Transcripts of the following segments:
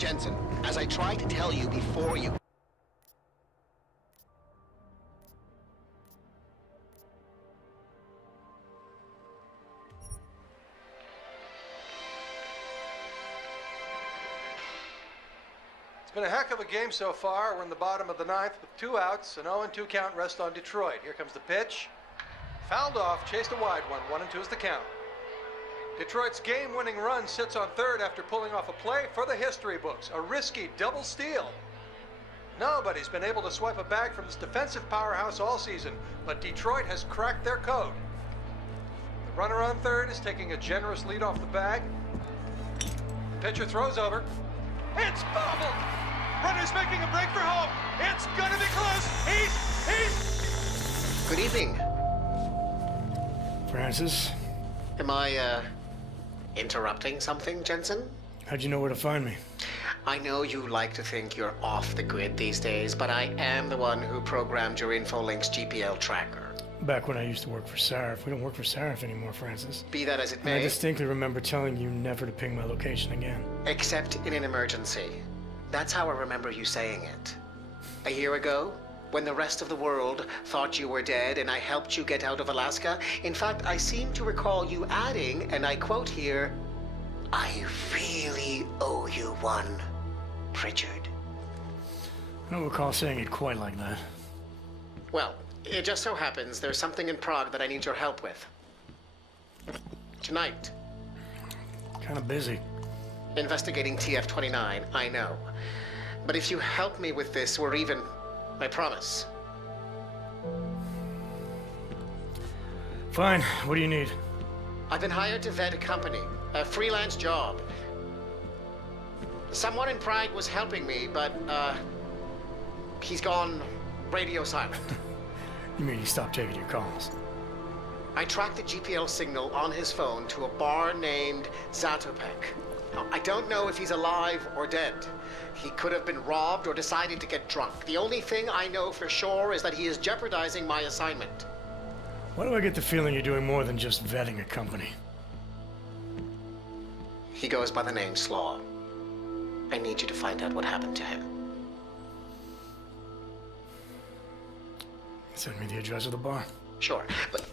Jensen, as I tried to tell you before you... It's been a heck of a game so far. We're in the bottom of the ninth with 2 outs, an 0-2 count rest on Detroit. Here comes the pitch. Fouled off, chased a wide one. 1-2 is the count. Detroit's game-winning run sits on third after pulling off a play for the history books. A risky double steal. Nobody's been able to swipe a bag from this defensive powerhouse all season, but Detroit has cracked their code. The runner on third is taking a generous lead off the bag. The pitcher throws over. It's bobbled! Runner's making a break for home. It's gonna be close. He's... Good evening. Francis? Am I, interrupting something, Jensen? How'd you know where to find me? I know you like to think you're off the grid these days, but I am the one who programmed your Infolink's GPL tracker. Back when I used to work for Sarif. We don't work for Sarif anymore, Francis. Be that as it And I may, distinctly remember telling you never to ping my location again. except in an emergency. That's how I remember you saying it. A year ago, when the rest of the world thought you were dead and I helped you get out of Alaska, in fact, I seem to recall you adding, and I quote here, "I really owe you one, Pritchard." I don't recall saying it quite like that. Well, it just so happens there's something in Prague that I need your help with. Tonight. Kind of busy. Investigating TF-29, I know. But if you help me with this, we're even. I promise. Fine. What do you need? I've been hired to vet a company, a freelance job. Someone in Prague was helping me, but, he's gone radio silent. You mean he stopped taking your calls? I tracked the GPL signal on his phone to a bar named Zatopek. Now, I don't know if he's alive or dead. He could have been robbed or decided to get drunk. The only thing I know for sure is that he is jeopardizing my assignment. Why do I get the feeling you're doing more than just vetting a company? He goes by the name Slaw. I need you to find out what happened to him. Send me the address of the bar. Sure, but...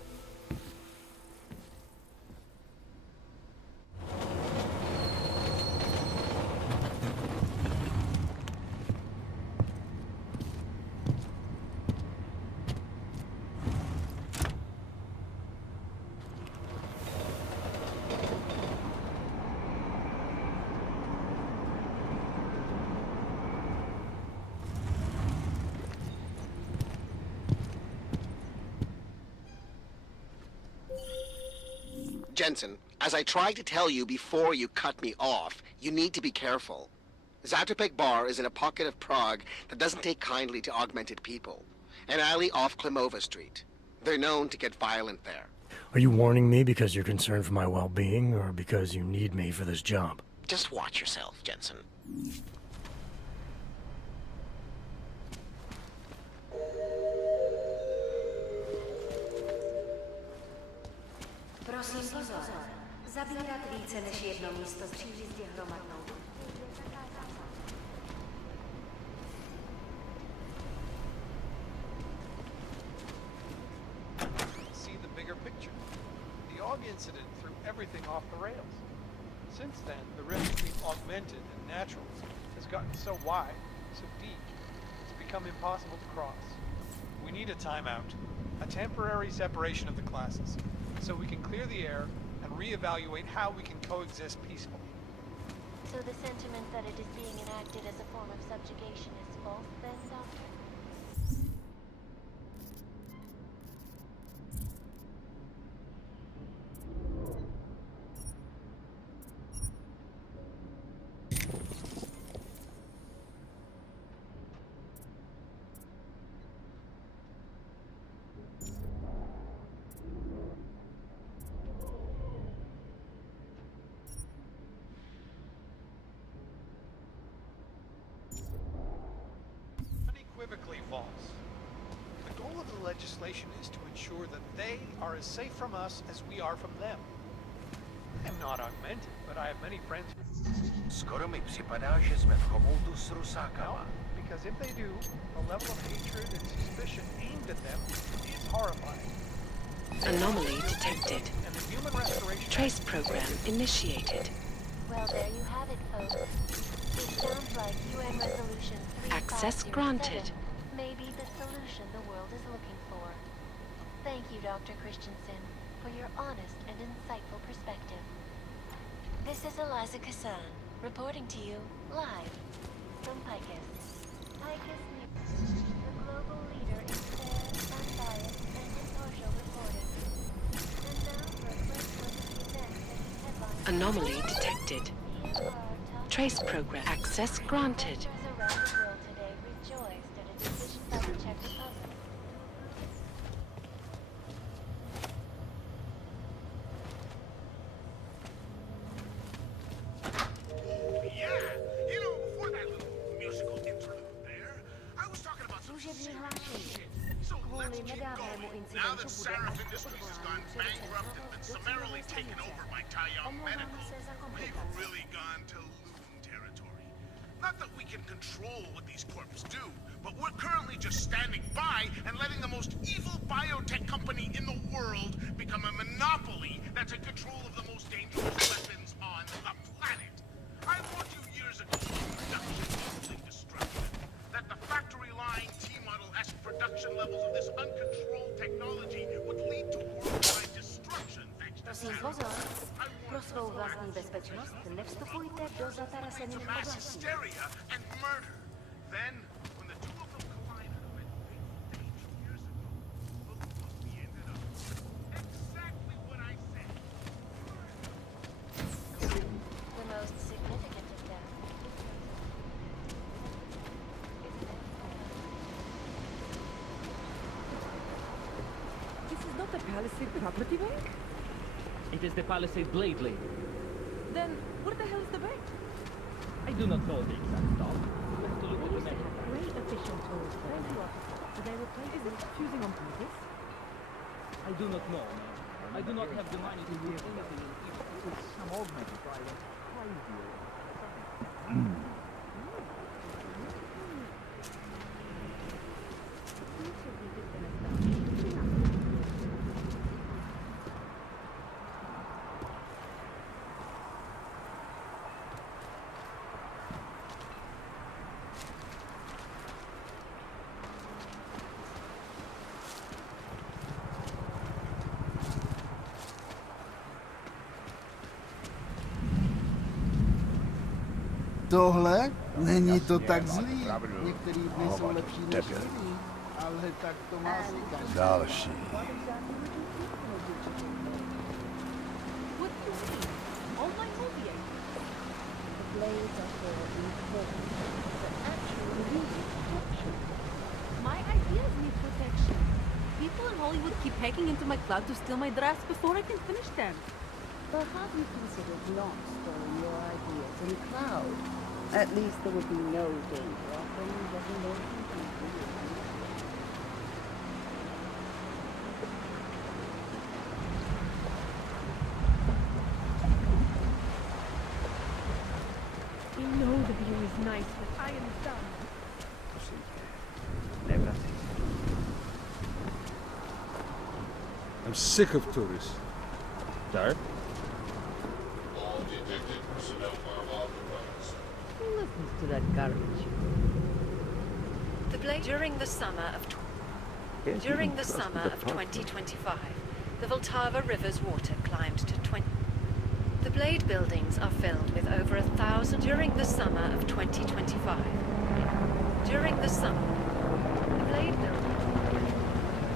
Jensen, as I tried to tell you before you cut me off, you need to be careful. Zatopek Bar is in a pocket of Prague that doesn't take kindly to augmented people. An alley off Klimova Street. They're known to get violent there. Are you warning me because you're concerned for my well-being, or because you need me for this job? Just watch yourself, Jensen. Prosím pozor, zabírat více než jedno místo při jízdě hromadnou. See the bigger picture. The AUG incident threw everything off the rails. Since then, the rift between augmented and naturals has gotten so wide, so deep, it's become impossible to cross. We need a timeout, a temporary separation of the classes, so we can clear the air and reevaluate how we can coexist peacefully. So the sentiment that it is being enacted as a form of subjugation is false then, Doctor? Unequivocally false. The goal of the legislation is to ensure that they are as safe from us as we are from them. I'm not augmented, but I have many friends. Skoro mi připadá, že jsme v chomoutu s rusákama. Because if they do, the level of hatred and suspicion aimed at them is horrifying. Anomaly detected. And the human restoration Trace program initiated. Well, there you have it, folks. It sounds like UN Resolution 3507 Access granted. may be the solution the world is looking for. Thank you, Dr. Christensen, for your honest and insightful perspective. This is Eliza Kassan, reporting to you live from Picus. Picus News, the global leader in fair, unbiased, and impartial reporting. And now for a quick look at the events making headlines. Anomaly detected. Here are our top Trace program access granted. investors around the world today rejoiced at a decision by the Czech Republic. Before that little musical interlude there, I was talking about some Služební serious hlášení. So Kvůli let's keep nedávnému going. Now incidentu that bude Sarif až Industries has odvolán gone předseda bankrupt and been do summarily cílové taken stanice. over by Taiyang Omlouvám Medical, se za we've komplikace. really gone to loon territory. Not that we can control what these corps do, but we're currently just standing by and letting the most evil biotech company in the world become a monopoly that's in control of the most dangerous weapons on the planet. I warned you years ago about production equaling destruction. That the factory line T-Model-esque production levels of this uncontrolled technology would lead to worldwide destruction thanks to Prosím Sarif. pozor, I pro warned svou you vlastní about bezpečnost nevstupujte do zatarasených mass oblastí. hysteria and murder. Then, when the two of them collided on that big stage years ago, look what we ended up with. Exactly what I said. The most significant of them This is not the Palisade Property Bank? It is the Palisade Blade Lane. Then where the hell is the bank? I do not know the exact stop. I have to look at the map. Great efficient tools. Thank you, officer. Did they replace it? Is it fusing on purpose? I do not know, ma'am. I do not have the money to do anything in Egypt. Some old man driving crazy. Tohle? Není to tak zlý. Některý dny jsou lepší než jiný, ale tak to má si každý. Další. What do you mean? All my movie The blades are for important, but actually need protection. My ideas need protection. People in Hollywood keep hacking into my cloud to steal my drafts before I can finish them. But have you considered not storing your ideas in the cloud? At least there would be no danger of them getting their completely. You know the view is nice, but I am done. I'm sick of tourists. Sir? Who listens to that garbage? The Blade during the summer of 2025, the Vltava River's water climbed to 20. The Blade buildings are filled with over 1,000 during the summer of 2025. During the summer, the Blade buildings.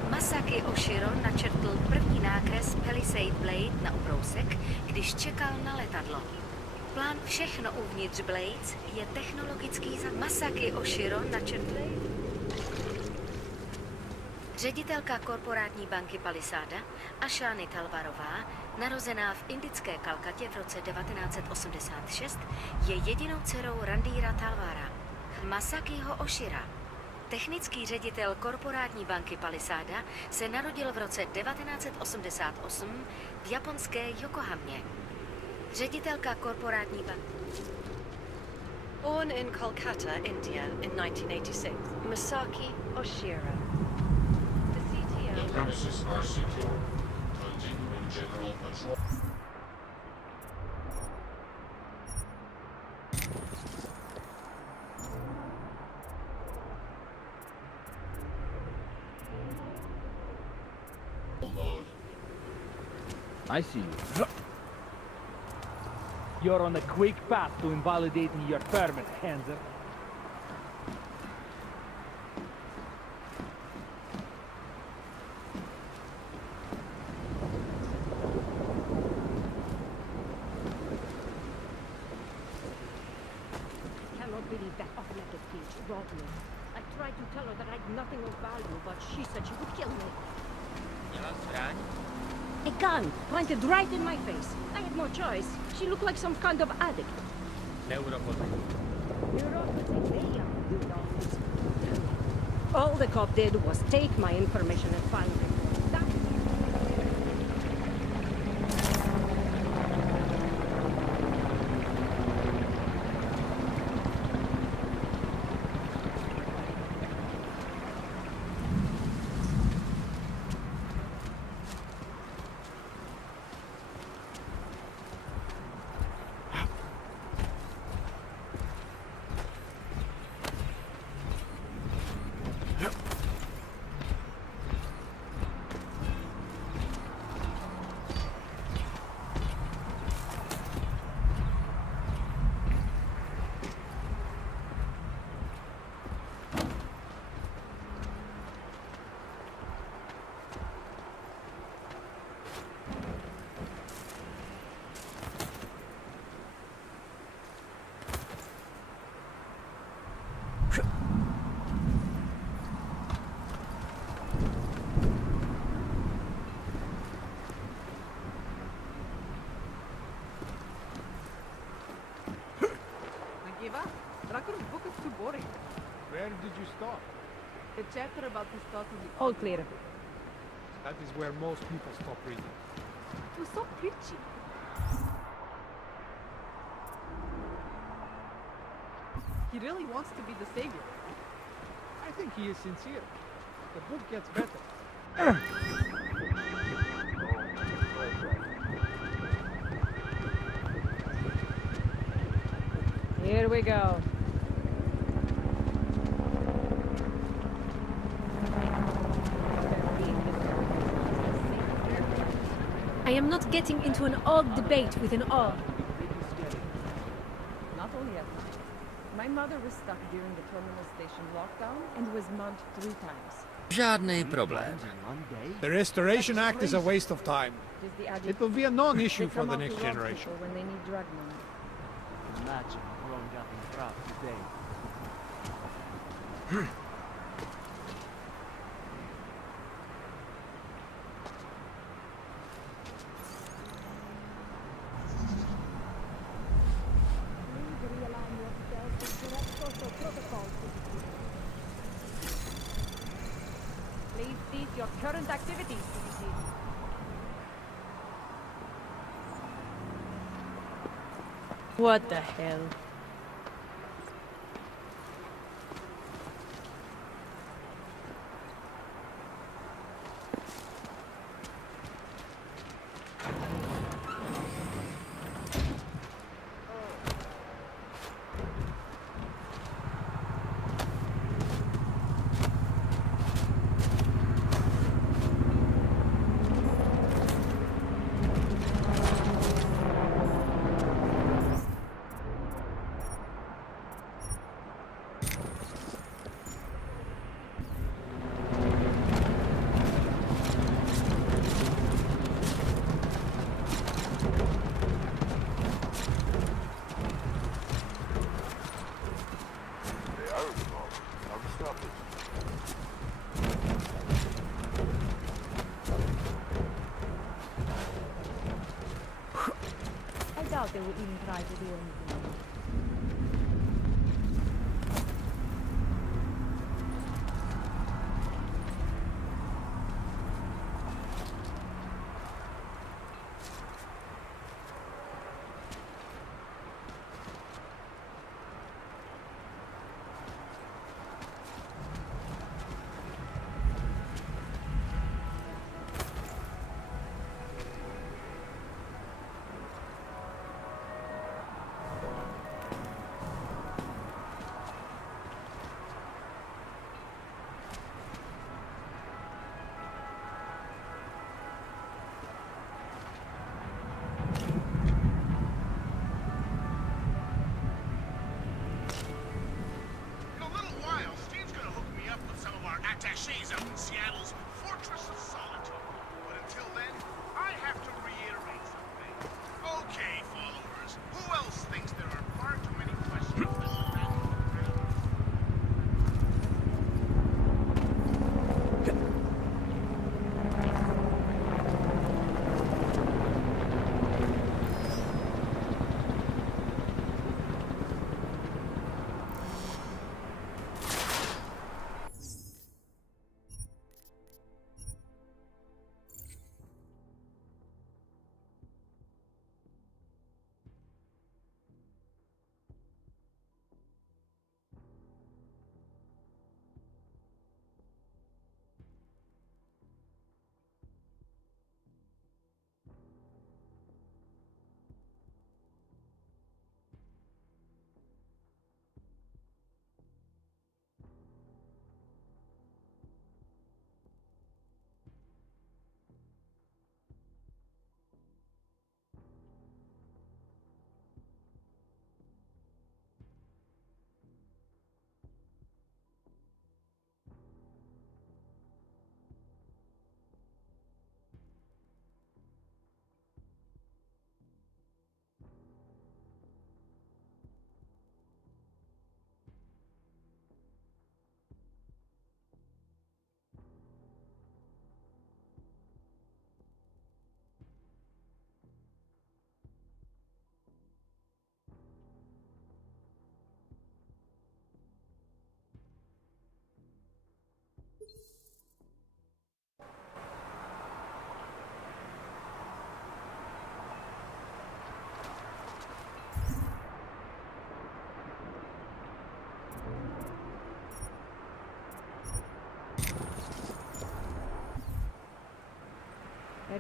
Masaki Oshiro načrtl první nákres Palisade Blade na ubrousek, když čekal na letadlo. Plán Všechno uvnitř Blades je technologický za Masaki Oshiro načrtl. Ředitelka korporátní banky Palisada, Ashani Talvarová, narozená v indické Kalkatě v roce 1986, je jedinou dcerou Randhira Talvara, Masakiho Oshira. Technický ředitel korporátní banky Palisada se narodil v roce 1988 v japonské Yokohamě. Ředitelka korporátní banky. Born in Kolkata, India in 1986, Masaki Oshiro. The CTO... The premises are secure. Continuing general patrol. I see you. You're on a quick path to invalidating your permit, Hanser. Cannot believe that off-letter page robbed me. I tried to tell her that I'd nothing of value, but she said she would kill me. A gun planted right in my face. I had no choice. She looked like some kind of addict. All the cop did was take my information and file it. boring. Where did you stop? The chapter about the start of the... All clear. That is where most people stop reading. It was so preachy. He really wants to be the savior. I think he is sincere. The book gets better. Here we go. I am not getting into an odd debate with an odd. Not only at night. My mother was stuck during the terminal station lockdown and was mugged 3 times. Żadnej problem. The Restoration Act is a waste of time. It will be a non-issue for the next generation. When they need drug money. Imagine growing up in crap today. Please cease your current activities, CBC. What the hell? I doubt they will even try to do anything.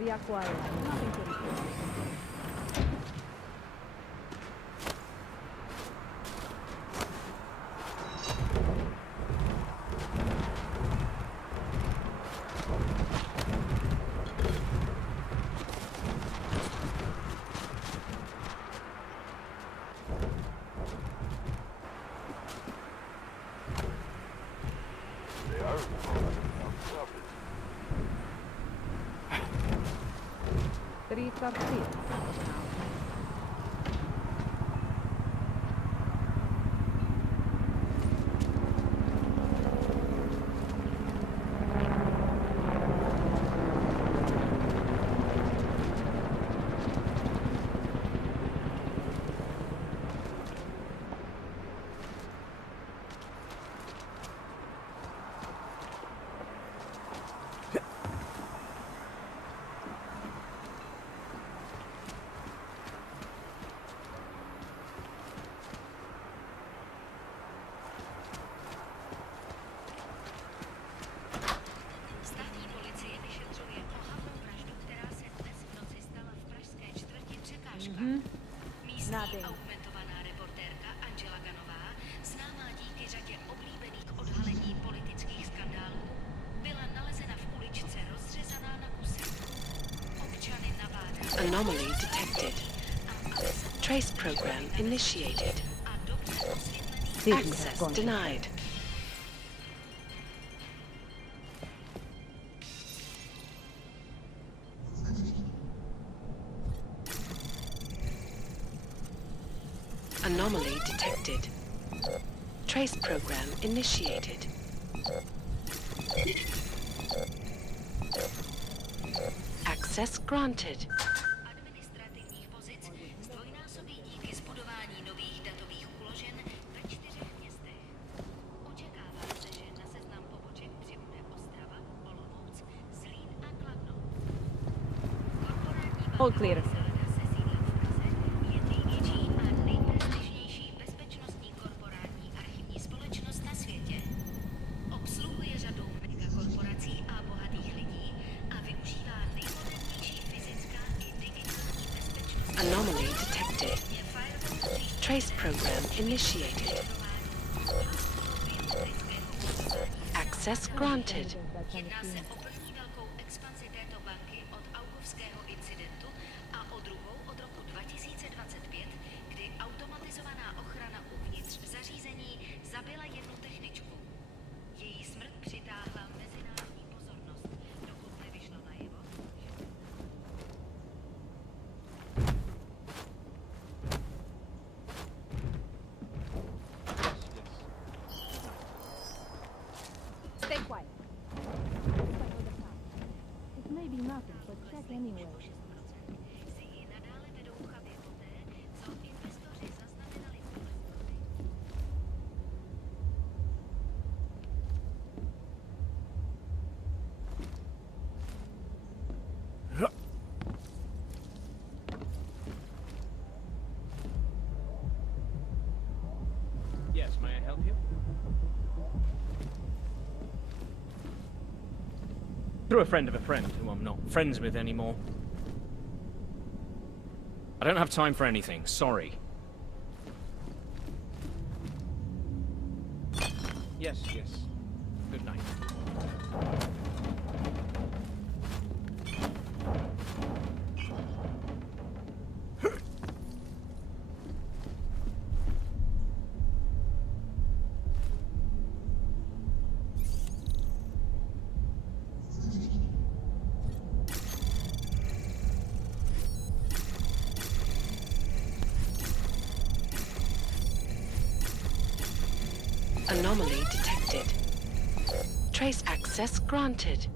via qua. Nothing to report. Místní augmentovaná reportérka Angela Ganová, známá díky řadě oblíbených odhalení politických skandálů, byla nalezena v uličce rozřezaná na kusy. Občany nabádá. Anomaly detected. Trace program initiated. Access denied. Anomaly detected. Trace program initiated. Access granted. Administrativních pozic zdvojnásobí díky zbudování nových datových úložen ve 4 městech. Očekává se, že na seznam poboček přibude Ostrava, Olomouc, Zlín a Kladno. Korporátní banka Palisáda se sídlem v Praze je největší a nejprestižnější bezpečnostní korporátní archivní společnost na světě. Obsluhuje řadu megakorporací a bohatých lidí a využívá nejmodernější fyzická i digitální bezpečnostní. Anomaly detected. Trace program initiated. Access granted. Jedná se o první velkou expanzi této banky od augovského incidentu a o druhou od roku 2025, kdy automatizovaná ochrana uvnitř zařízení zabila jednu techničku. Její smrt přitáhla mezinárodní pozornost, dokud nevyšlo najevo. Stay quiet. It may be nothing, but check anyway. Si ji nadále vedou chabě poté, co investoři zaznamenali Yes, may I help you? Through a friend of a friend, who I'm not friends with anymore. I don't have time for anything, sorry. Yes, yes. Good night. Anomaly detected. Trace access granted.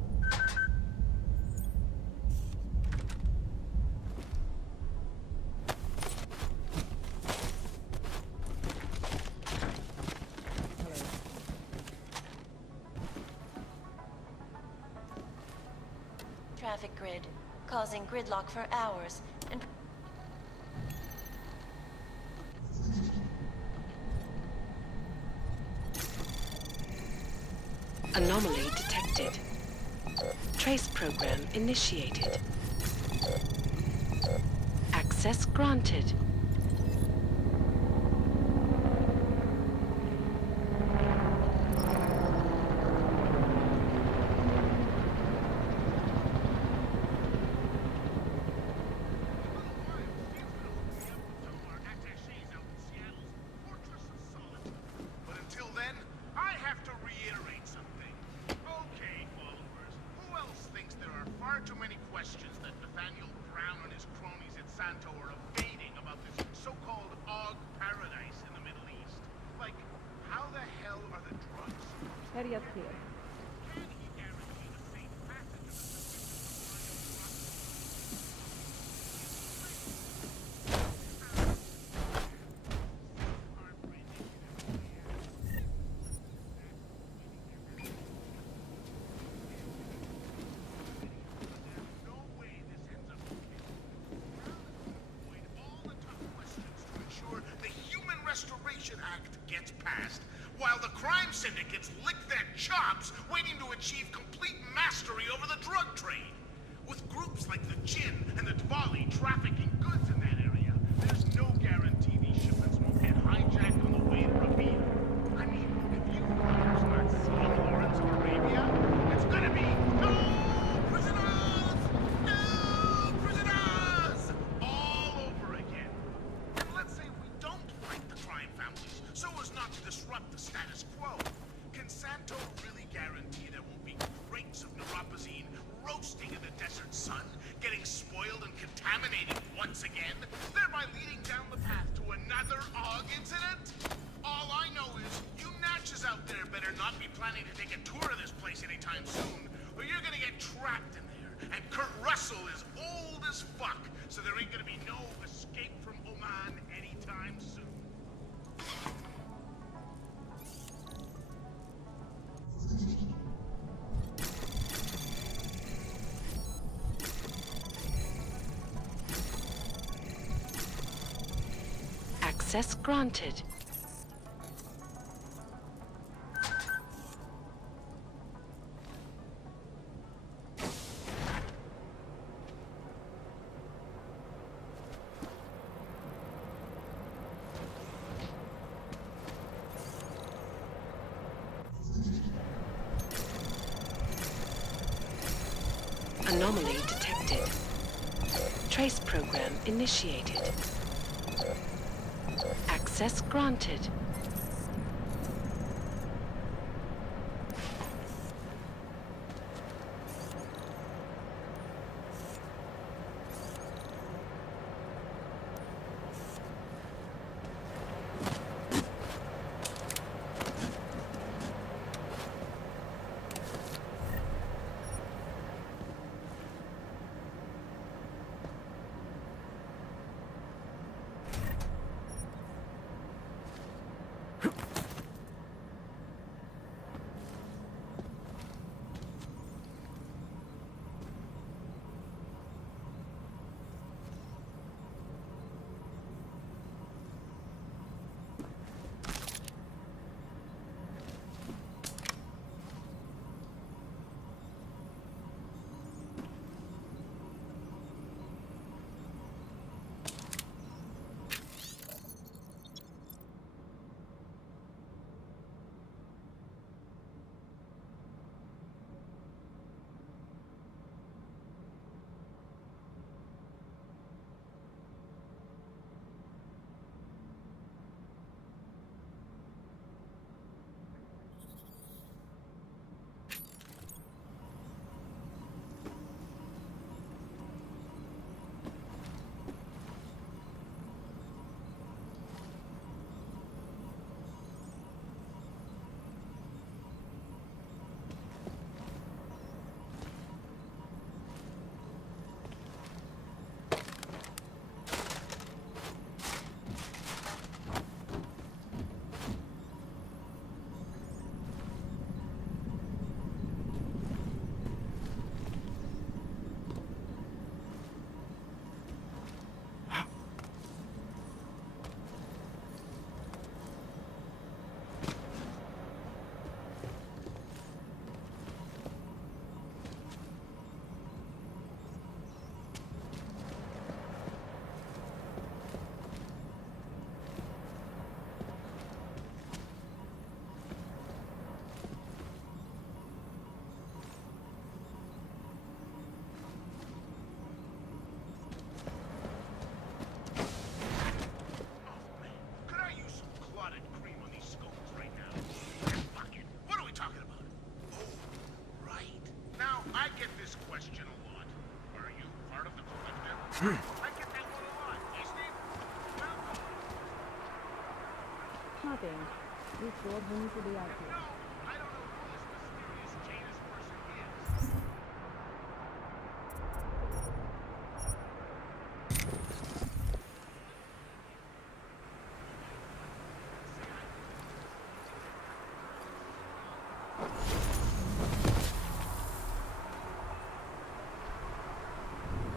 Traffic grid, causing gridlock for hours, and Anomaly detected. Trace program initiated. Access granted. But until then, I have to reiterate something. Okay, followers, who else thinks there are far too many questions that Nathaniel Brown and his cronies at Santo are evading about this so-called Og paradise in the Middle East? Like, how the hell are the drugs? Harriet here. Can he guarantee the safe passage of the the Human Restoration Act gets passed, while the crime syndicates lick their chops, waiting to achieve complete mastery over the drug trade. With groups like the Jinn and the Dvali trafficking goods in that area, there's no guarantee these shipments won't get hijacked on the way to Rabia. I mean, if you fuckers aren't seeing Lawrence of Arabia, it's gonna be no prisoners! No prisoners! All over again. And let's say we don't fight the crime families so as not to disrupt the status quo. Can Santo really guarantee there won't be crates of neuropozyne roasting in the desert sun, getting spoiled and contaminated once again, thereby leading down the path to another Og incident? All I know is you natches out there better not be planning to take a tour of this place anytime soon, or you're gonna get trapped in there. And Kurt Russell is old as fuck, so there ain't gonna be no escape from Oman anytime soon. Access granted. Anomaly detected. Trace program initiated. Access granted. this question a lot. Are you part of the collective? I get that one a lot. Hey, Steve. Welcome. Nothing. We thought we need to be out here. No, I don't know who this mysterious Janus person is.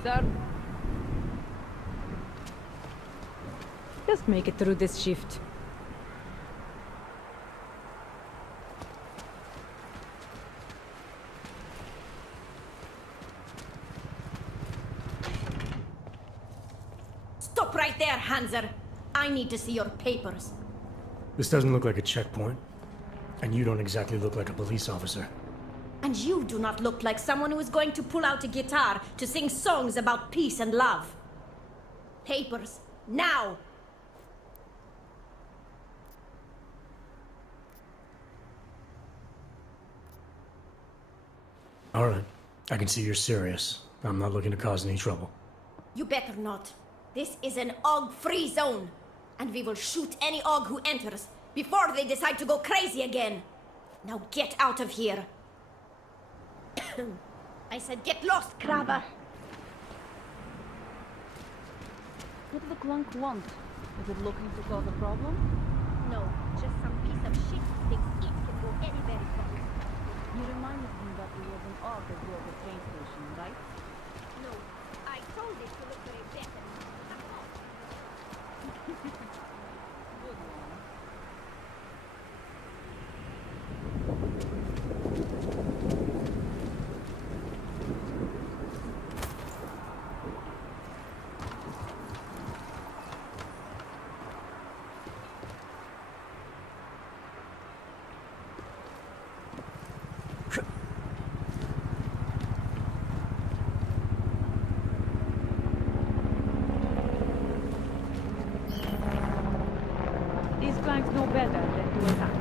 Sir? Just make it through this shift. Stop right there, Hanser! I need to see your papers. This doesn't look like a checkpoint. And you don't exactly look like a police officer. And you do not look like someone who is going to pull out a guitar to sing songs about peace and love. Papers, now! Alright, I can see you're serious. I'm not looking to cause any trouble. You better not. This is an AUG-free zone. And we will shoot any AUG who enters before they decide to go crazy again. Now get out of here. I said get lost, Krabba. What does the clunk want? Is it looking to cause a problem? No, just some piece of shit who thinks it can go any very far. You reminded me that there was an AUG at the train station, right? No, I told it to look for a better. Good one. These clanks know better than to attack.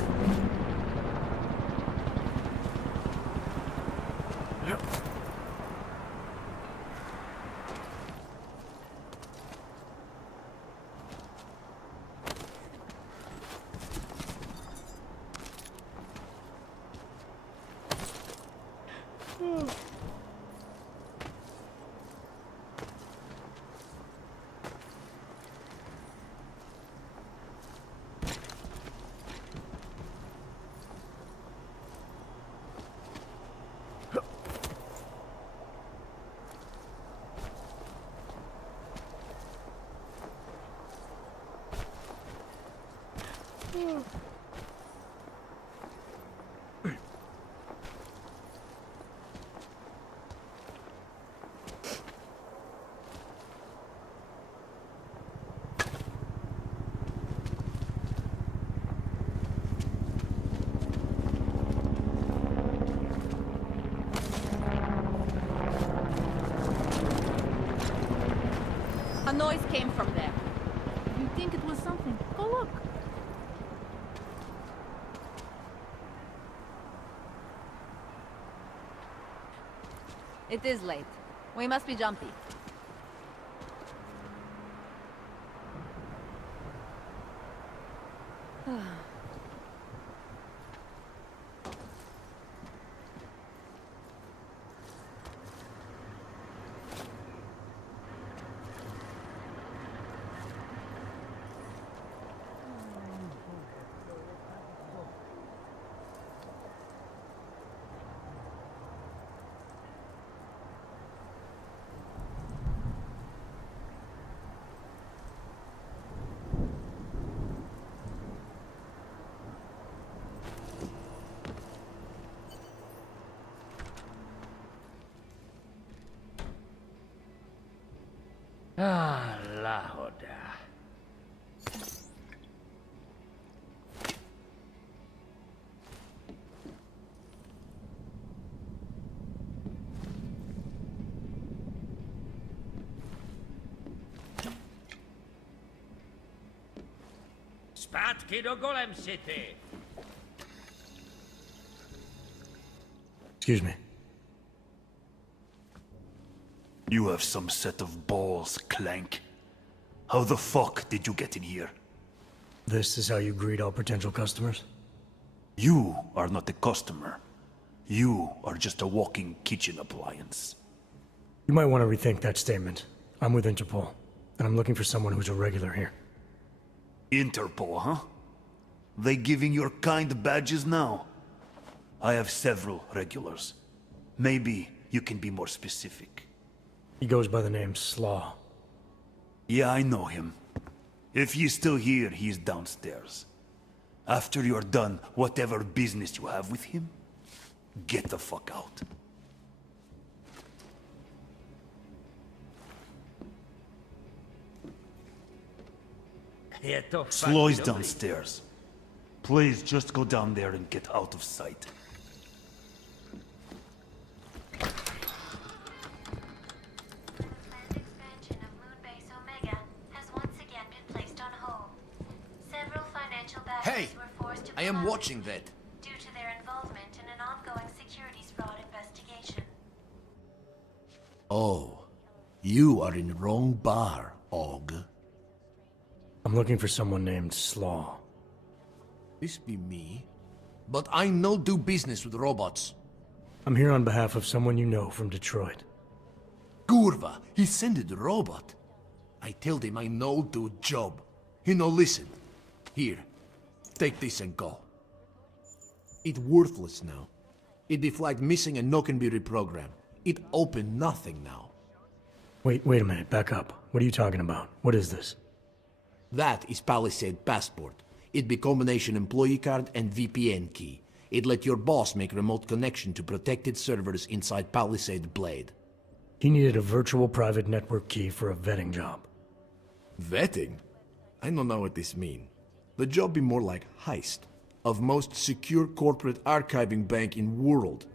A noise came from there. You think it was something? Go look. It is late. We must be jumpy. Ah, Lahoda. Zpátky do Golem City. Excuse me. You have some set of balls, Clank. How the fuck did you get in here? This is how you greet all potential customers? You are not a customer. You are just a walking kitchen appliance. You might want to rethink that statement. I'm with Interpol, and I'm looking for someone who's a regular here. Interpol, huh? They giving your kind badges now? I have several regulars. Maybe you can be more specific. He goes by the name Slaw. Yeah, I know him. If he's still here, he's downstairs. After you're done whatever business you have with him, get the fuck out. Slow is downstairs. Please just go down there and get out of sight. Hey! I am watching that. Due to their involvement in an ongoing securities fraud investigation. Oh, you are in the wrong bar, Og. I'm looking for someone named Slaw. This be me, but I no do business with robots. I'm here on behalf of someone you know from Detroit. Kurva, he sent the robot. I told him I no do job. He no listen. Here, take this and go. It worthless now. It be flagged missing and no can be reprogrammed. It open nothing now. Wait a minute, back up. What are you talking about? What is this? That is Palisade Passport. It be combination employee card and VPN key. It let your boss make remote connection to protected servers inside Palisade Blade. He needed a virtual private network key for a vetting job. Vetting? I don't know what this mean. The job be more like heist of most secure corporate archiving bank in world.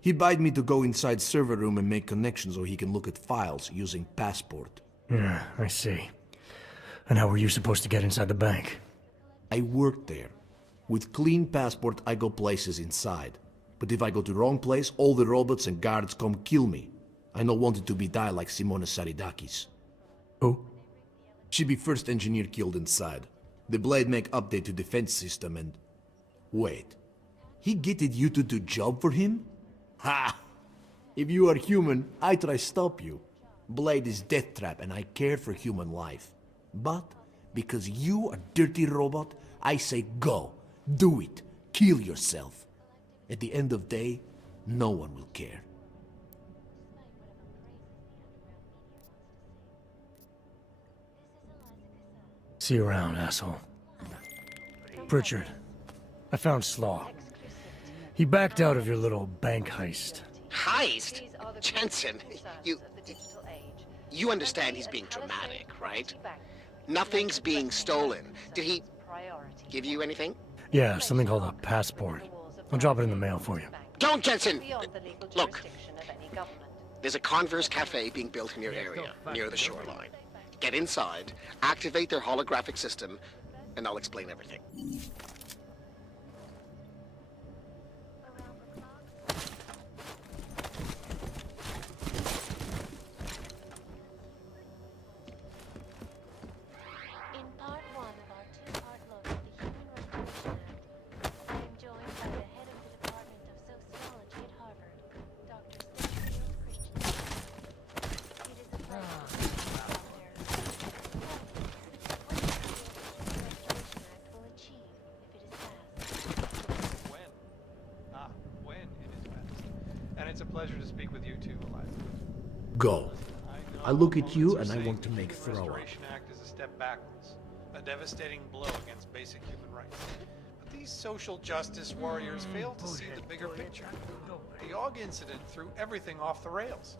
He bid me to go inside server room and make connections so he can look at files using Passport. Yeah, I see. And how were you supposed to get inside the bank? I worked there. With clean Passport, I go places inside. But if I go to wrong place, all the robots and guards come kill me. I no wanted to be die like Simona Saridakis. Who? She be first engineer killed inside. The Blade make update to defense system and... Wait. He getted you to do job for him? Ha! If you are human, I try stop you. Blade is death trap and I care for human life. But, because you a dirty robot, I say go. Do it. Kill yourself. At the end of day, no one will care. See you around, asshole. Pritchard, I found Slaw. He backed out of your little bank heist. Heist? Jensen, you understand he's being dramatic, right? Nothing's being stolen. Did he give you anything? Yeah, something called a passport. I'll drop it in the mail for you. Don't, Jensen! Look, there's a Converse cafe being built in your area, near the shoreline. Get inside, activate their holographic system, and I'll explain everything. In part one of our two-part look at the Human Restoration Act, I am joined by the head of the Department of Sociology at Harvard, Dr. Stephanie Christensen. It is a pleasure to meet you, Doctor. What do you feel the Human Restoration Act will achieve if it is passed? When? When it is passed. And it's a pleasure to speak with you too, Eliza. Go. I look at you and I want to make throw up. The Restoration Act is a step backwards, a devastating blow against basic human rights. But these social justice warriors fail to see the bigger picture. The AUG incident threw everything off the rails.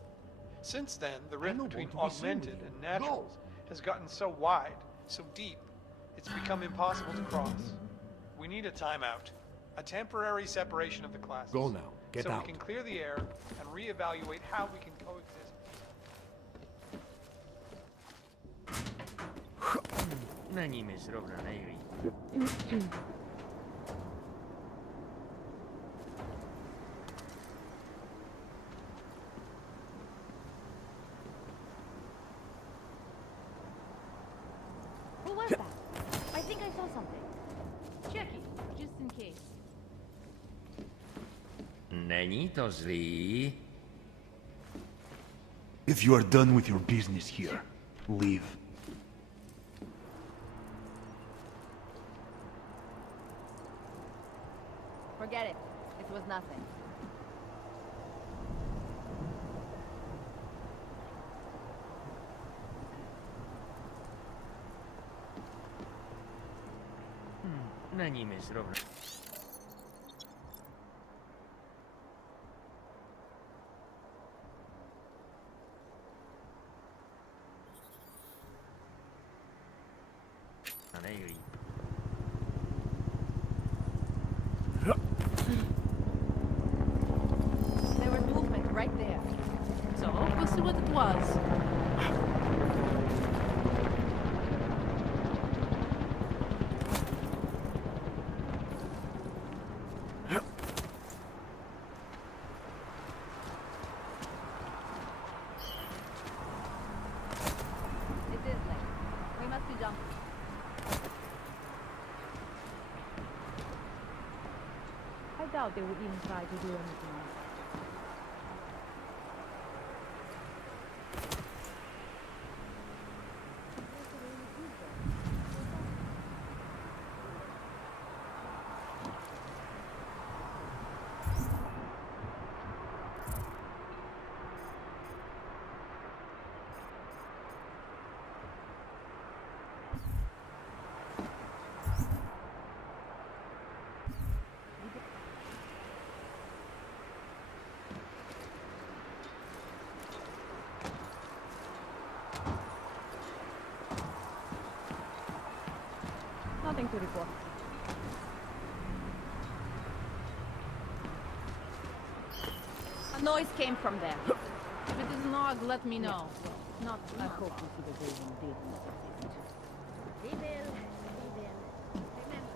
Since then, the rift between augmented and naturals has gotten so wide, so deep, it's become impossible to cross. We need a timeout, a temporary separation of the classes. Go now. Get so out. we can clear the air and reevaluate how we can coexist. Na nim jest rovna nejvíc. in case. Není to zlý. If you are done with your business here, leave. Forget it. It was nothing. Není mi zrovna. A nejlíp. There was movement right there. So, we'll see what it was. It is late. We must be jumping. I doubt they would even try to do anything. Nothing to report. A noise came from there. If it is an AUG, let me know. Not. I hope we see the day when they do. We will. Remember,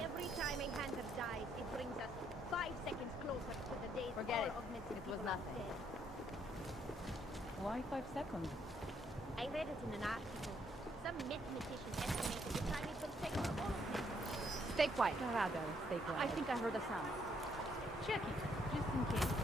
every time a hunter dies, it brings us 5 seconds closer to the day Forget all it. of Mexico It was are nothing. dead. Why 5 seconds? I read it in an article. Some mathematician estimated the time it will take for all of them. Stay quiet. Rather, stay quiet. I think I heard a sound. Check it, just in case.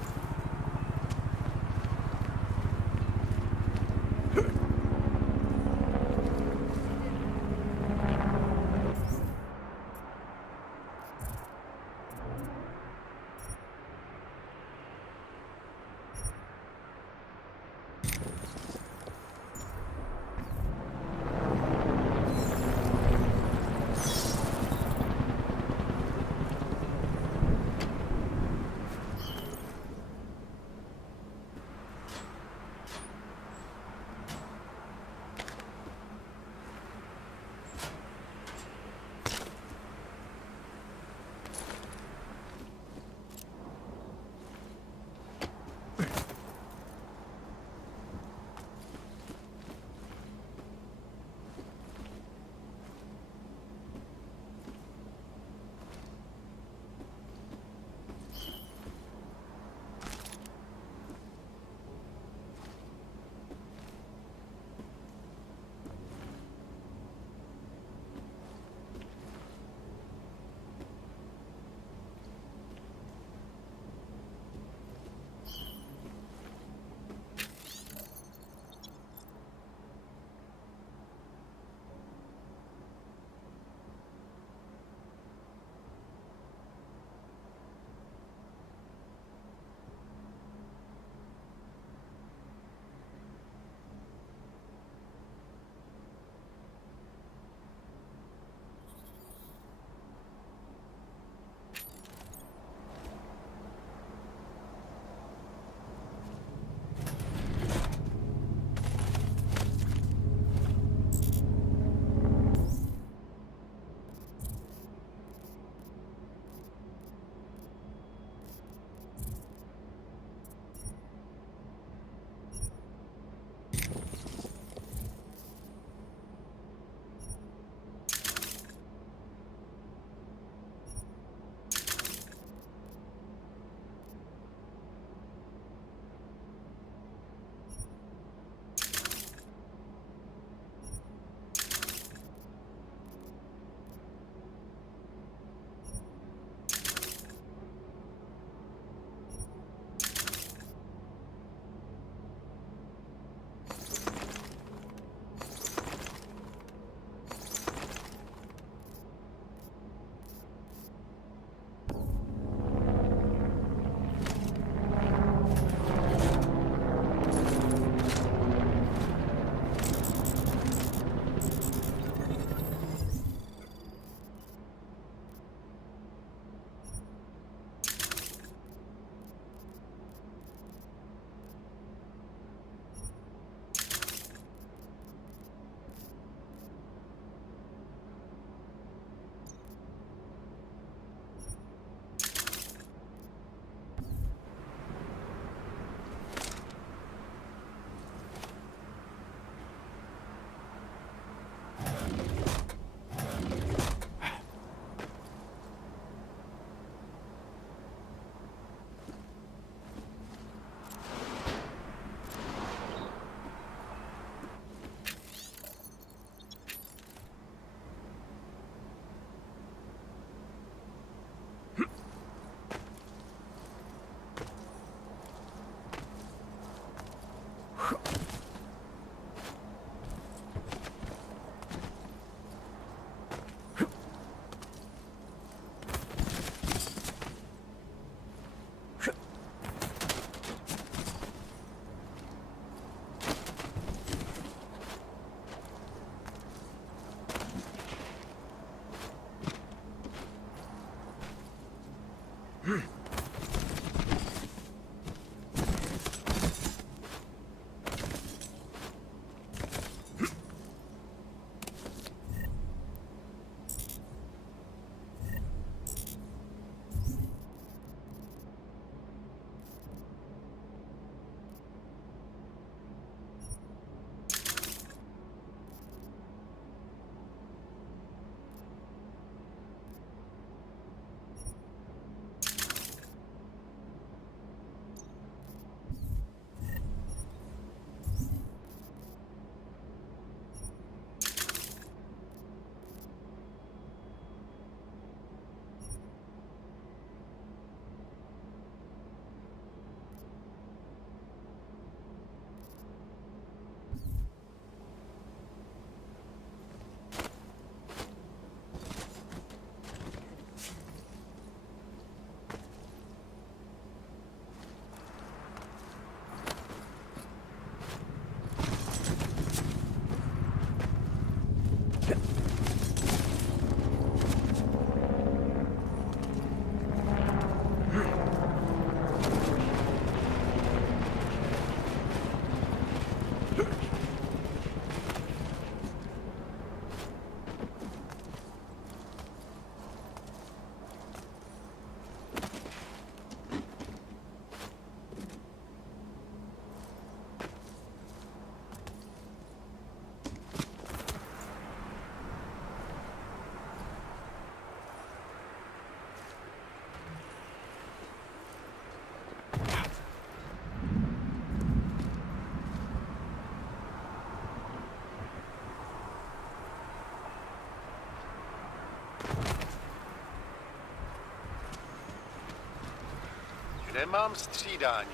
Nemám střídání.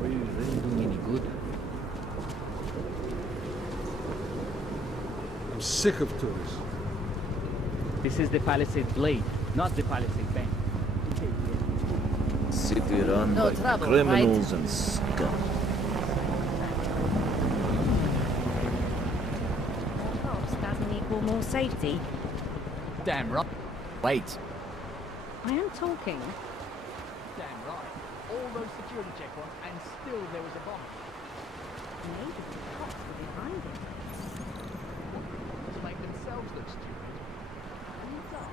Will you really do me any good? I'm sick of tourists. This is the Palisade Blade, not the Palisade Bank. City run No by trouble, criminals right? and scum. Cops doesn't equal more safety. Damn right. Wait. I am talking. Damn right. All those security checkpoints and still there was a bomb. Maybe the cops were behind it. To make themselves look stupid. Hands up.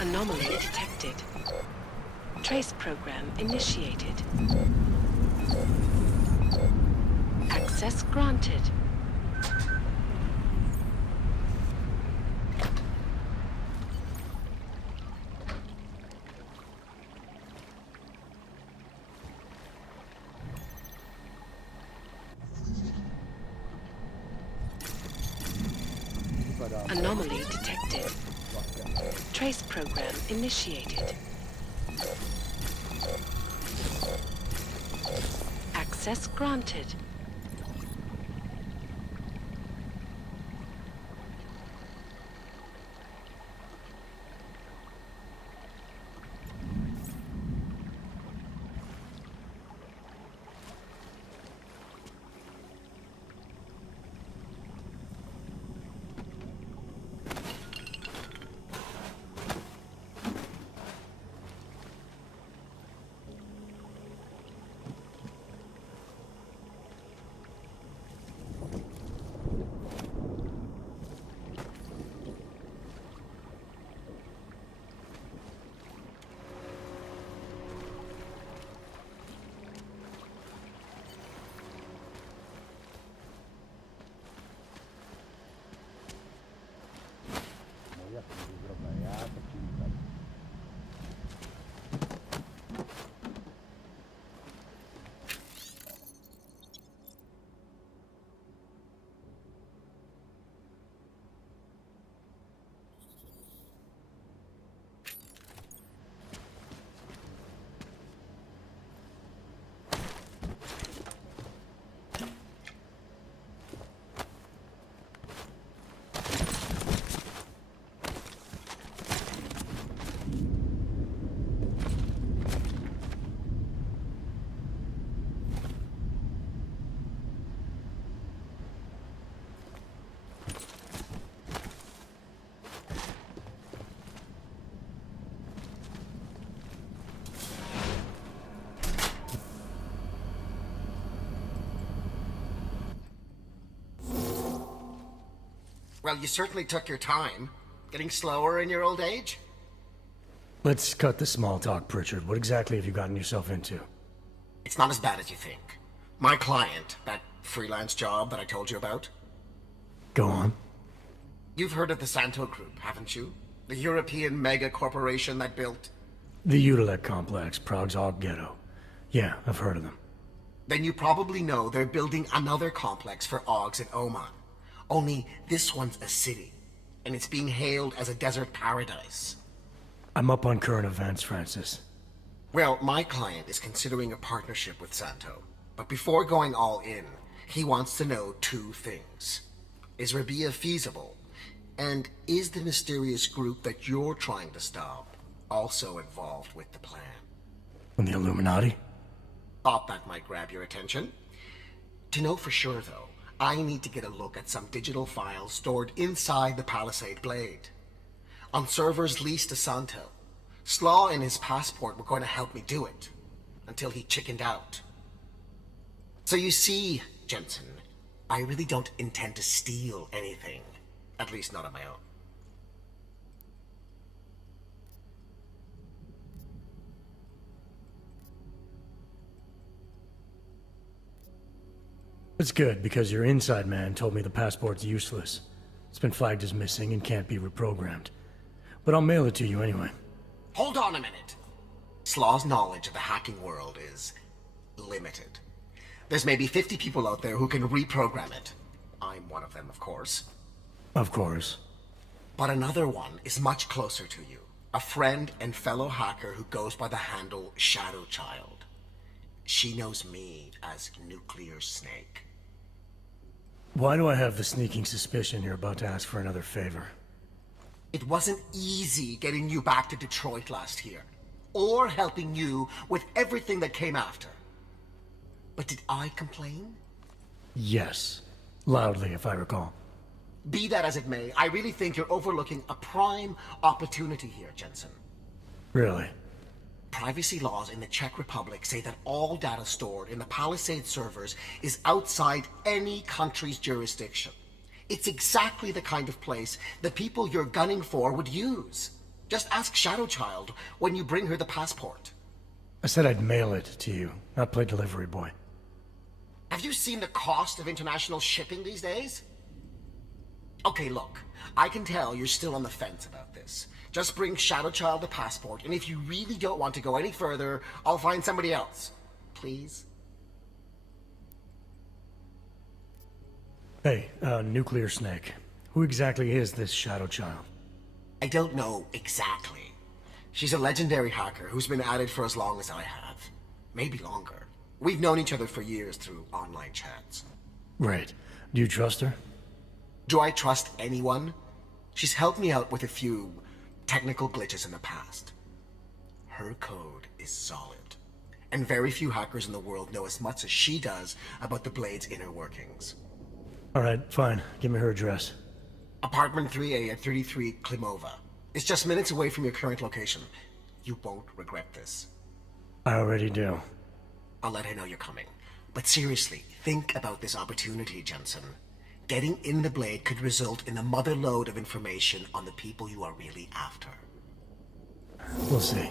Anomaly detected. Trace program initiated. Access granted. Anomaly detected. Trace program initiated. Access granted. Well, you certainly took your time. Getting slower in your old age? Let's cut the small talk, Pritchard. What exactly have you gotten yourself into? It's not as bad as you think. My client, that freelance job that I told you about. Go on. You've heard of the Santo Group, haven't you? The European mega corporation that built... The Utilec complex, Prague's Og Ghetto. Yeah, I've heard of them. Then you probably know they're building another complex for Ogs in Oman. Only this one's a city, and it's being hailed as a desert paradise. I'm up on current events, Francis. Well, my client is considering a partnership with Santo. But before going all in, he wants to know two things. Is Rabia feasible? And is the mysterious group that you're trying to stop also involved with the plan? From the Illuminati? Thought that might grab your attention. To know for sure, though, I need to get a look at some digital files stored inside the Palisade Blade. On servers leased to Santo. Slaw and his passport were going to help me do it. Until he chickened out. So you see, Jensen, I really don't intend to steal anything. At least not on my own. It's good, because your inside man told me the passport's useless. It's been flagged as missing and can't be reprogrammed. But I'll mail it to you anyway. Hold on a minute. Slaw's knowledge of the hacking world is limited. There's maybe 50 people out there who can reprogram it. I'm one of them, of course. Of course. But another one is much closer to you. A friend and fellow hacker who goes by the handle Shadow Child. She knows me as Nuclear Snake. Why do I have the sneaking suspicion you're about to ask for another favor? It wasn't easy getting you back to Detroit last year, or helping you with everything that came after. But did I complain? Yes. Loudly, if I recall. Be that as it may, I really think you're overlooking a prime opportunity here, Jensen. Really? Privacy laws in the Czech Republic say that all data stored in the Palisade servers is outside any country's jurisdiction. It's exactly the kind of place the people you're gunning for would use. Just ask Shadow Child when you bring her the passport. I said I'd mail it to you, not play delivery boy. Have you seen the cost of international shipping these days? Okay, look, I can tell you're still on the fence about this. Just bring Shadow Child the passport, and if you really don't want to go any further, I'll find somebody else. Please? Hey, Nuclear Snake. Who exactly is this Shadow Child? I don't know exactly. She's a legendary hacker who's been at it for as long as I have. Maybe longer. We've known each other for years through online chats. Right. Do you trust her? Do I trust anyone? She's helped me out with a few technical glitches in the past. Her code is solid, and very few hackers in the world know as much as she does about the Blade's inner workings. Alright, fine. Give me her address. Apartment 3A at 33 Klimova. It's just minutes away from your current location. You won't regret this. I already do. I'll let her know you're coming. But seriously, think about this opportunity, Jensen. Getting in the Blade could result in a mother lode of information on the people you are really after. We'll see.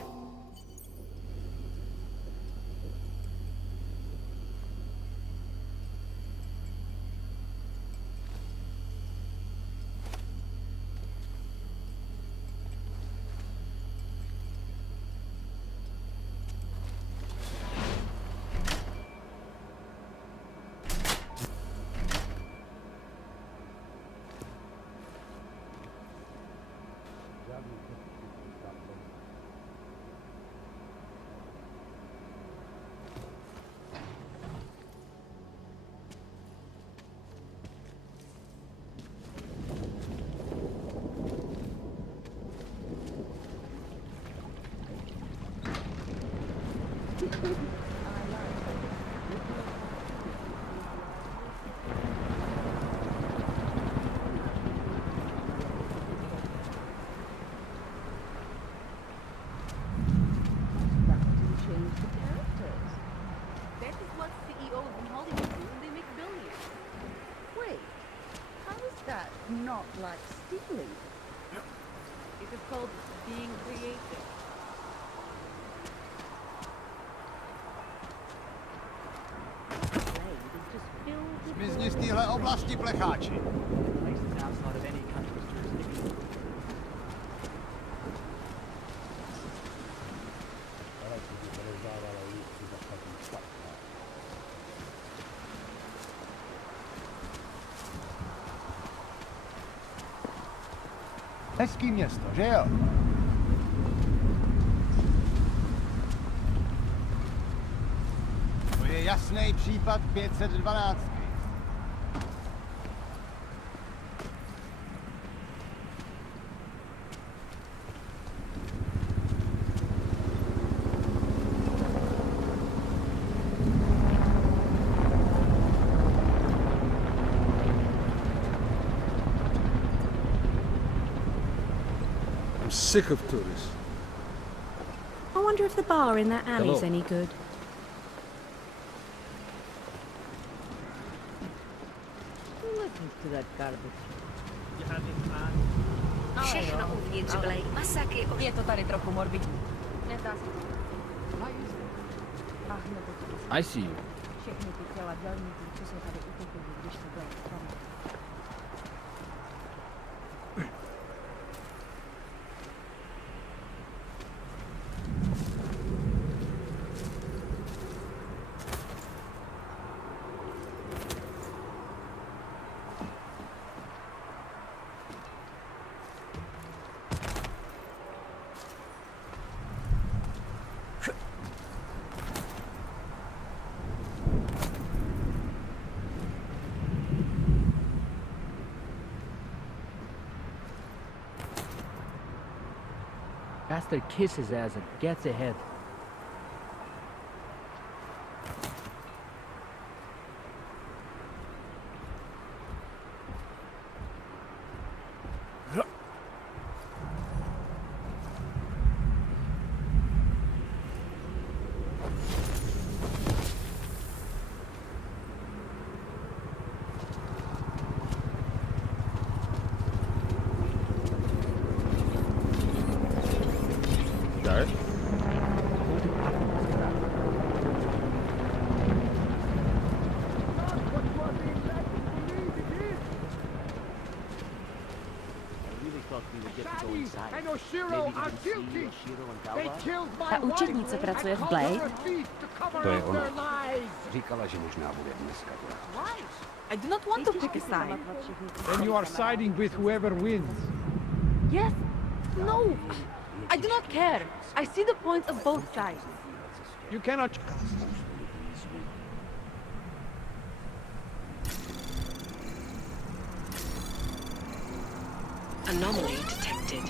Not like stealing. It is called being creative. Zmizni z téhle oblasti, plecháči. Hezký město, že jo? To je jasný případ 512. Sick of tourists. I wonder if the bar in that alley's Hello. any good. Who listens to that garbage? Všechno uvnitř Blade Masaky. Je to tady trochu morbidní. Nedá se. I see you. Všechny ty těla dělníků, co jsou tady utekli, když se Blade spadl. Bastard kiss his ass and gets ahead. Ta účetnice pracuje v Blade? To je ona. Říkala, že možná bude dneska. I do not want to pick a side. Then you are siding with whoever wins. Yes. No. I do not care. I see the points of both sides. You cannot... Anomaly detected.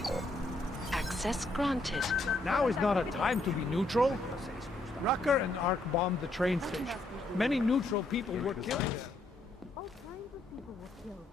Access granted. Now is not a time to be neutral. Rucker and Ark bombed the train station. Many neutral people were killed there. All kinds of people were killed.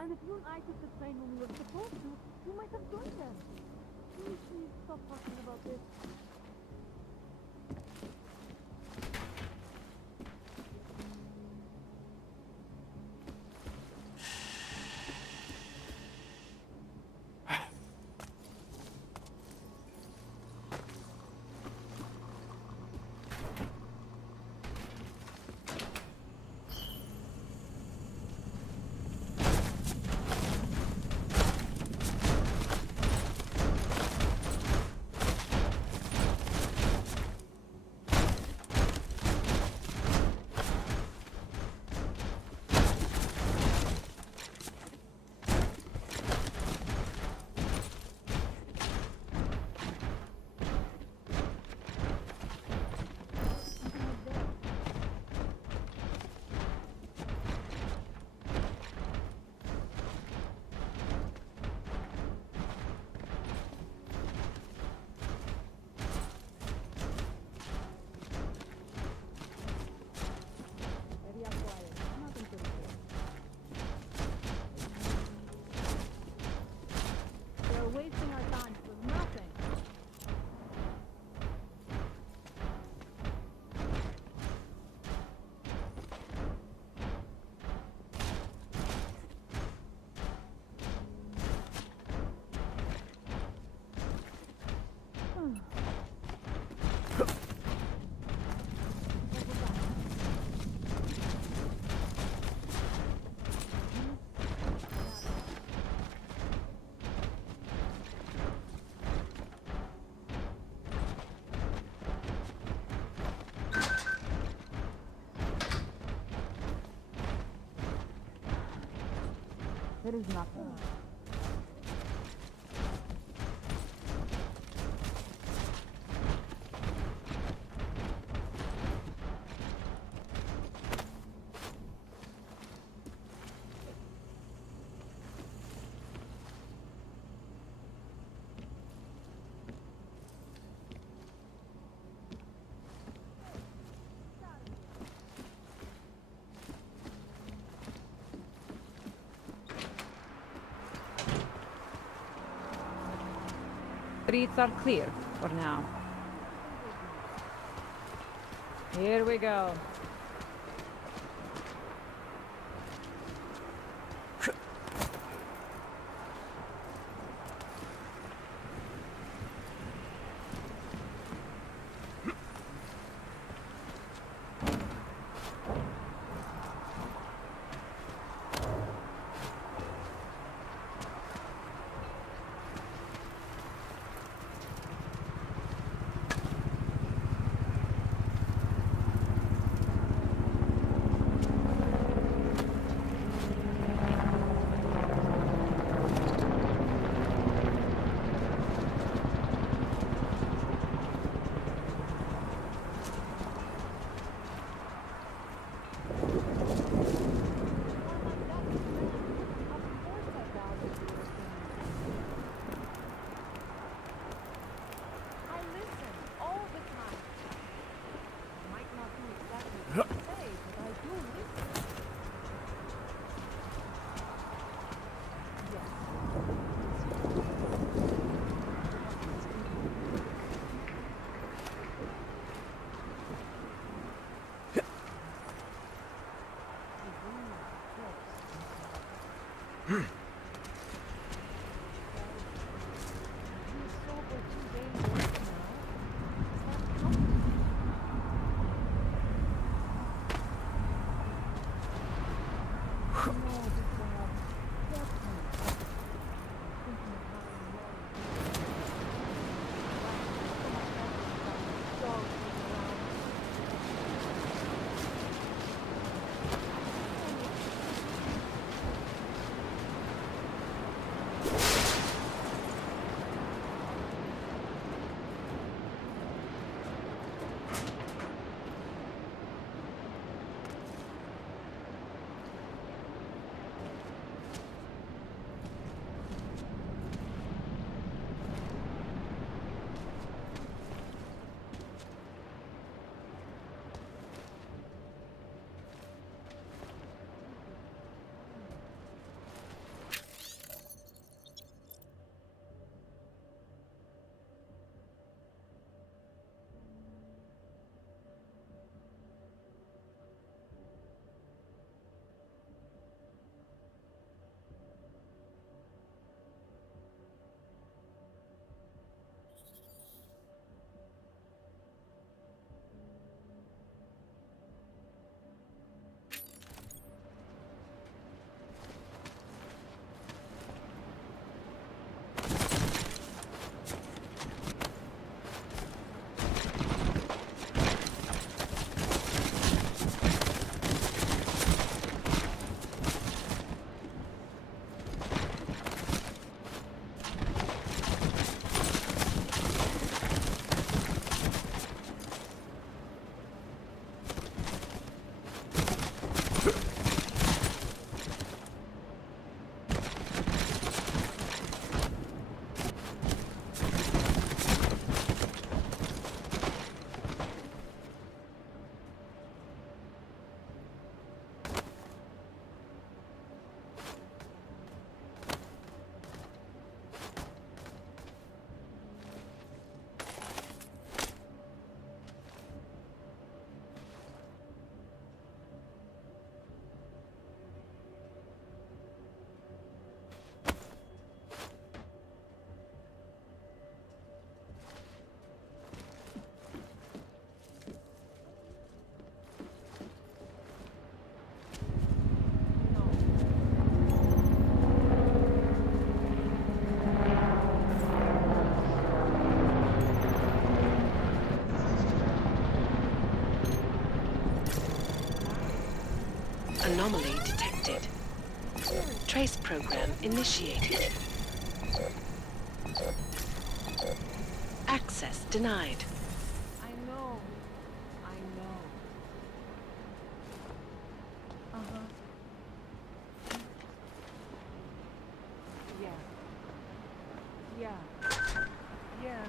And if you and I took the train when we were supposed to, we might have joined them. Please stop talking about this. Wasting our time for nothing. There is nothing. streets are clear for now. Here we go. Anomaly detected. Trace program initiated. Access denied. I know. I know. Uh-huh. Yeah. Yeah. Yeah.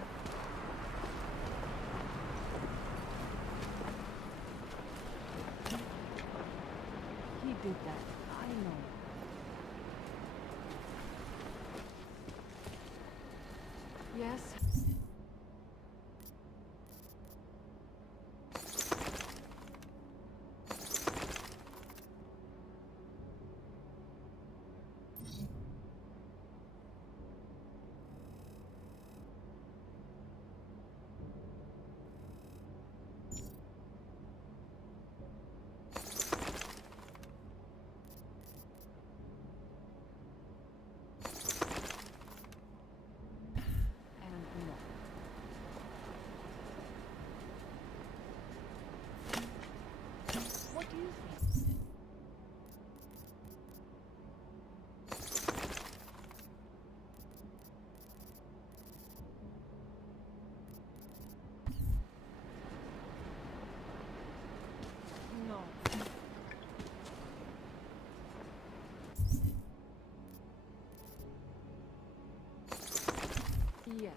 He did that. I know. Yes. Yes.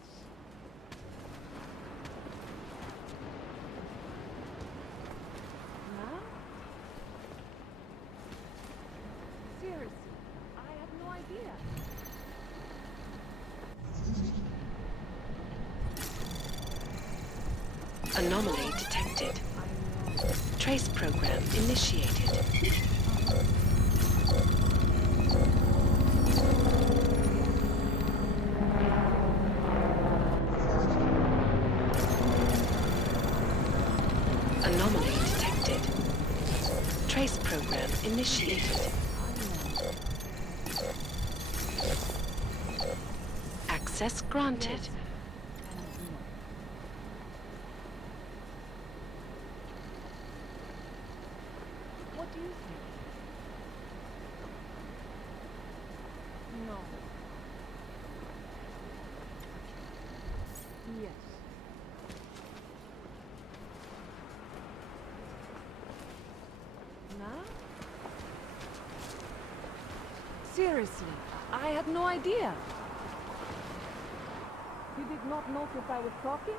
Now? Seriously, I have no idea. Anomaly detected. Trace program initiated. Anomaly detected. Trace program initiated. Access granted. What do you think? No. Yes. Now? Seriously, I had no idea. You did not notice I was talking?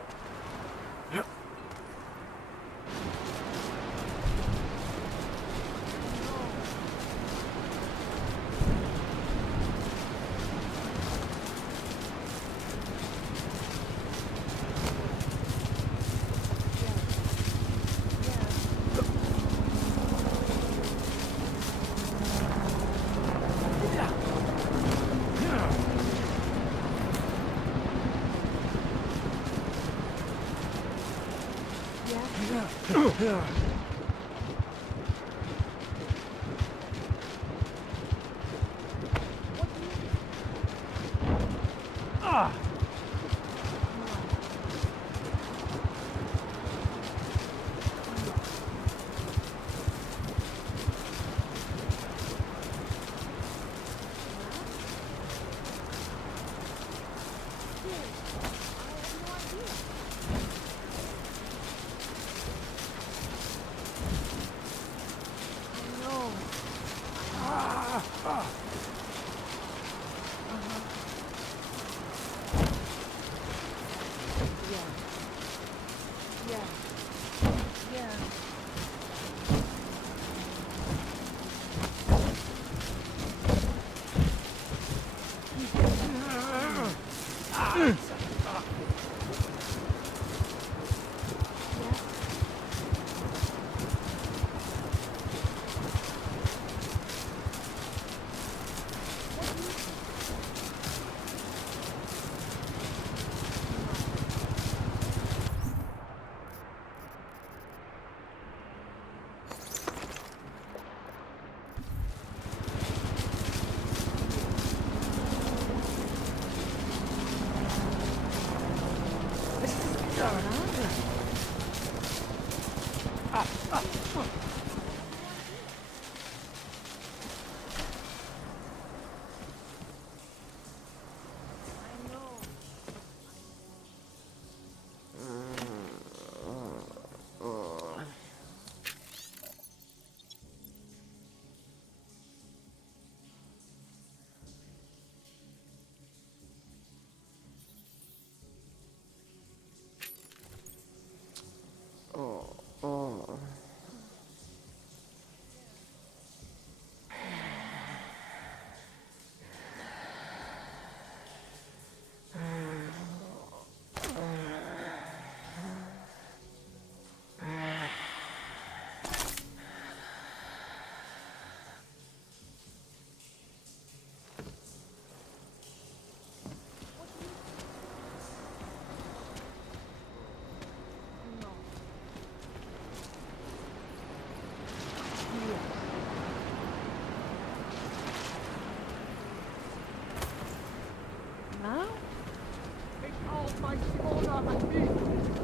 Now?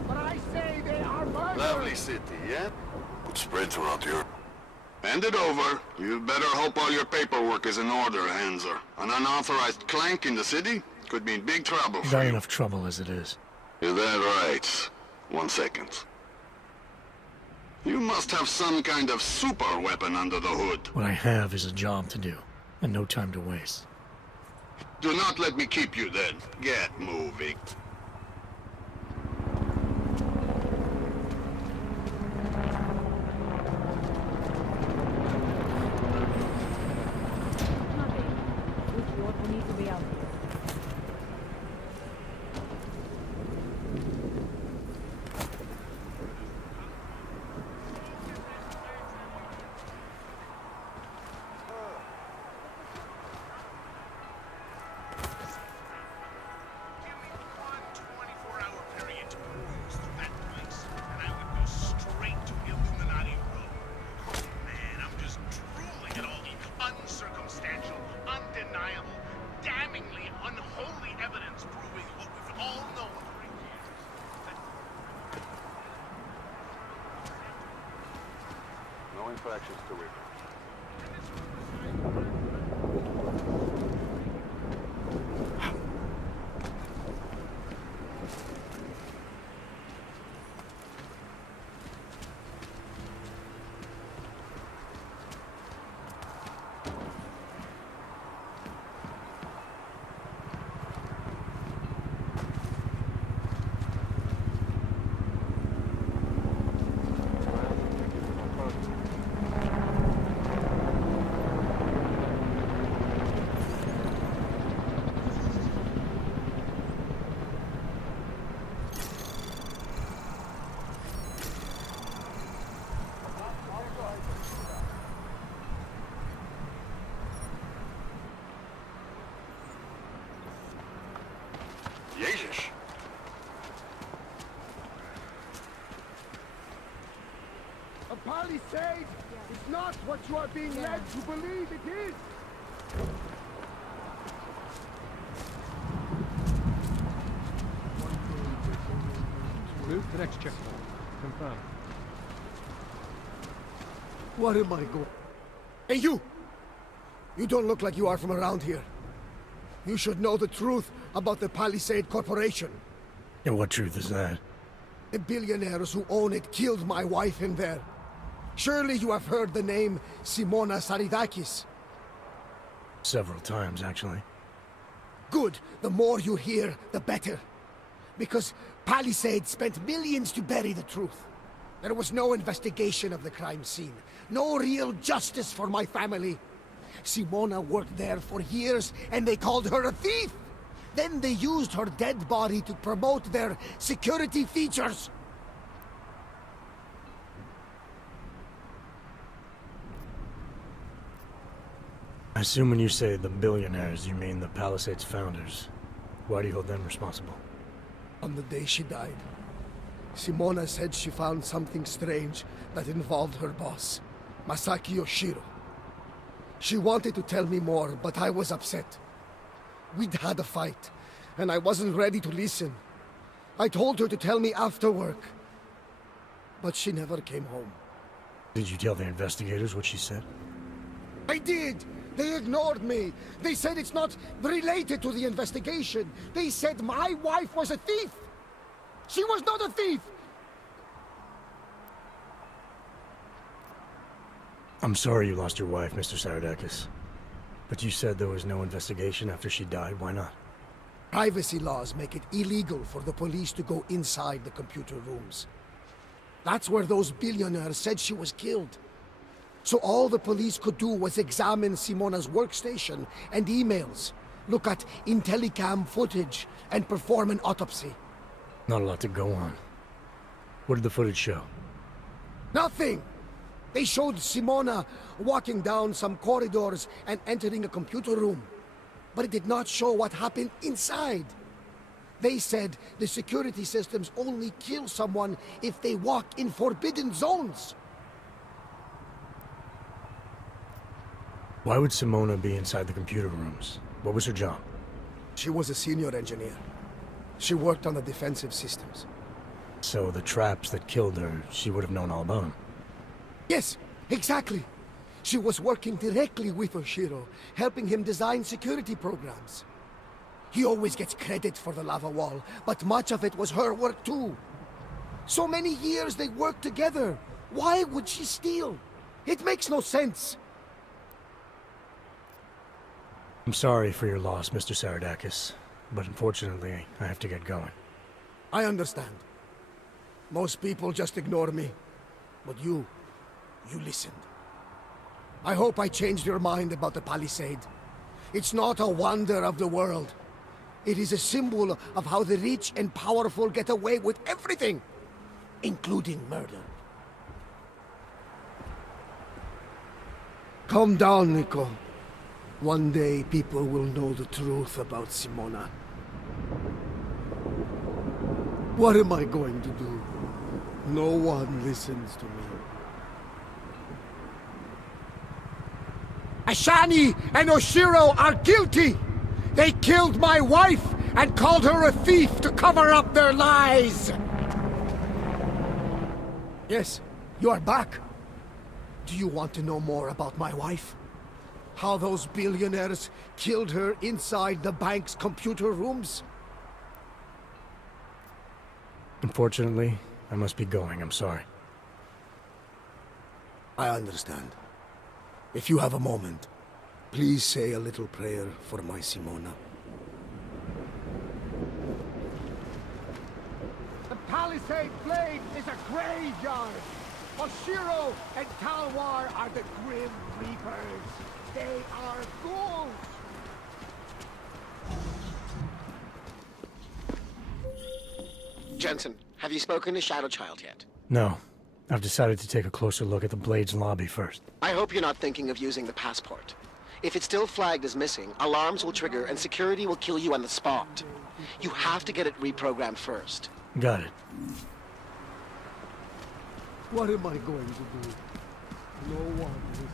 But I say they are murderers. Lovely city, yeah? Good spreads around here. Hand it over. You better hope all your paperwork is in order, Hanser. An unauthorized clank in the city could mean big trouble for Got you. enough trouble as it is. Is that right? 1 second. You must have some kind of super weapon under the hood. What I have is a job to do, and no time to waste. Do not let me keep you then. Get moving. We need to be out here. No infractions to report. Jesus. A palisade is not what you are being led to believe it is. Move to the next checkpoint. Confirm. What am I going? Hey, you! You don't look like you are from around here. You should know the truth about the Palisade Corporation. And what truth is that? The billionaires who own it killed my wife in there. Surely you have heard the name Simona Saridakis. Several times, actually. Good. The more you hear, the better. Because Palisade spent millions to bury the truth. There was no investigation of the crime scene. No real justice for my family. Simona worked there for years, and they called her a thief! Then they used her dead body to promote their security features! I assume when you say the billionaires, you mean the Palisade's founders. Why do you hold them responsible? On the day she died, Simona said she found something strange that involved her boss, Masaki Yoshiro. She wanted to tell me more, but I was upset. We'd had a fight, and I wasn't ready to listen. I told her to tell me after work, but she never came home. Did you tell the investigators what she said? I did! They ignored me! They said it's not related to the investigation! They said my wife was a thief! She was not a thief! I'm sorry you lost your wife, Mr. Saridakis. But you said there was no investigation after she died. Why not? Privacy laws make it illegal for the police to go inside the computer rooms. That's where those billionaires said she was killed. So all the police could do was examine Simona's workstation and emails, look at Intellicam footage, and perform an autopsy. Not a lot to go on. What did the footage show? Nothing! They showed Simona walking down some corridors and entering a computer room. But it did not show what happened inside. They said the security systems only kill someone if they walk in forbidden zones. Why would Simona be inside the computer rooms? What was her job? She was a senior engineer. She worked on the defensive systems. So the traps that killed her, she would have known all about them. Yes, exactly. She was working directly with Oshiro, helping him design security programs. He always gets credit for the lava wall, but much of it was her work too. So many years they worked together. Why would she steal? It makes no sense. I'm sorry for your loss, Mr. Saradakis, but unfortunately, I have to get going. I understand. Most people just ignore me. But you listened. I hope I changed your mind about the palisade. It's not a wonder of the world. It is a symbol of how the rich and powerful get away with everything, including murder. Calm down, Nico. One day people will know the truth about Simona. What am I going to do? No one listens to me. Ashani and Oshiro are guilty! They killed my wife and called her a thief to cover up their lies! Yes, you are back. Do you want to know more about my wife? How those billionaires killed her inside the bank's computer rooms? Unfortunately, I must be going. I'm sorry. I understand. If you have a moment, please say a little prayer for my Simona. The Palisade Blade is a graveyard! Oshiro and Talwar are the Grim Reapers! They are ghouls! Jensen, have you spoken to Shadowchild yet? No. I've decided to take a closer look at the Blade's lobby first. I hope you're not thinking of using the passport. If it's still flagged as missing, alarms will trigger and security will kill you on the spot. You have to get it reprogrammed first. Got it. What am I going to do? No one listens.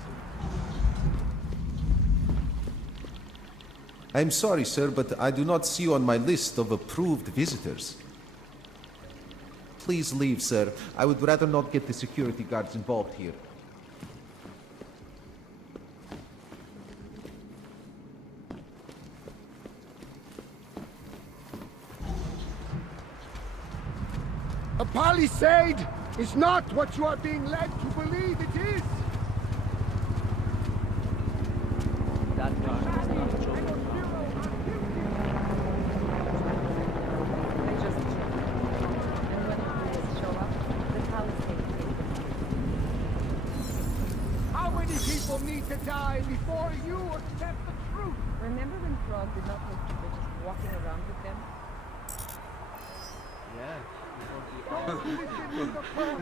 I'm sorry, sir, but I do not see you on my list of approved visitors. Please leave, sir. I would rather not get the security guards involved here. A palisade is not what you are being led to believe it is! That guard is not a joke. They just checked. And when the police show up, the palisade is How many people need to die before you accept the truth? Remember when Frog did not think you were just walking around with them? Yeah. Don't listen to the Frog.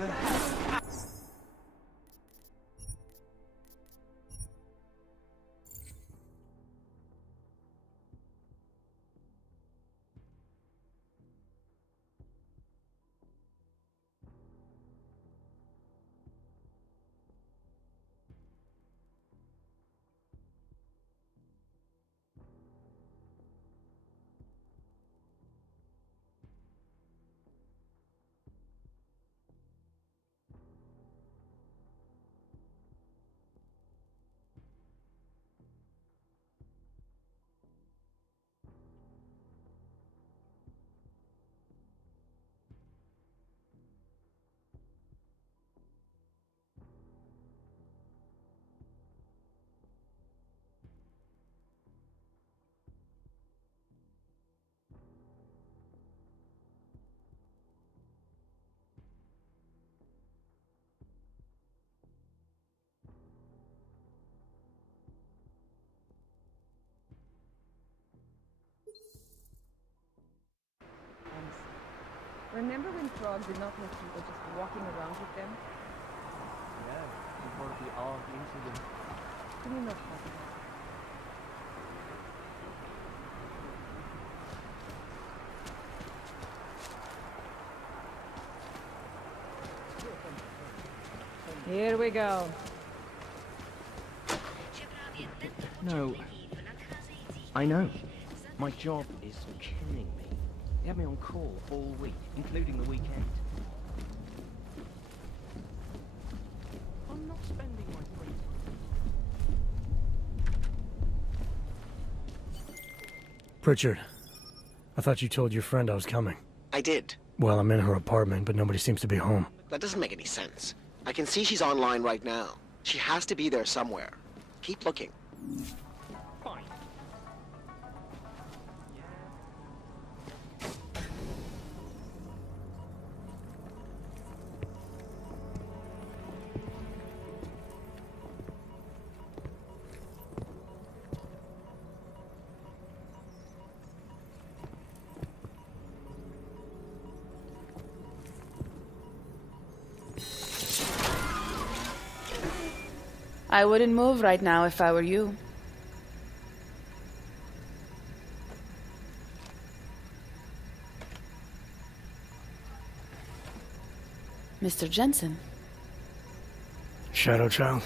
Remember when Frog did not think you were just walking around with them? Yeah, before the odd incident. Can you not talk about it? Here we go. No. I know. My job is killing me. They have me on call all week, including the weekend. I'm not spending my free time. Pritchard, I thought you told your friend I was coming. I did. Well, I'm in her apartment, but nobody seems to be home. That doesn't make any sense. I can see she's online right now. She has to be there somewhere. Keep looking. Fine. I wouldn't move right now if I were you. Mr. Jensen. Shadow Child?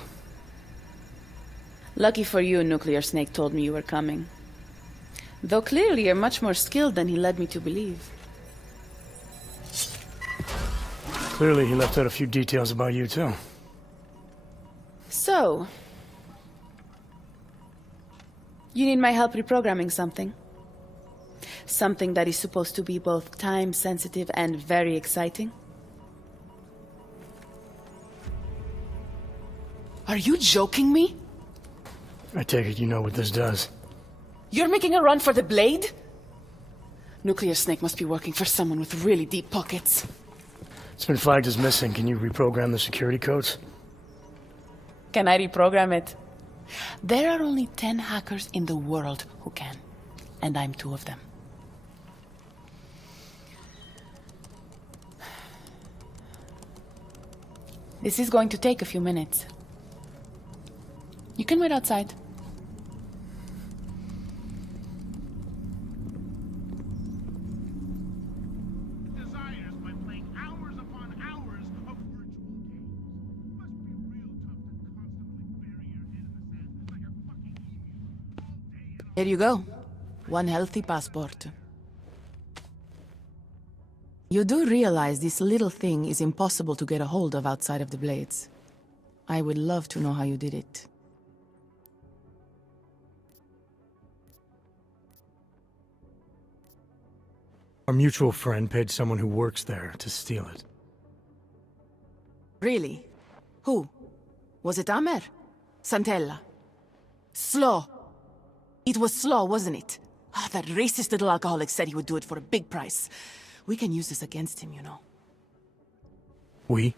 Lucky for you, Nuclear Snake told me you were coming. Though clearly you're much more skilled than he led me to believe. Clearly he left out a few details about you, too. So... you need my help reprogramming something? Something that is supposed to be both time-sensitive and very exciting? Are you joking me? I take it you know what this does. You're making a run for the blade? Nuclear Snake must be working for someone with really deep pockets. It's been flagged as missing. Can you reprogram the security codes? Can I reprogram it? There are only 10 hackers in the world who can. And I'm 2 of them. This is going to take a few minutes. You can wait outside. Here you go. 1 healthy passport. You do realize this little thing is impossible to get a hold of outside of the Blades. I would love to know how you did it. Our mutual friend paid someone who works there to steal it. Really? Who? Was it Amer? Santella? Slow? It was Slow, wasn't it? Ah, that racist little alcoholic said he would do it for a big price. We can use this against him, you know. We?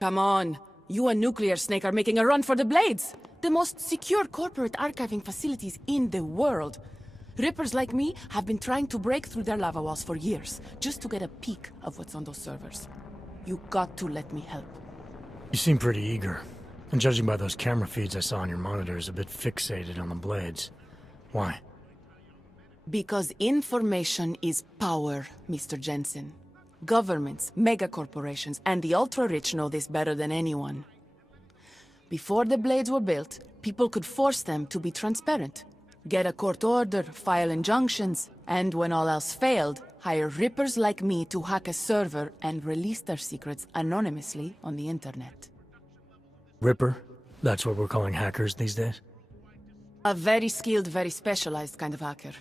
Come on. You and Nuclear Snake are making a run for the Blades. The most secure corporate archiving facilities in the world. Rippers like me have been trying to break through their lava walls for years, just to get a peek of what's on those servers. You got to let me help. You seem pretty eager. And judging by those camera feeds I saw on your monitors, a bit fixated on the Blades. Why? Because information is power, Mr. Jensen. Governments, megacorporations, and the ultra-rich know this better than anyone. Before the Blades were built, people could force them to be transparent. Get a court order, file injunctions, and when all else failed, hire rippers like me to hack a server and release their secrets anonymously on the internet. Ripper? That's what we're calling hackers these days? A very skilled, very specialized kind of hacker.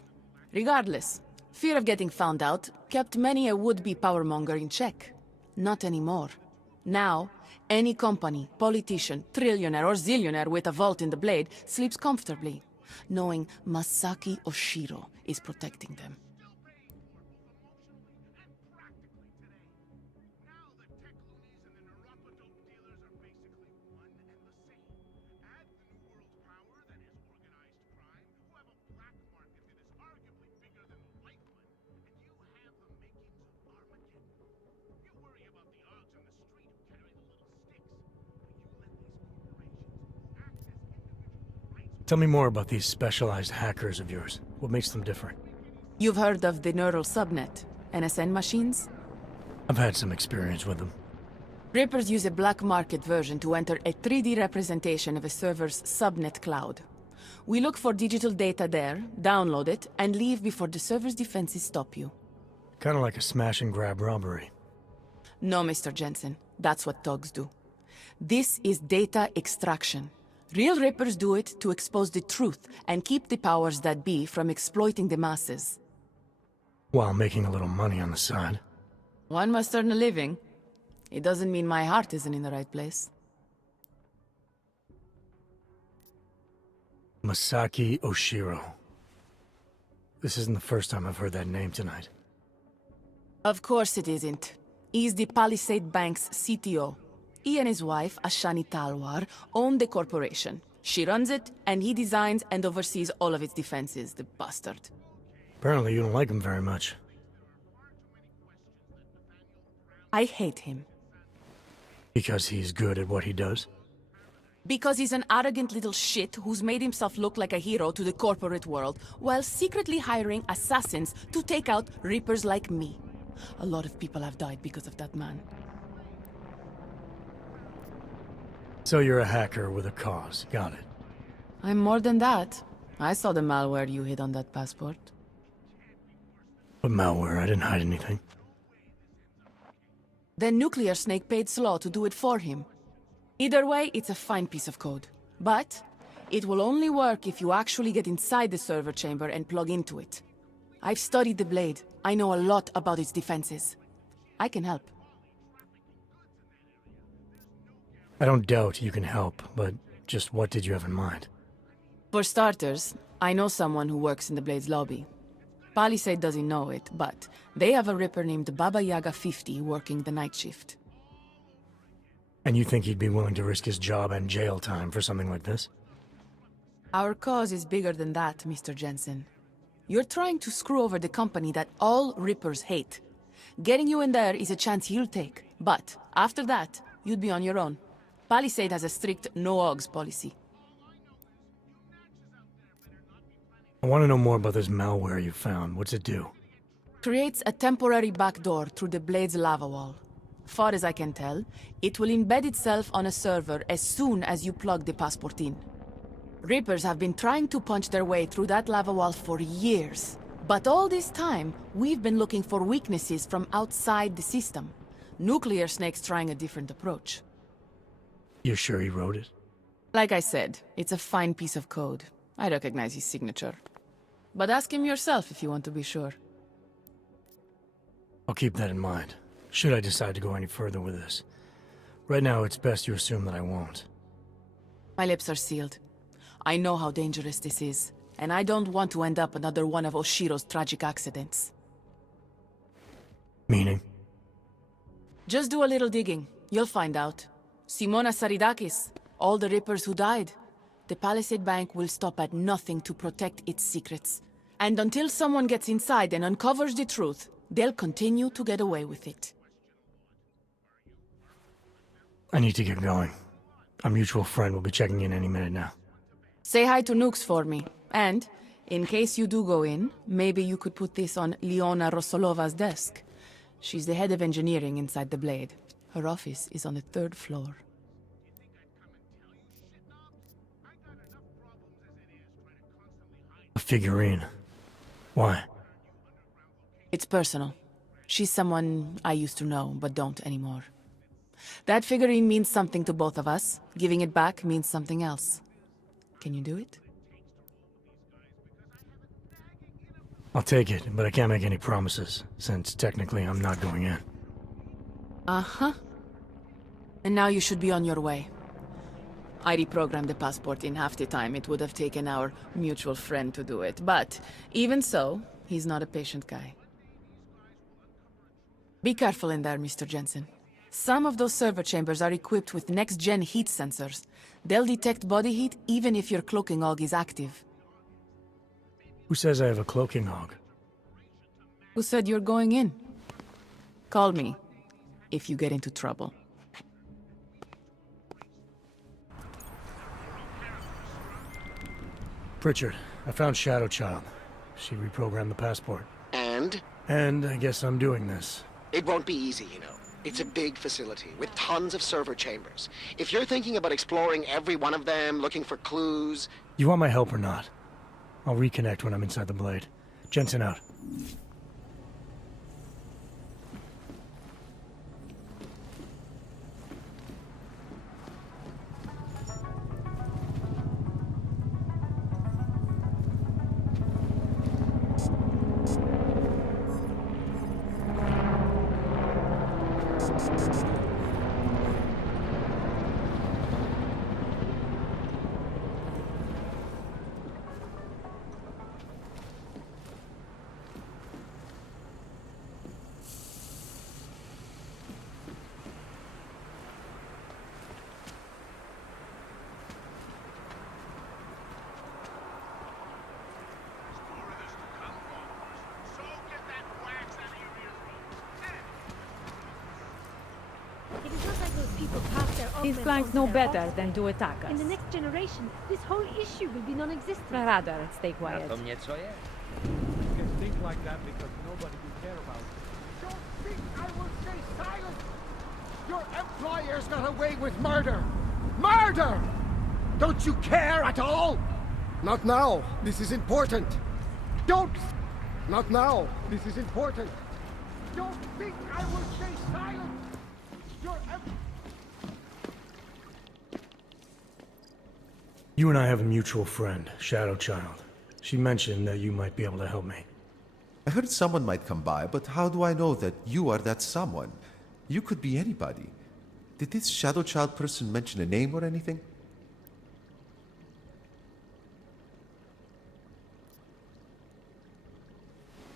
Regardless, fear of getting found out kept many a would-be powermonger in check. Not anymore. Now, any company, politician, trillionaire or zillionaire with a vault in the Blade sleeps comfortably, knowing Masaki Oshiro is protecting them. Tell me more about these specialized hackers of yours. What makes them different? You've heard of the Neural Subnet, NSN machines? I've had some experience with them. Rippers use a black market version to enter a 3D representation of a server's subnet cloud. We look for digital data there, download it, and leave before the server's defenses stop you. Kinda like a smash and grab robbery. No, Mr. Jensen. That's what thugs do. This is data extraction. Real Rippers do it to expose the truth and keep the powers that be from exploiting the masses. While making a little money on the side. One must earn a living. It doesn't mean my heart isn't in the right place. Masaki Oshiro. This isn't the first time I've heard that name tonight. Of course it isn't. He's the Palisade Bank's CTO. He and his wife, Ashani Talwar, own the corporation. She runs it, and he designs and oversees all of its defenses, the bastard. Apparently you don't like him very much. I hate him. Because he's good at what he does? Because he's an arrogant little shit who's made himself look like a hero to the corporate world, while secretly hiring assassins to take out Reapers like me. A lot of people have died because of that man. So you're a hacker with a cause. Got it. I'm more than that. I saw the malware you hid on that passport. But malware, I didn't hide anything. Then Nuclear Snake paid Slaw to do it for him. Either way, it's a fine piece of code. But it will only work if you actually get inside the server chamber and plug into it. I've studied the Blade. I know a lot about its defenses. I can help. I don't doubt you can help, but just what did you have in mind? For starters, I know someone who works in the Blade's lobby. Palisade doesn't know it, but they have a Ripper named Baba Yaga 50 working the night shift. And you think he'd be willing to risk his job and jail time for something like this? Our cause is bigger than that, Mr. Jensen. You're trying to screw over the company that all Rippers hate. Getting you in there is a chance he'll take, but after that, you'd be on your own. Palisade has a strict no-OGs policy. I want to know more about this malware you found. What's it do? Creates a temporary backdoor through the Blade's lava wall. Far as I can tell, it will embed itself on a server as soon as you plug the passport in. Reapers have been trying to punch their way through that lava wall for years. But all this time, we've been looking for weaknesses from outside the system. Nuclear Snake's trying a different approach. You're sure he wrote it? Like I said, it's a fine piece of code. I recognize his signature. But ask him yourself if you want to be sure. I'll keep that in mind, should I decide to go any further with this. Right now, it's best you assume that I won't. My lips are sealed. I know how dangerous this is, and I don't want to end up another one of Oshiro's tragic accidents. Meaning? Just do a little digging. You'll find out. Simona Saridakis, all the Rippers who died. The Palisade Bank will stop at nothing to protect its secrets. And until someone gets inside and uncovers the truth, they'll continue to get away with it. I need to get going. Our mutual friend will be checking in any minute now. Say hi to Nukes for me. And, in case you do go in, maybe you could put this on Leona Rosolova's desk. She's the head of engineering inside the Blade. Her office is on the 3rd floor. A figurine. Why? It's personal. She's someone I used to know, but don't anymore. That figurine means something to both of us. Giving it back means something else. Can you do it? I'll take it, but I can't make any promises, since technically I'm not going in. Uh-huh. And now you should be on your way. I reprogrammed the passport in half the time it would have taken our mutual friend to do it, but even so, he's not a patient guy. Be careful in there, Mr. Jensen. Some of those server chambers are equipped with next-gen heat sensors. They'll detect body heat even if your cloaking AUG is active. Who says I have a cloaking AUG? Who said you're going in? Call me, if you get into trouble. Pritchard, I found Shadow Child. She reprogrammed the passport. And? And I guess I'm doing this. It won't be easy, you know. It's a big facility with tons of server chambers. If you're thinking about exploring every one of them, looking for clues... You want my help or not? I'll reconnect when I'm inside the Blade. Jensen out. These clanks know better than to attack us. In the next generation, this whole issue will be non-existent. Rather, stay quiet. You can think like that because nobody you care about. Don't think I will stay silent! Your employers got away with murder! Murder! Don't you care at all? Not now. This is important. Don't... Not now. This is important. Don't think I will stay silent! Your You and I have a mutual friend, Shadow Child. She mentioned that you might be able to help me. I heard someone might come by, but how do I know that you are that someone? You could be anybody. Did this Shadow Child person mention a name or anything?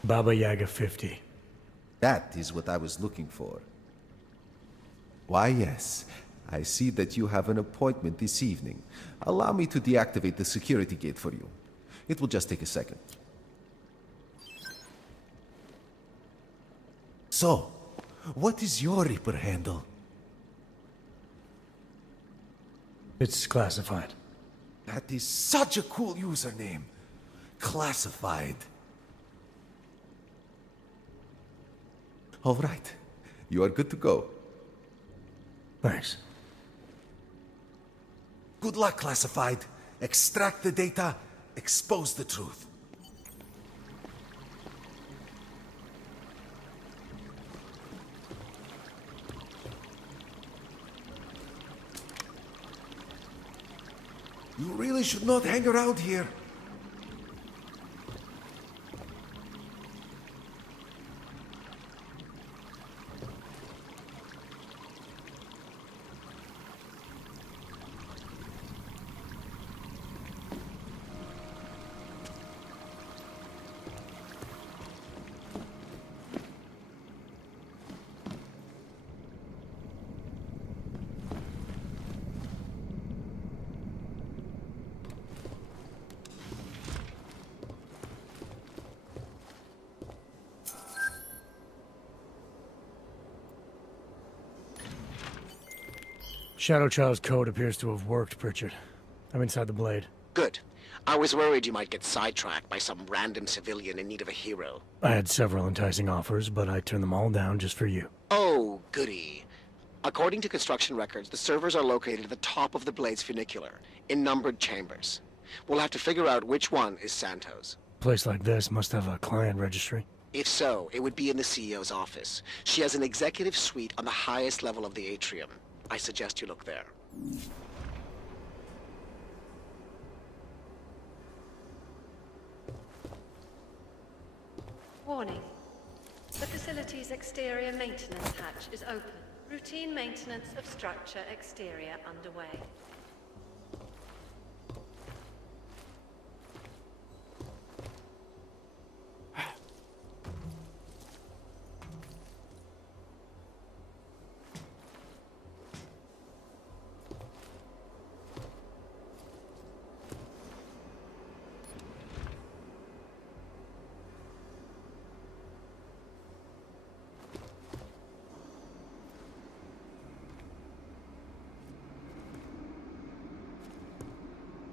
Baba Yaga 50. That is what I was looking for. Why, yes. I see that you have an appointment this evening. Allow me to deactivate the security gate for you. It will just take a second. So, what is your Reaper handle? It's classified. That is such a cool username. Classified. All right. You are good to go. Thanks. Good luck, Classified. Extract the data, expose the truth. You really should not hang around here. Shadow Child's code appears to have worked, Pritchard. I'm inside the blade. Good. I was worried you might get sidetracked by some random civilian in need of a hero. I had several enticing offers, but I turned them all down just for you. Oh, goody. According to construction records, the servers are located at the top of the blade's funicular, in numbered chambers. We'll have to figure out which one is Santos. A place like this must have a client registry. If so, it would be in the CEO's office. She has an executive suite on the highest level of the atrium. I suggest you look there. Warning. The facility's exterior maintenance hatch is open. Routine maintenance of structure exterior underway.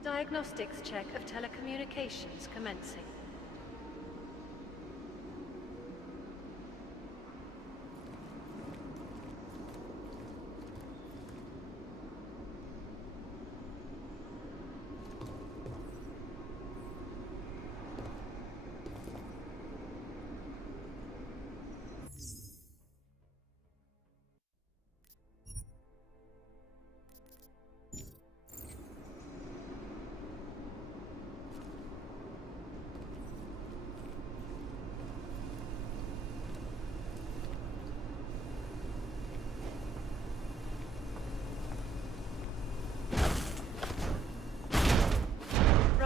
Diagnostics check of telecommunications commencing.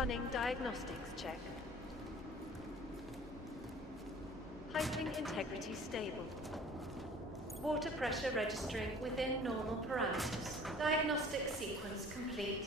Running diagnostics check. Piping integrity stable. Water pressure registering within normal parameters. Diagnostic sequence complete.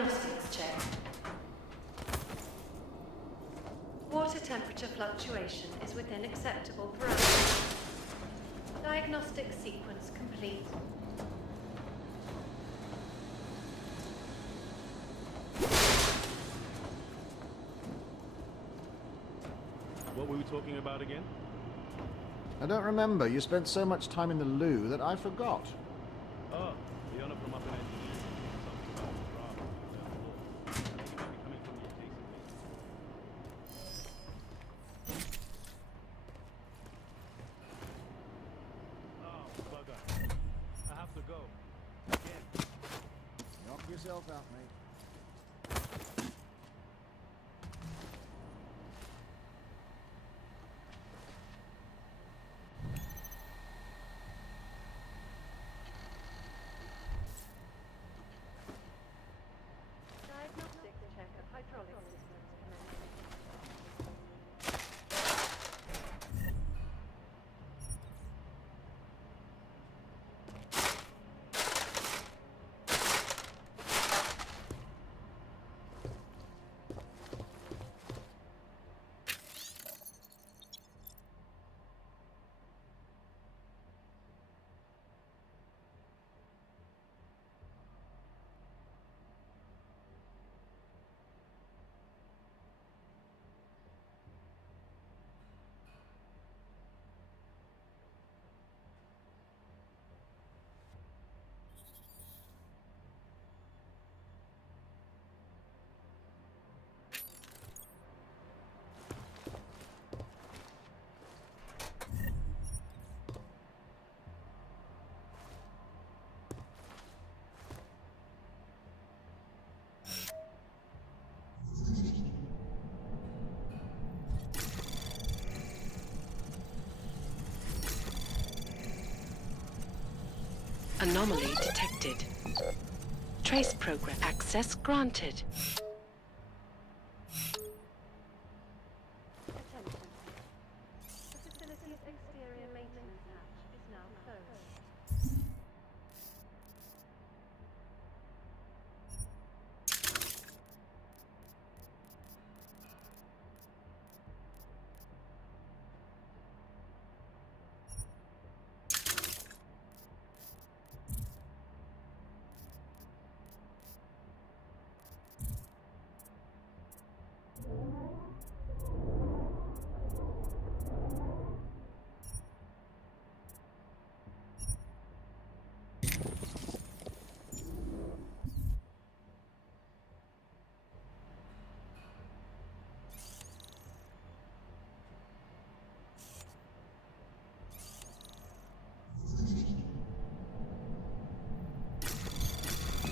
Diagnostics check. Water temperature fluctuation is within acceptable parameters. Diagnostic sequence complete. What were we talking about again? I don't remember. You spent so much time in the loo that I forgot. Oh, the owner from up in engineering. Something about the drama. I think it might be coming from the adjacent base. Oh, bugger. I have to go. Again. Knock yourself out, mate. Diagnostic check of hydraulic systems commencing. Anomaly detected. Trace program access granted. Attention. The facility's exterior maintenance hatch is now closed.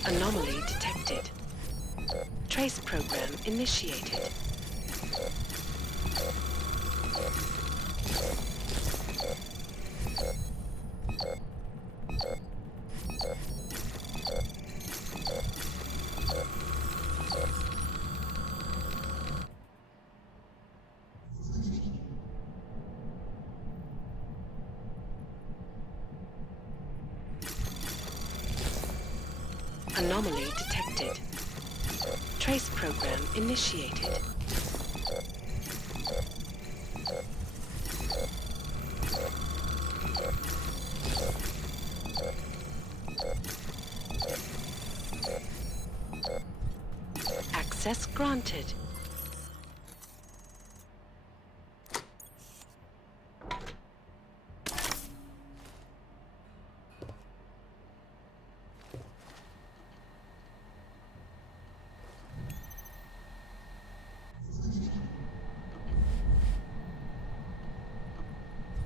Anomaly detected. Trace program initiated. Anomaly detected. Trace program initiated. Access granted.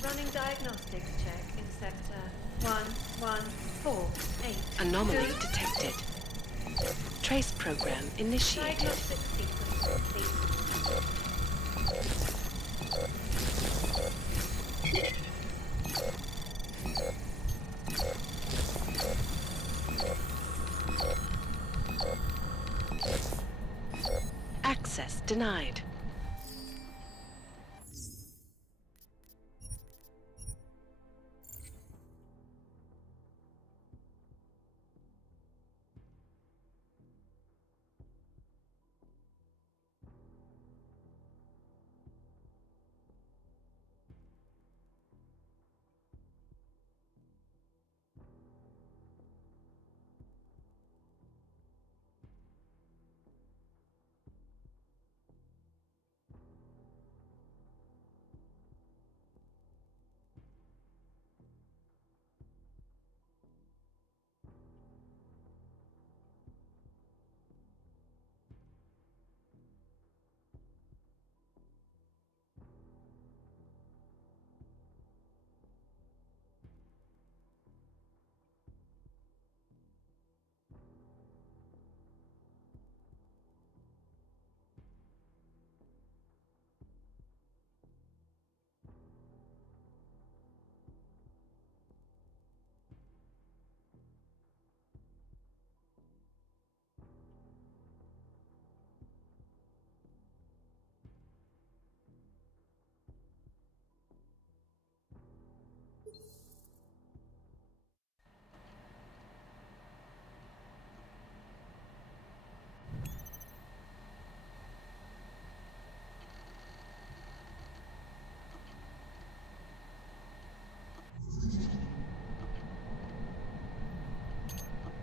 Running diagnostics check in sector 1148. Anomaly detected. Trace program initiated. Diagnostic sequence complete. Access denied.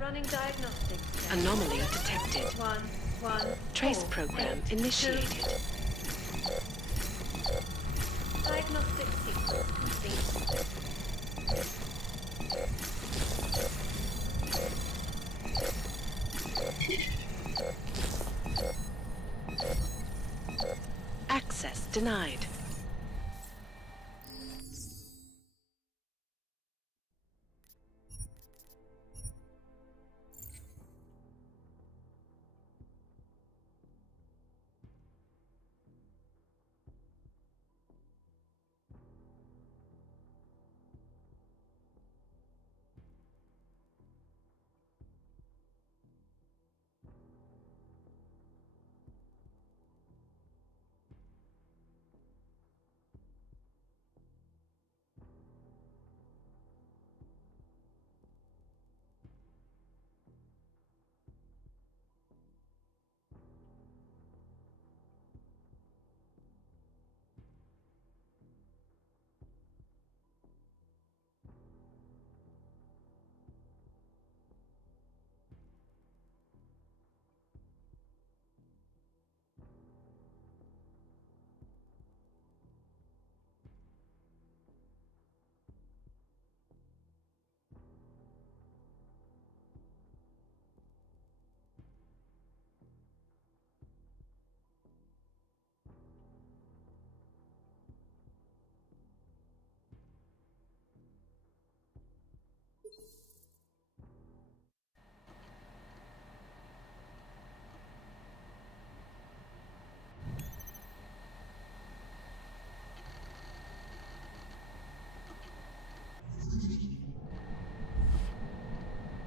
Running diagnostics. Anomaly detected. 1, Trace 4, program 8, initiated. 2. Diagnostic sequence complete. Access denied.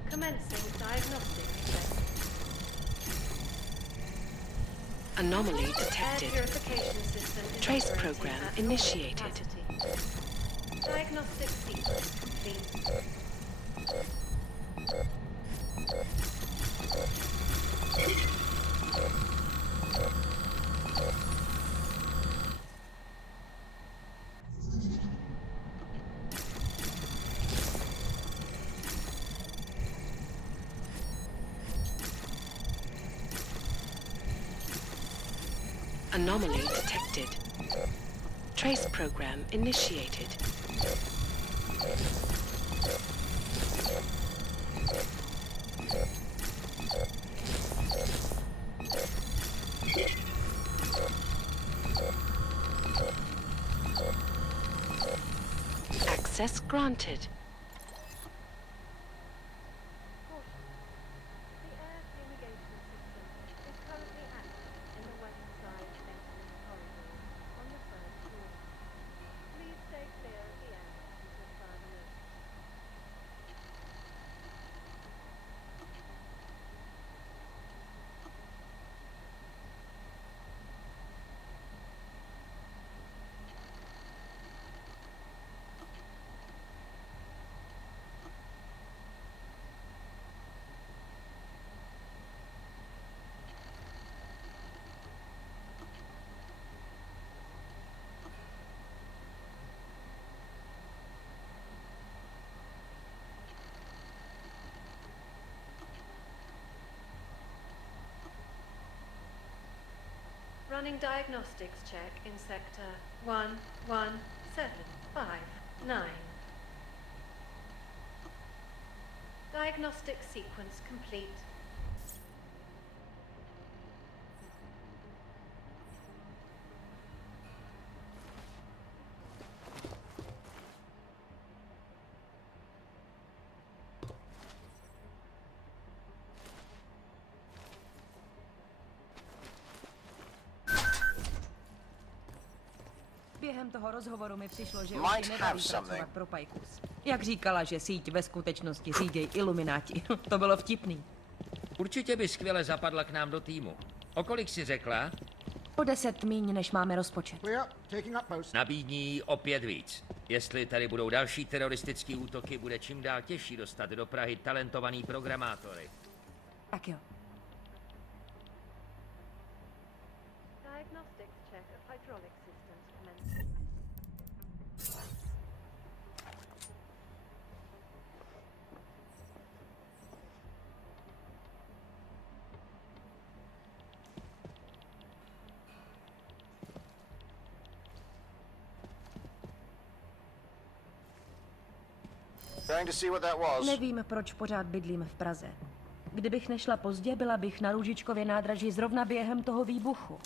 Commencing diagnostics check. Anomaly Air detected. purification system is Trace operating program at full initiated. capacity. Diagnostic sequence complete. Anomaly detected. Trace program initiated. Access granted. The air fumigation system is currently active in the west side maintenance corridor on the first floor. Please stay clear at the end until further notice. Running diagnostics check in sector 11759. Diagnostic sequence complete. Během toho rozhovoru mi přišlo, že Might už ji have nebaví something. pracovat pro Pajkus. Jak říkala, že síť ve skutečnosti řídějí ilumináti. To bylo vtipný. Určitě by skvěle zapadla k nám do týmu. O kolik si řekla? O 10 míň, než máme rozpočet. Nabídní jí o 5 víc. Jestli tady budou další teroristické útoky, bude čím dál těžší dostat do Prahy talentovaný programátory. Tak jo. Diagnostics check of hydraulic systems commencing. Going to see what that was. Nevím, proč pořád bydlím v Praze. Kdybych nešla pozdě, byla bych na Růžičkově nádraží zrovna během toho výbuchu.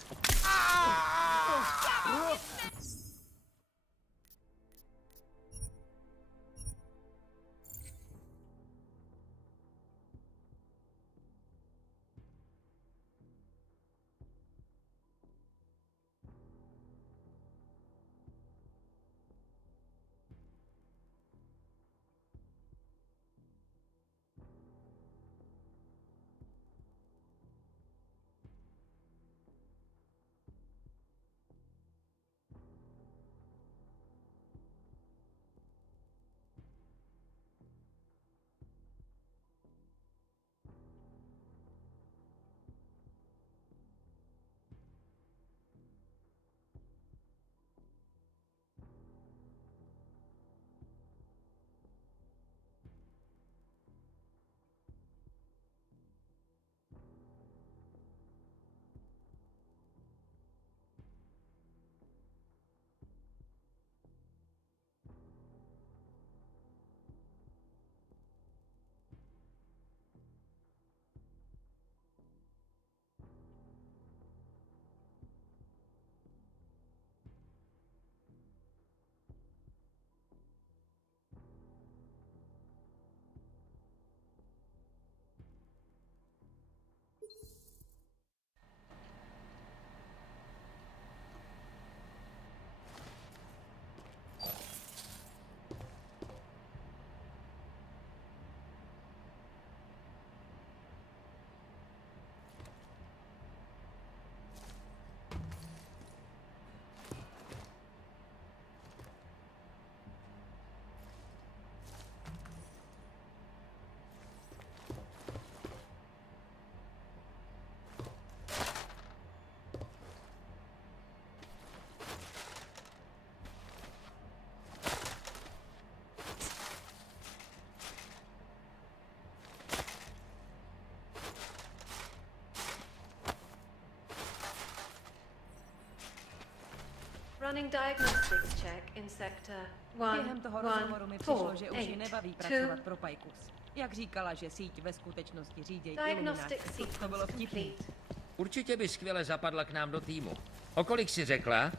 Running diagnostics check in sector Během toho rozhovoru mi přišlo, že už ji 14882. nebaví pracovat pro Pajkus. Jak říkala, že síť ve skutečnosti řídí Diagnostic ilumináti. To bylo sequence vtipný. complete. Určitě by skvěle zapadla k nám do týmu. O kolik si řekla?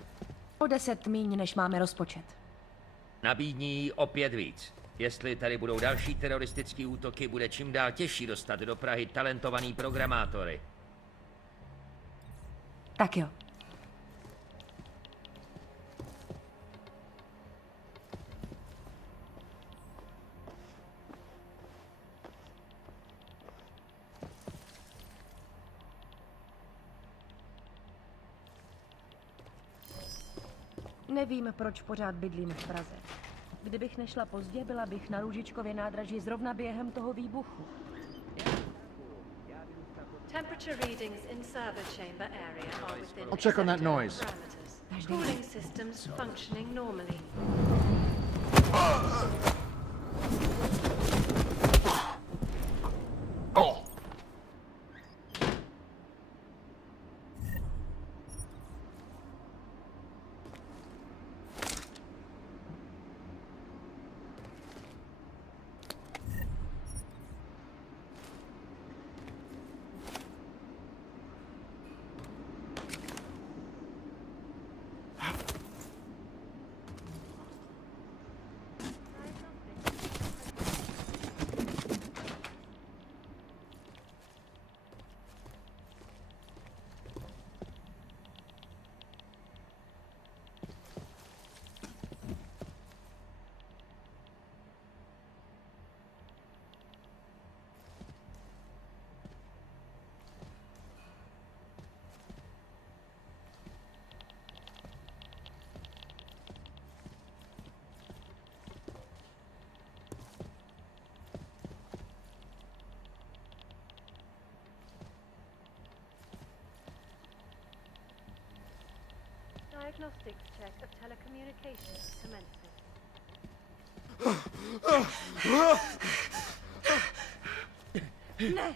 O 10 míň, než máme rozpočet. Nabídni jí o 5 víc. Jestli tady budou další teroristické útoky, bude čím dál těžší dostat do Prahy talentovaný programátory. Tak jo. Nevím, proč pořád bydlím v Praze. Kdybych nešla pozdě, byla bych na Růžičkově nádraží zrovna během toho výbuchu. Temperature readings in server chamber area are within I'll check on that acceptable noise. parameters. Cooling systems functioning normally. Diagnostics check of telecommunications commences. Ne!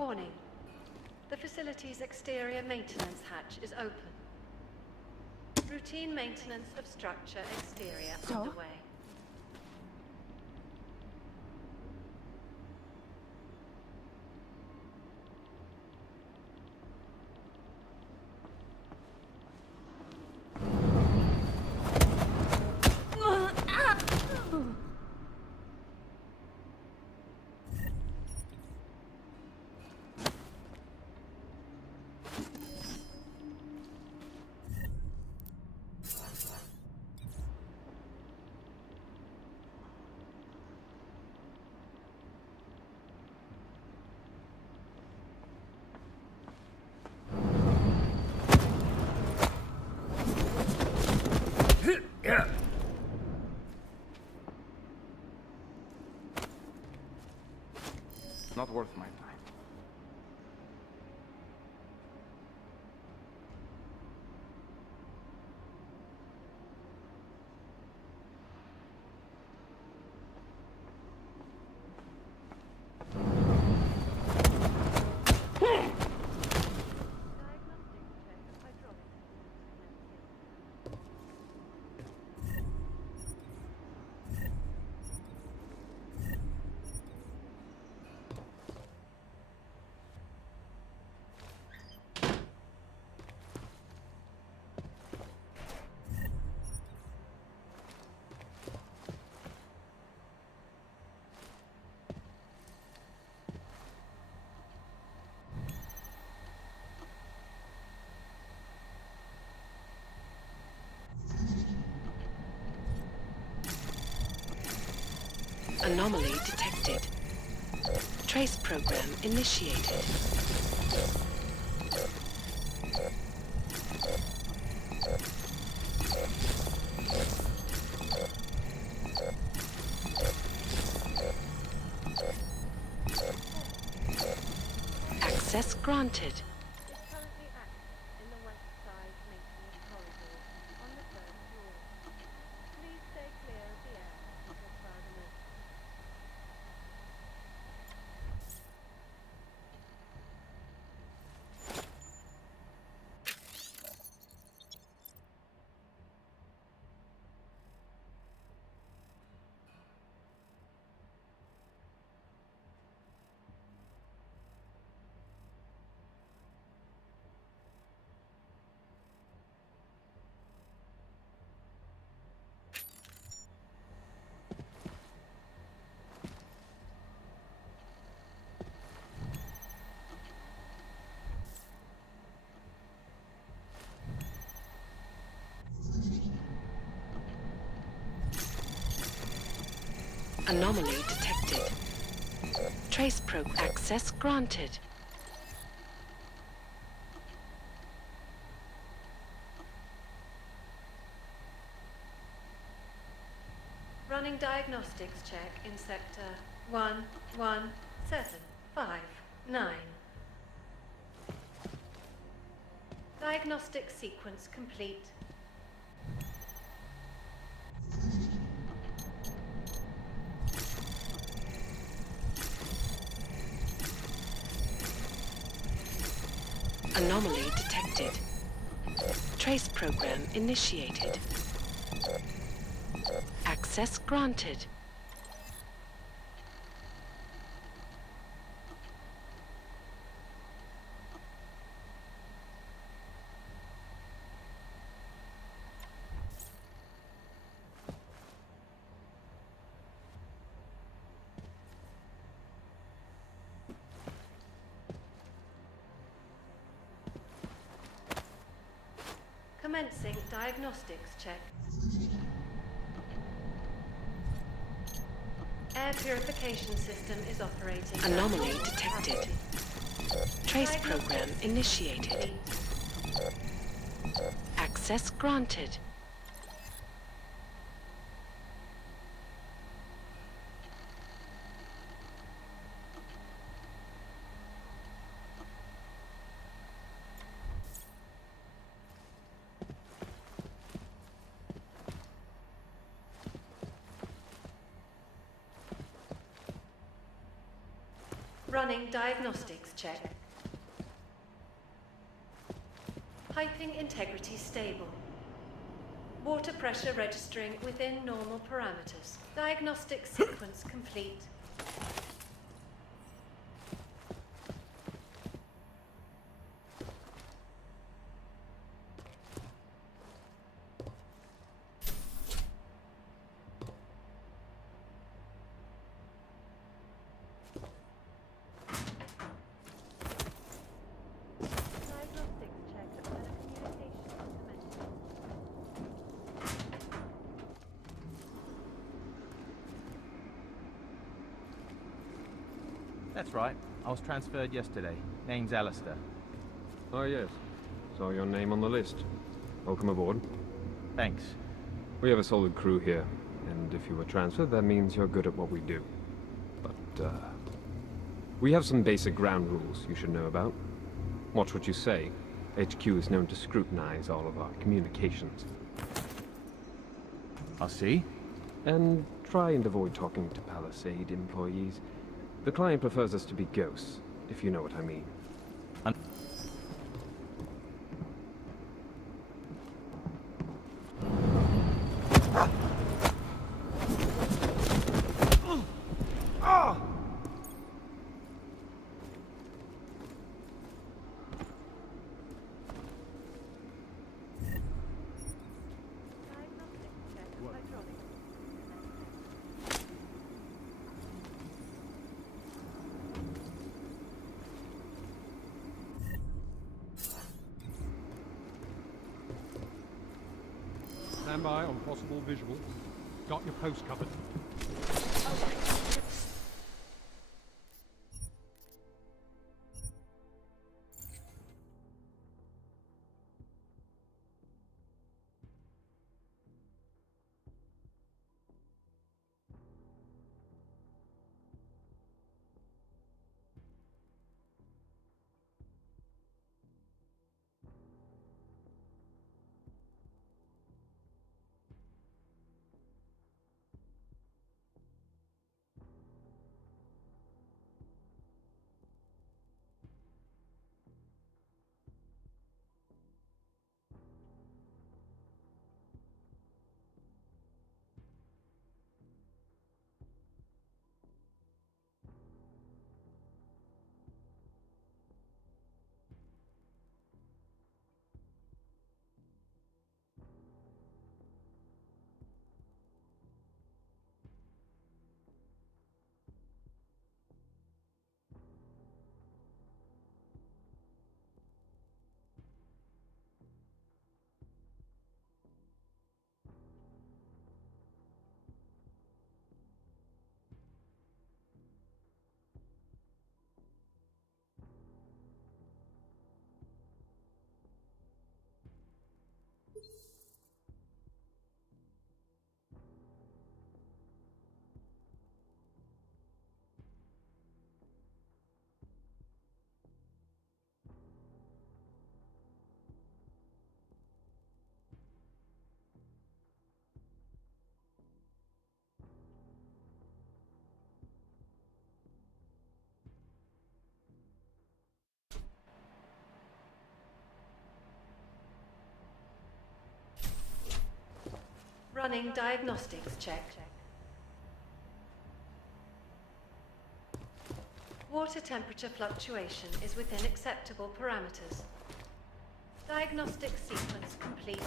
Warning. The facility's exterior maintenance hatch is open. Routine maintenance of structure exterior underway. Not worth my time. Anomaly detected. Trace program initiated. Access granted. Anomaly detected. Trace probe access granted. Running diagnostics check in sector 11759. Diagnostic sequence complete. Anomaly detected. Trace program initiated. Access granted. Commencing diagnostics check. Air purification system is operating. Anomaly detected. Trace program initiated. Access granted. Running diagnostics check. Piping integrity stable. Water pressure registering within normal parameters. Diagnostic sequence complete. That's right. I was transferred yesterday. Name's Alistair. Oh, yes. Saw your name on the list. Welcome aboard. Thanks. We have a solid crew here, and if you were transferred, that means you're good at what we do. But, we have some basic ground rules you should know about. Watch what you say. HQ is known to scrutinize all of our communications. I'll see. And try and avoid talking to Palisade employees. The client prefers us to be ghosts, if you know what I mean. Stand by on possible visual. Got your post covered. Running diagnostics check. Water temperature fluctuation is within acceptable parameters. Diagnostic sequence complete.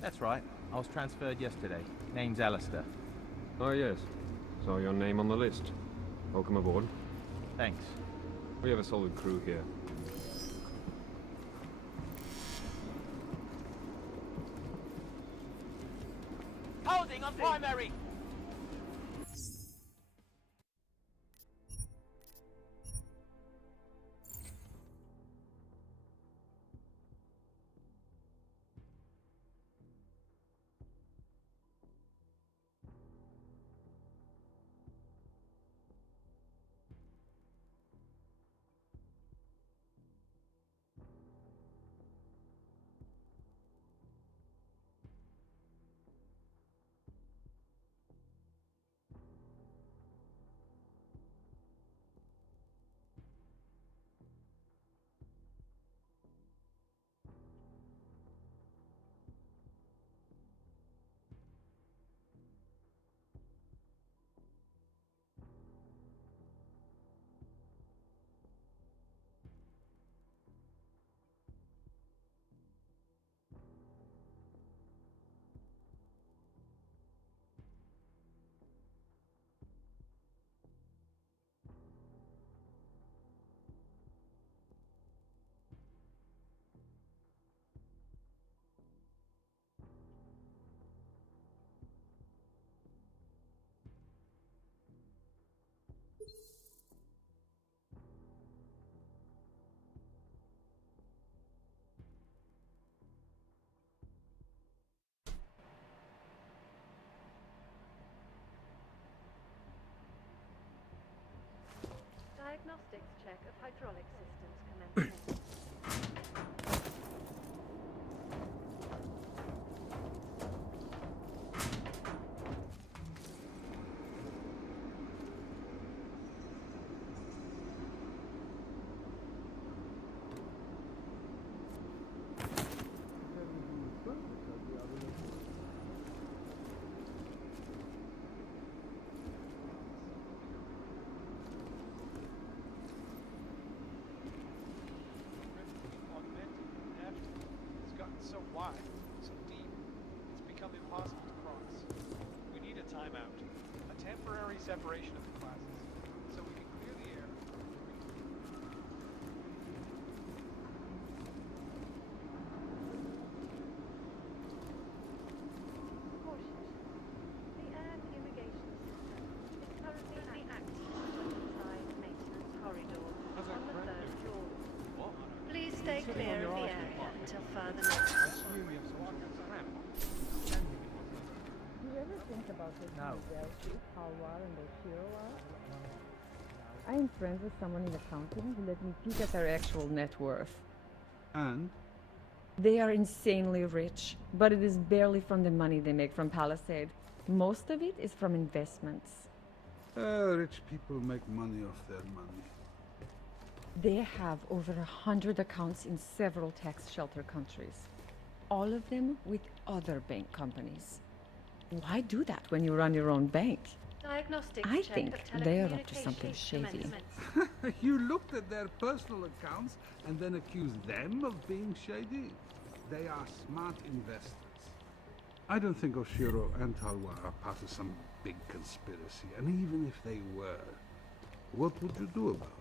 That's right. I was transferred yesterday. Name's Alistair. Oh, yes. Saw your name on the list. Welcome aboard. Thanks. We have a solid crew here. Holding on primary! check of hydraulic systems commencing. It's gotten so wide, so deep, it's become impossible to cross. We need a timeout, a temporary separation of the classes, so we can clear the air. Caution. The air fumigation system is currently active inside the maintenance corridor on the third floor. Please stay clear of the area until further notice. Do you ever think about this? No. Halvar and Oshiro are? I am friends with someone in accounting who let me peek at their actual net worth. And? They are insanely rich, but it is barely from the money they make from Palisade. Most of it is from investments. Rich people make money off their money. They have over 100 accounts in several tax shelter countries. All of them with other bank companies. Why do that when you run your own bank? Diagnostics I check think of they are up to something telecommunications shady. commencement. You looked at their personal accounts and then accused them of being shady? They are smart investors. I don't think Oshiro and Talwa are part of some big conspiracy, and even if they were, what would you do about it?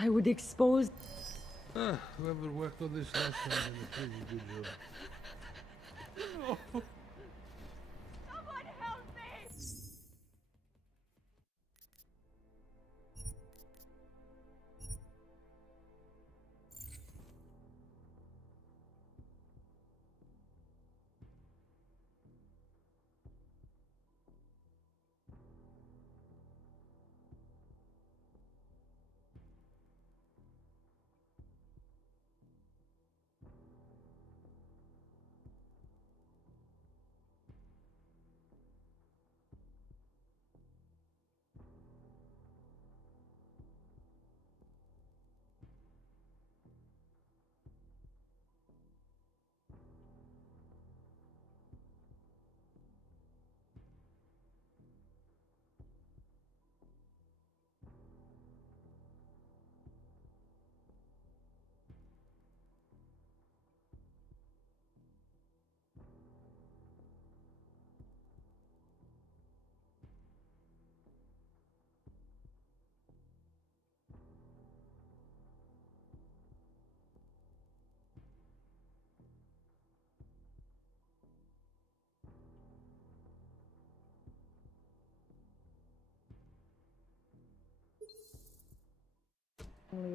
I would expose... Whoever worked on this last time did a pretty good job. Oh. Someone help me!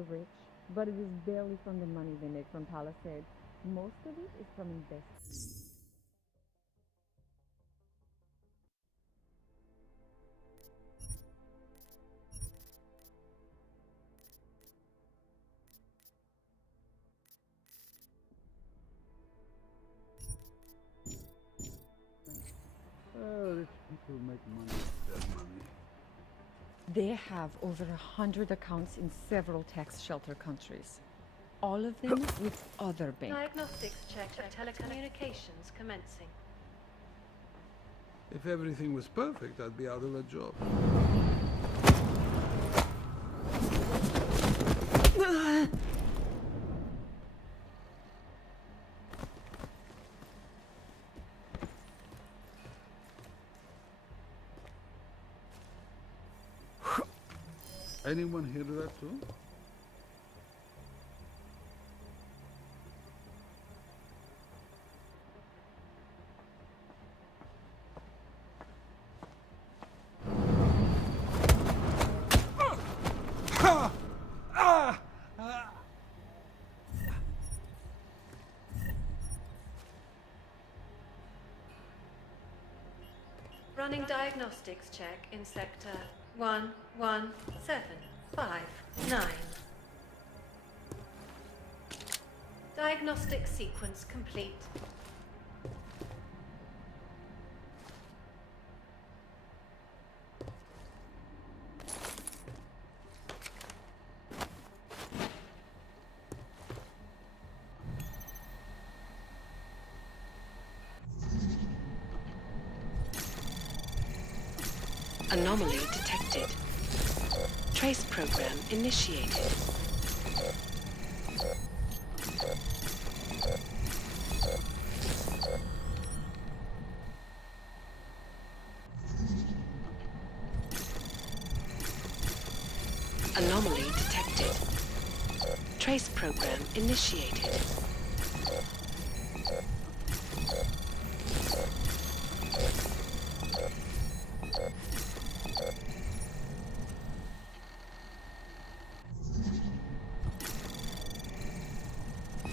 Rich, but it is barely from the money they make from Palisade. Most of it is from investments. Rich people make money off their money. They have over 100 accounts in several tax shelter countries. All of them with other banks. Diagnostics check of telecommunications commencing. If everything was perfect, I'd be out of a job. Anyone hear that too? Running diagnostics check in sector 1175. 9. Diagnostic sequence complete. Anomaly detected. Trace program initiated. Anomaly detected. Trace program initiated.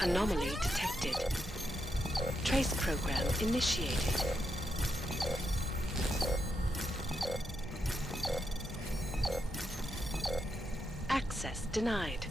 Anomaly detected. Trace program initiated. Access denied.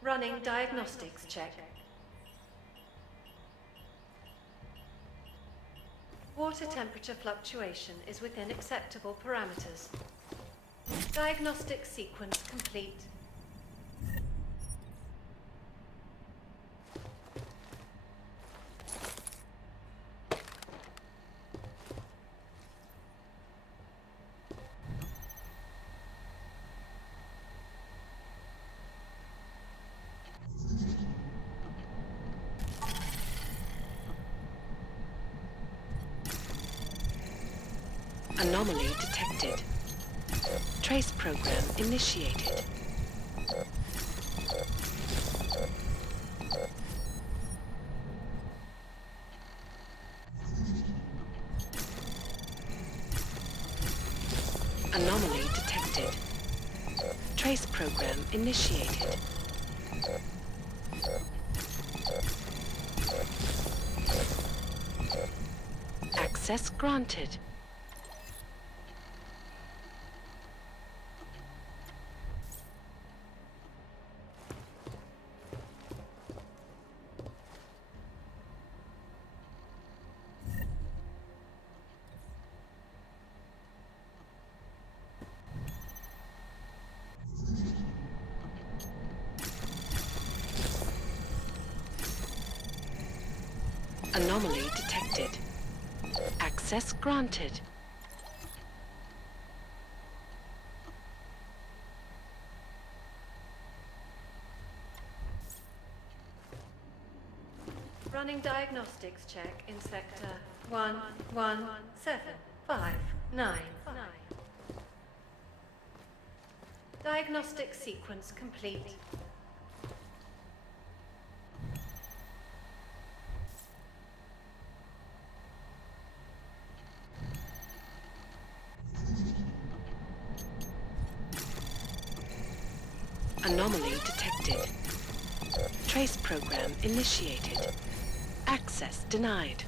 Running diagnostics check. Water temperature fluctuation is within acceptable parameters. Diagnostic sequence complete. Anomaly detected. Trace program initiated. Anomaly detected. Trace program initiated. Access granted. Anomaly detected. Access granted. Running diagnostics check in sector 11759. Diagnostic sequence complete. Anomaly detected. Trace program initiated. Access denied.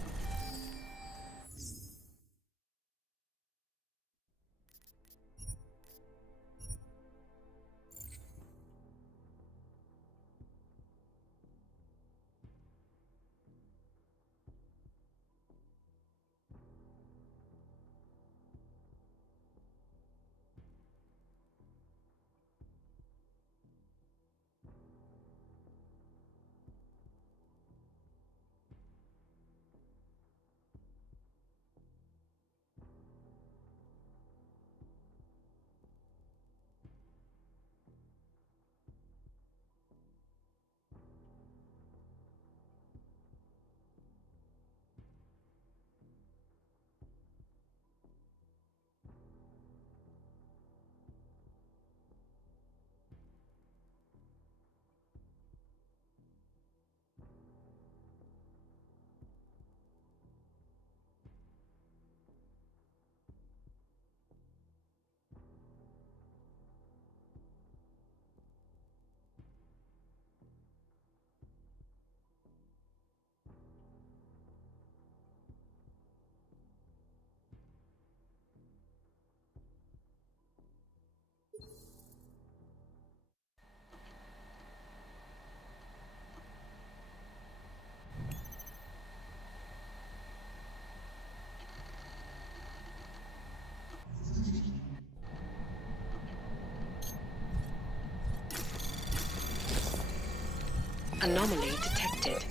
Anomaly detected.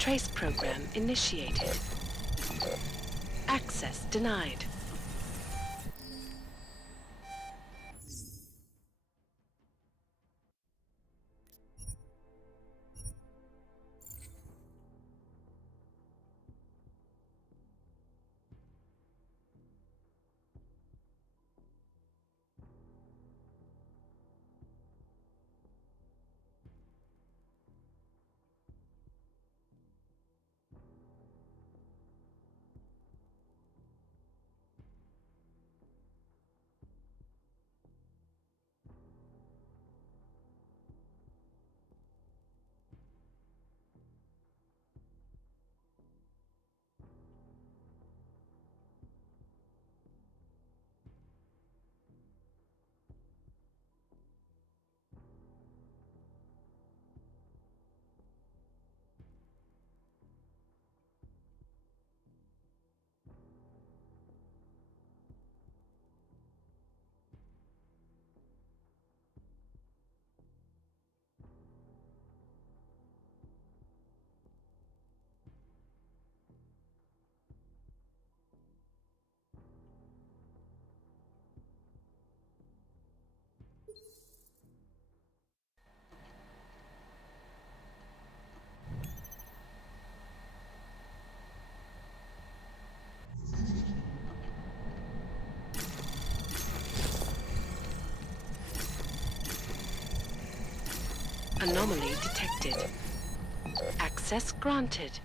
Trace program initiated. Access denied. Anomaly detected. Access granted.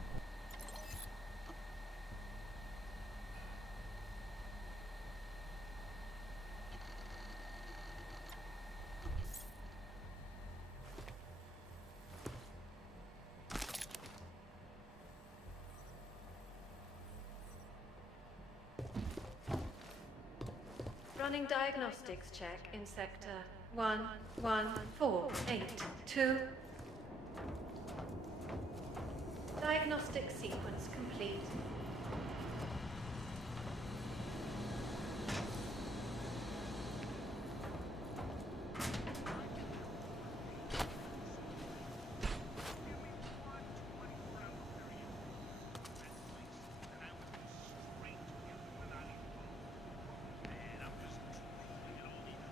Running diagnostics check in sector 11482. Diagnostic sequence complete.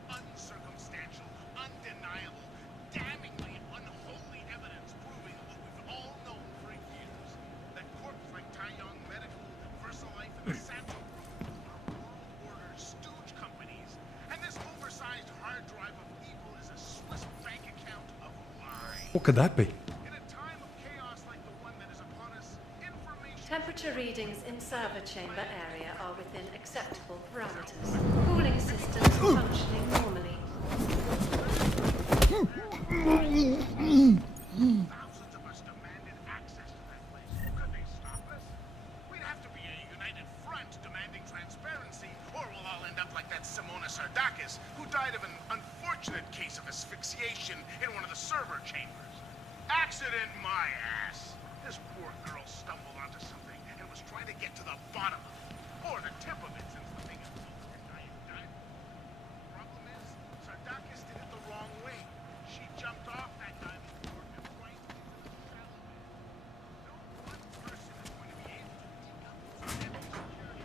Uncircumstantial, undeniable, damningly unholy evidence proving what we've all known for years. That corpse like Taiyong Medical, VersaLife, and the Santo Group are world order stooge companies. And this oversized hard drive of evil is a Swiss bank account of lies. What could that be? In a time of chaos like the one that is upon us, information... Temperature readings in server chamber area are within acceptable parameters. Cooling systems functioning normally. Thousands of us demanded access to that place. Could they stop us? We'd have to be a united front demanding transparency, or we'll all end up like that Simona Sardakis, who died of an unfortunate case of asphyxiation in one of the server chambers. Accident my ass! This poor girl stumbled onto something and was trying to get to the bottom of it. Or the tip of it, since the thing is dive. Problem is, Sardakis did it the wrong way. She jumped off that diving board and right into the shallow end. No one person is going to be able to decouple from every security.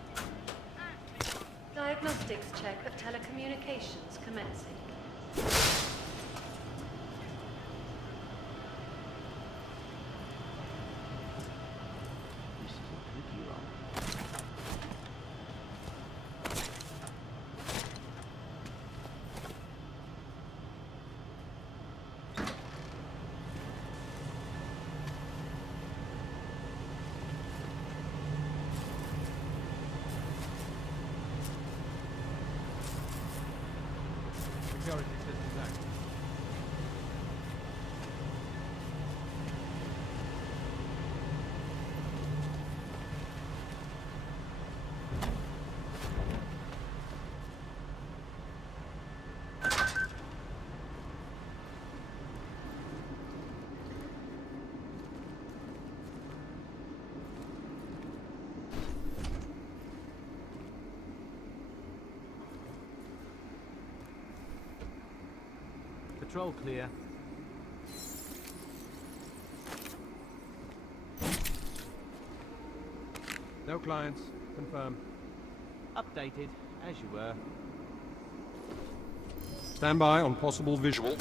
Diagnostics check of telecommunications commencing. Security systems active. Patrol clear. No clients. Confirm. Updated, as you were. Stand by on possible visual.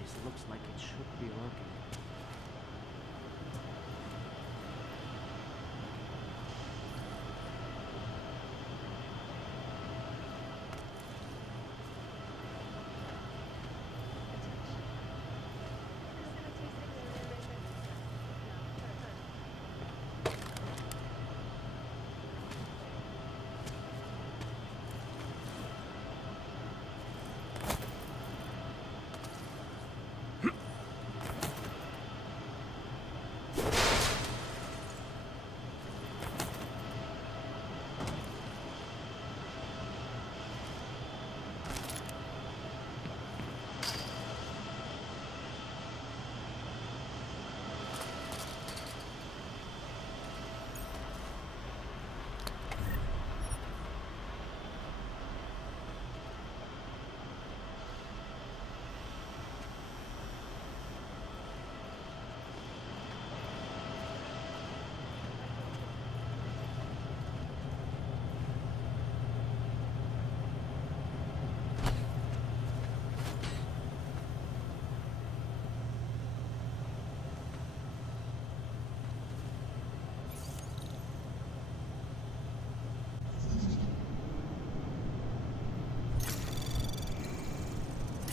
This looks like it should be working.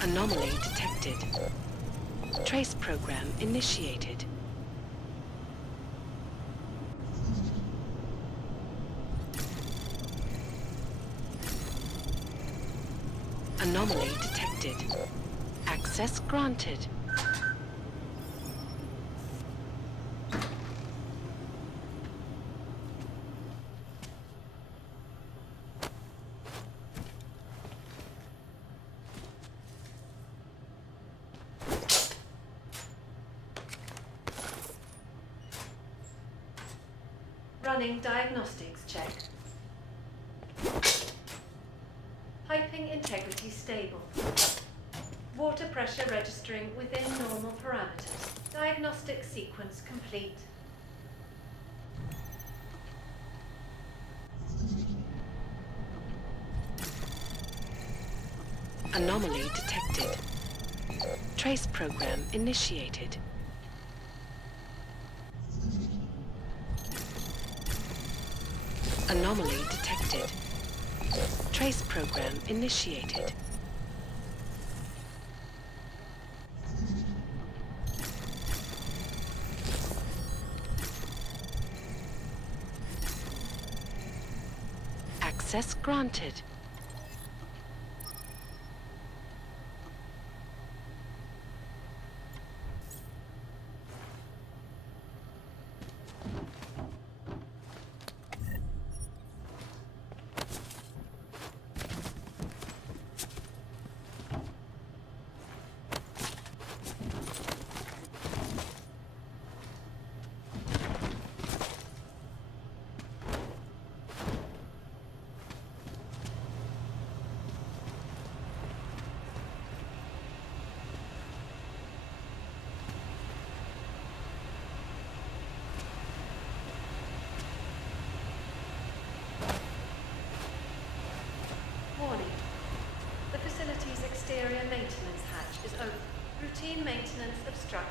Anomaly detected. Trace program initiated. Anomaly detected. Access granted. Running diagnostics check. Piping integrity stable. Water pressure registering within normal parameters. Diagnostic sequence complete. Anomaly detected. Trace program initiated. Anomaly detected. Trace program initiated. Access granted.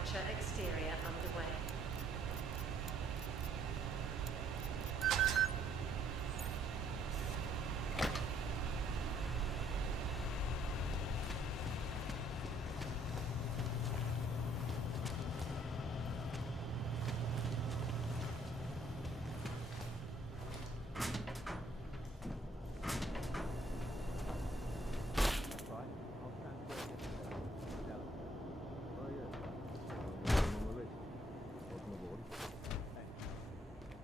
temperature exterior underway.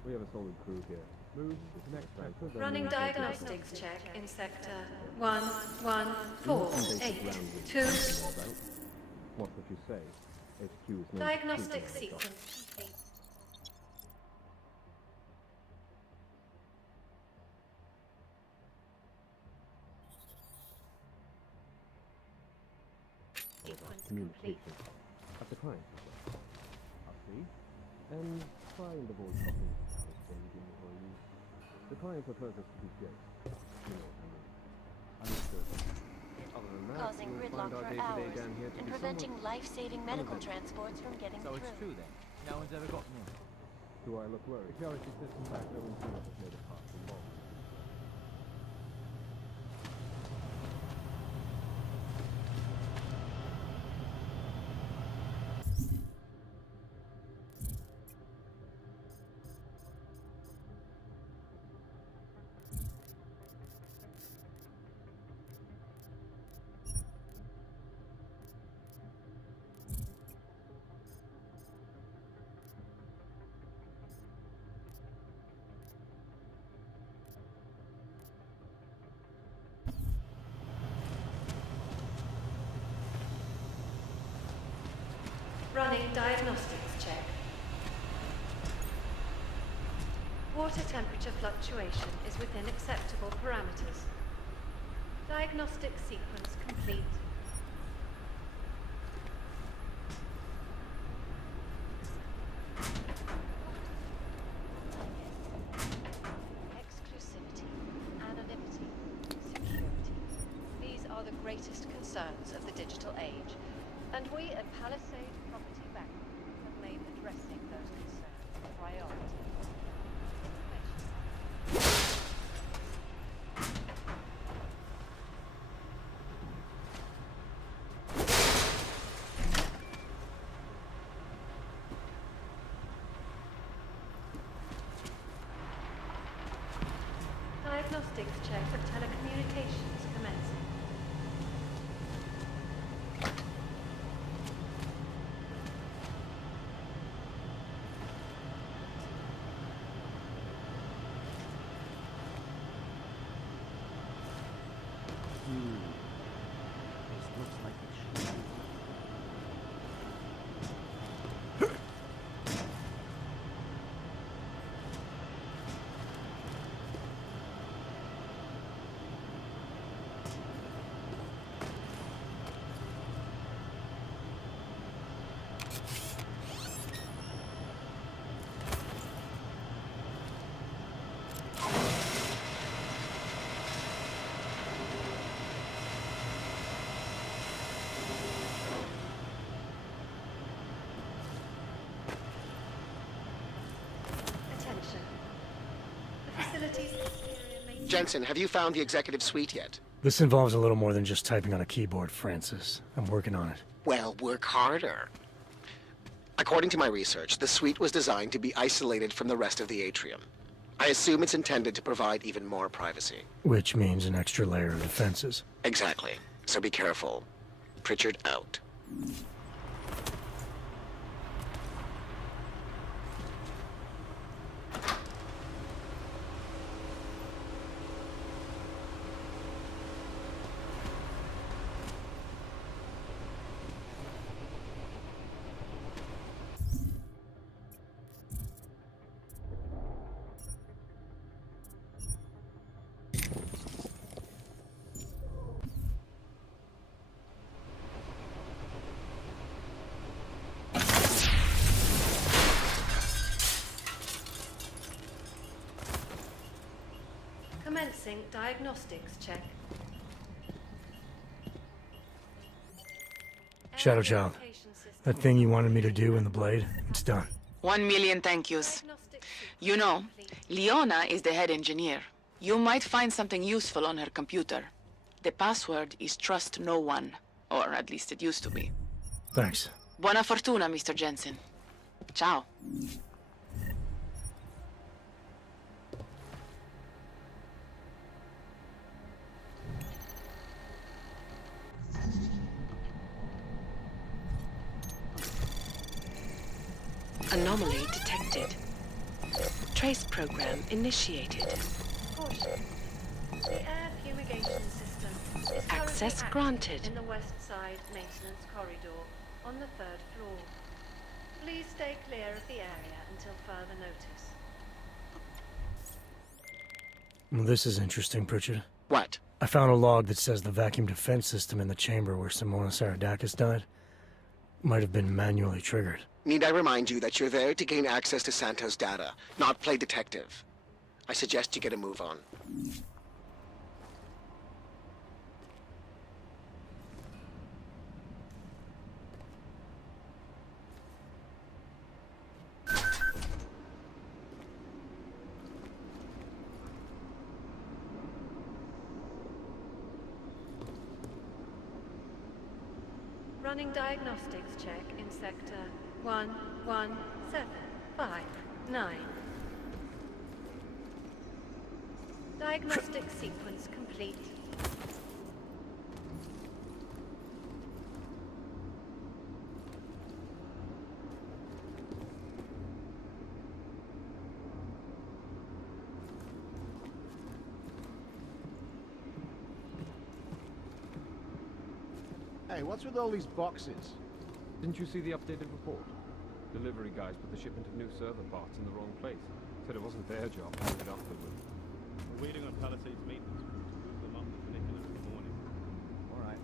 We have a solid crew here. Move to the next transfer. Running diagnostics check in sector 11482. What would you say? HQ is no Diagnostic secret. sequence complete. Communication. At the client. I'll see. And try and avoid talking before you. The client prefers us to be straight. You know what I mean. Understood. Other than that, Causing we'll gridlock find our for day-to-day hours down here to and be preventing somewhat life-saving medical transports from getting So through. it's true then? No one's ever gotten in? Do I look worried? Security system back there and see what has made it past the wall. Running diagnostics check. Water temperature fluctuation is within acceptable parameters. Diagnostic sequence complete. Exclusivity, anonymity, security. These are the greatest concerns of the digital age, and we at Palisade Property Bank have made addressing those concerns a priority. Diagnostics check of telecommunications commencing. This looks like it should. Attention. The facility's exterior maintenance. Jensen, have you found the executive suite yet? This involves a little more than just typing on a keyboard, Francis. I'm working on it. Well, work harder. According to my research, the suite was designed to be isolated from the rest of the atrium. I assume it's intended to provide even more privacy. Which means an extra layer of defenses. Exactly. So be careful. Pritchard out. Commencing diagnostics check. Shadow Child, That thing you wanted me to do in the blade, it's done. 1,000,000 thank yous. You know, Leona is the head engineer. You might find something useful on her computer. The password is trust no one. Or at least it used to be. Thanks. Buona fortuna, Mr. Jensen. Ciao. Anomaly detected. Trace program initiated. Caution. The air fumigation system is Access currently granted. active in the west side maintenance corridor on the 3rd floor. Please stay clear of the area until further notice. Well, this is interesting, Pritchard. What? I found a log that says the vacuum defense system in the chamber where Simona Saradakis died might have been manually triggered. Need I remind you that you're there to gain access to Santos' data, not play detective? I suggest you get a move on. Running diagnostics check in sector 11759. Diagnostic sequence complete. Hey, what's with all these boxes? Didn't you see the updated report? Delivery guys put the shipment of new server parts in the wrong place. Said it wasn't their job to pick it up the room. We're waiting on Palisades maintenance crew to move them up the funicular in the morning. All right.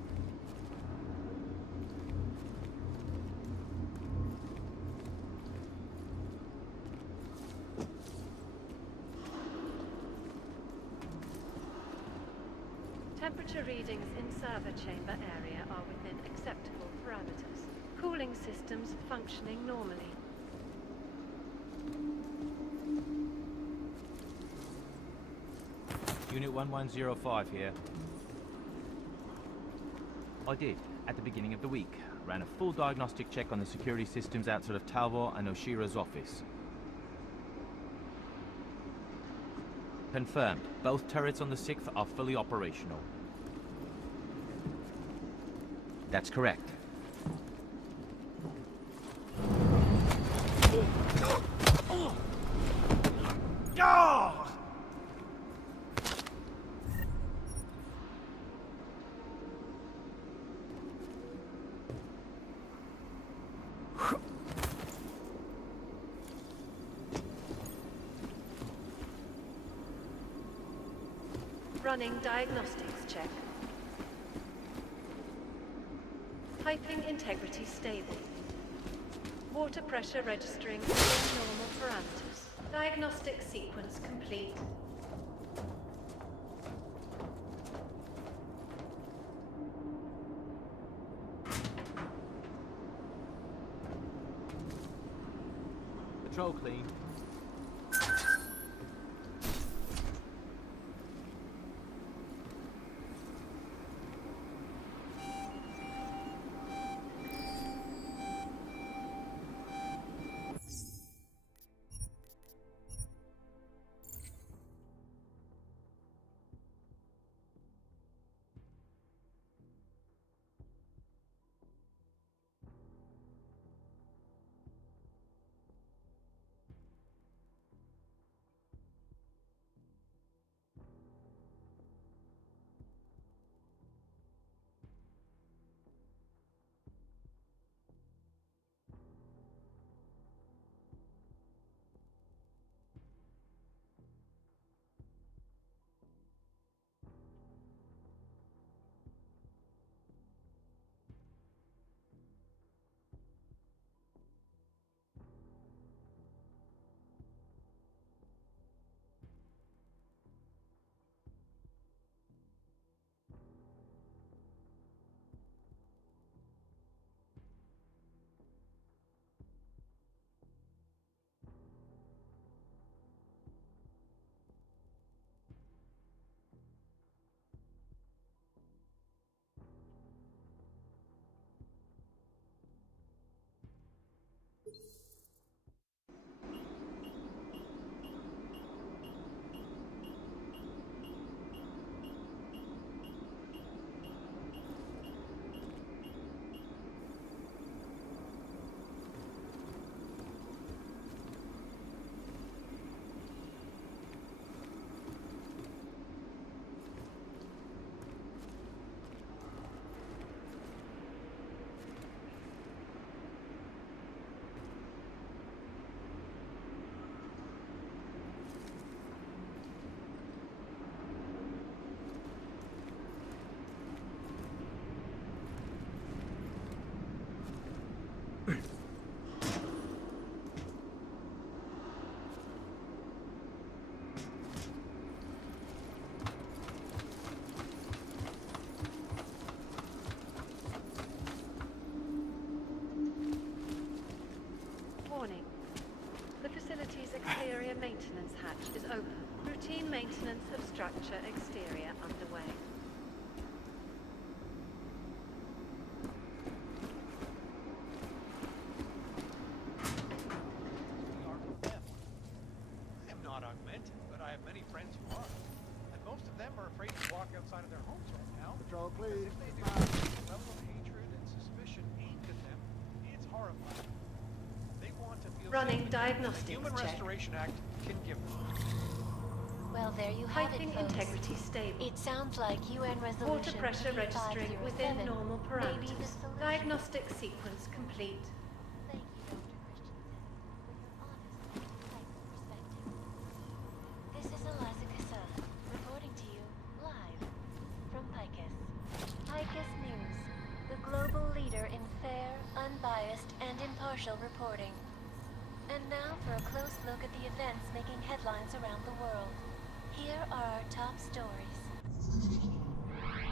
Temperature readings in server chamber area are within acceptable parameters. Cooling systems functioning normally. Unit 1105 here. I did, at the beginning of the week. Ran a full diagnostic check on the security systems outside of Talbot and Oshira's office. Confirmed. Both turrets on the 6th are fully operational. That's correct. Running diagnostics check. Piping integrity stable. Water pressure registering within normal parameters. Diagnostic sequence complete. Patrol clean. maintenance hatch is open. Routine maintenance of structure exterior underway. I am not augmented, but I have many friends who are. And most of them are afraid to walk outside of their homes right now. Patrol, please. If they do, the level of hatred and suspicion aimed at them, it's horrifying. They want to feel Running safe. diagnostics The Human check. Restoration Act can give them. Well, there you have Piping it, folks. integrity stable. It sounds like UN resolution Water pressure registering within 3507 normal may be the parameters. solution. Diagnostic sequence complete. Thank you, Dr. Christensen, for your honest and insightful perspective. This is Eliza Cassan, reporting to you live from Picus. Picus News, the global leader in fair, unbiased, and impartial reporting. And now for a close look at the events making headlines around the world. Here are our top stories.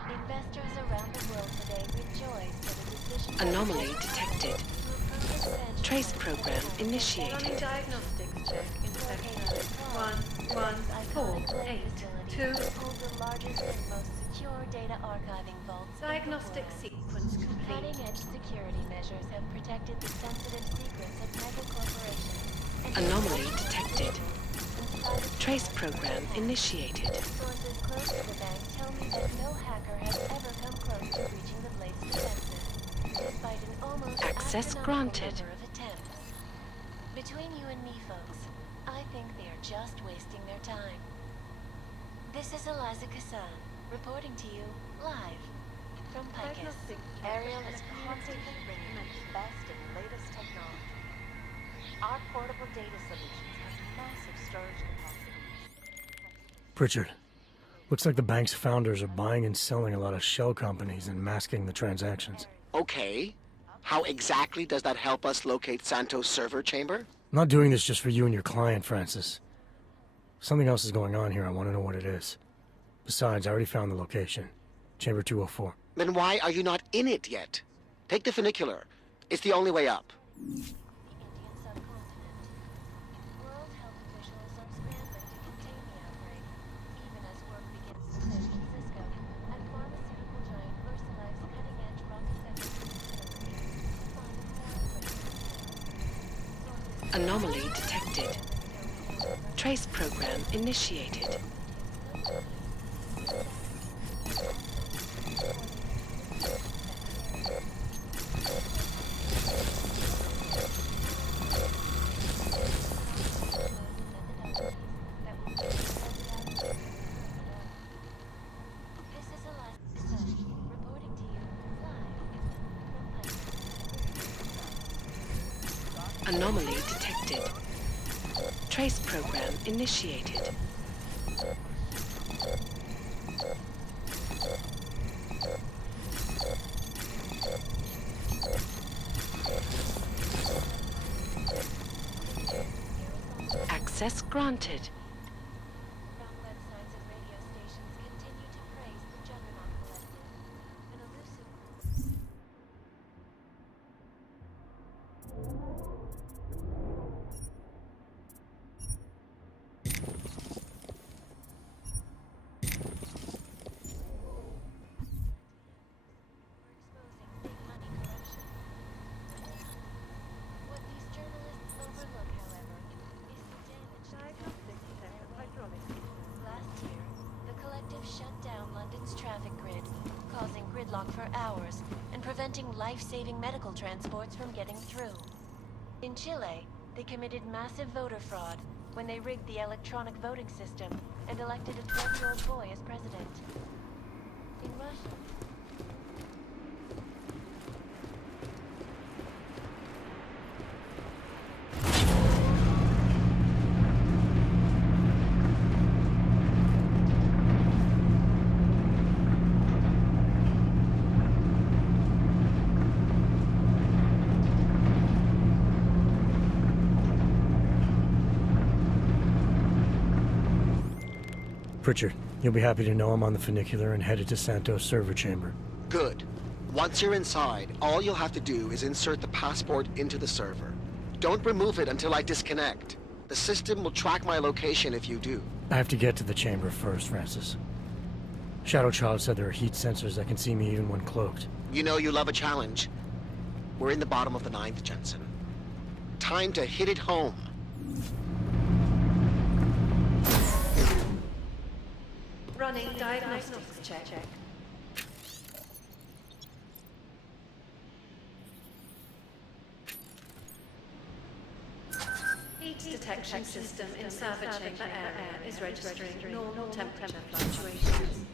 Investors around the world today rejoice at a decision... Anomaly detected. Trace program Running initiated. diagnostics check in sector 11482. hold the largest and most secure data archiving vaults Diagnostic sequence complete. Cutting-edge security measures have protected the sensitive secrets of mega corporations. Anomaly detected. Trace program initiated. Sources close to the bank tell me that no hacker has ever come close to breaching the Blade's defenses, despite an almost Access astronomical granted. number of attempts. Between you and me, folks, I think they are just wasting their time. This is Eliza Cassan, reporting to you live from Picus. Ariel is constantly bringing the best and latest technology. Our portable data solutions have massive storage capacities. Pritchard, looks like the bank's founders are buying and selling a lot of shell companies and masking the transactions. Okay. How exactly does that help us locate Santos' server chamber? I'm not doing this just for you and your client, Francis. Something else is going on here. I want to know what it is. Besides, I already found the location. Chamber 204. Then why are you not in it yet? Take the funicular. It's the only way up. World health officials are scrambling to contain the outbreak, even as work begins in San Francisco at pharmaceutical giant VersaLife's cutting-edge rocket Anomaly detected. Trace program initiated. Anomaly detected. Trace program initiated. Access granted. websites and radio stations continue to praise the Juggernaut Collective, an elusive... What these journalists overlook, however, is the damage Last year, the collective shut down London's traffic grid, causing gridlock for hours and preventing life-saving medical transports from getting through. In Chile, they committed massive voter fraud when they rigged the electronic voting system and elected a 12-year-old boy as president. In Russia, Pritchard, you'll be happy to know I'm on the funicular and headed to Santos' server chamber. Good. Once you're inside, all you'll have to do is insert the passport into the server. Don't remove it until I disconnect. The system will track my location if you do. I have to get to the chamber first, Francis. Shadow Child said there are heat sensors that can see me even when cloaked. You know you love a challenge. We're in the bottom of the ninth, Jensen. Time to hit it home. Running diagnostics check. Heat detection system in server chamber area is registering normal temperature fluctuations.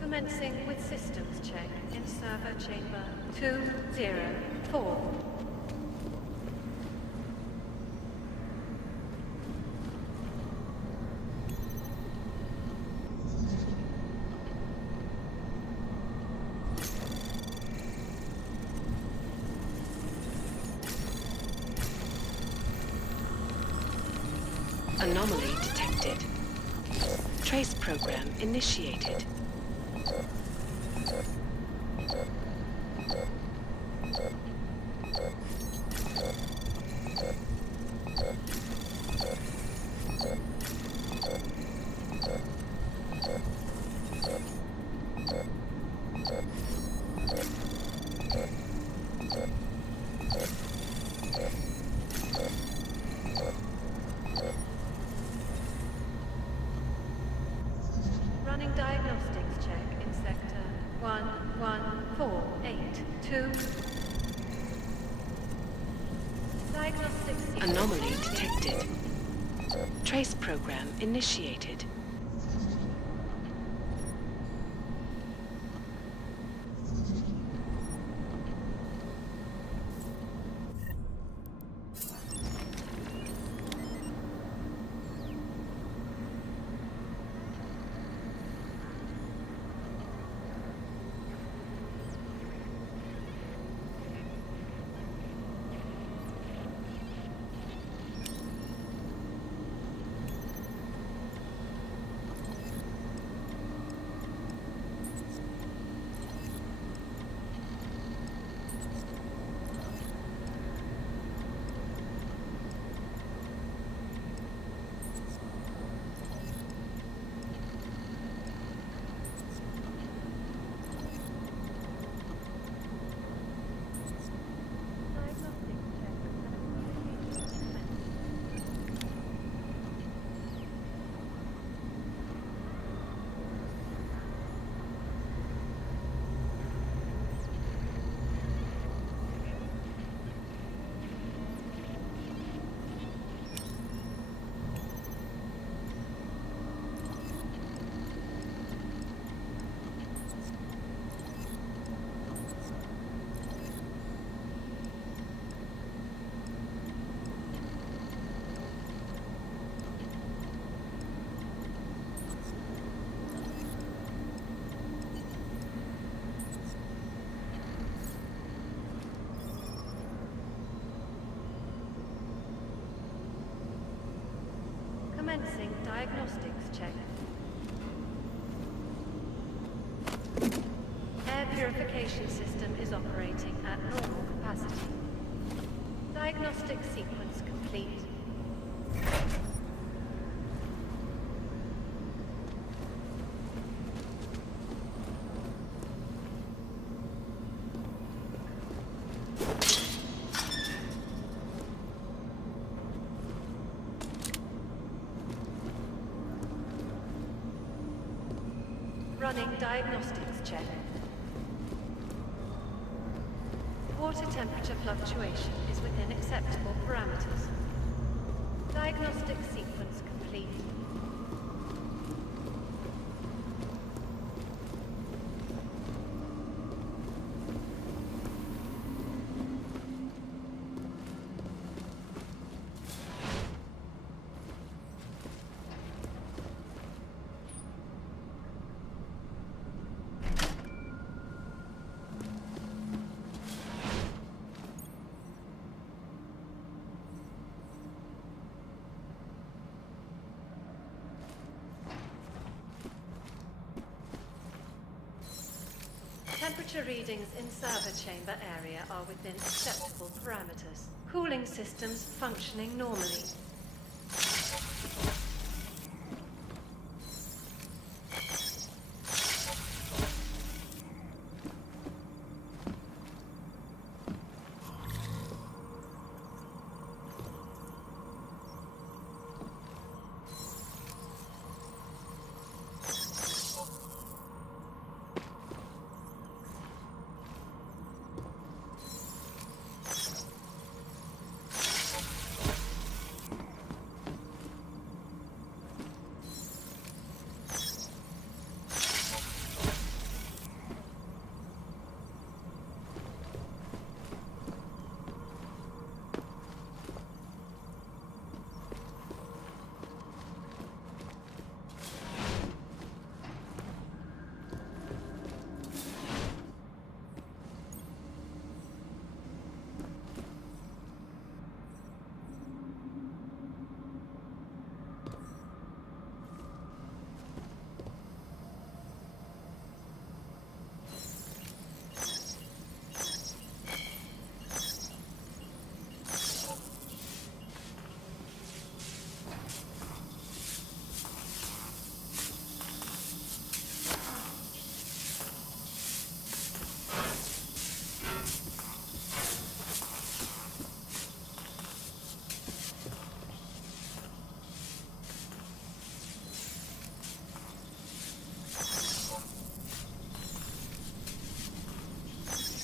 Commencing with systems check in server chamber 204. Anomaly detected. Trace program initiated. Running diagnostics check in sector 11482. Diagnostics Anomaly detected. Trace program initiated. Commencing diagnostics check. purification system is operating at normal capacity. Diagnostic sequence complete. Running diagnostics check. Water temperature fluctuation is within acceptable parameters. Diagnostic sequence complete. Temperature readings in server chamber area are within acceptable parameters. Cooling systems functioning normally.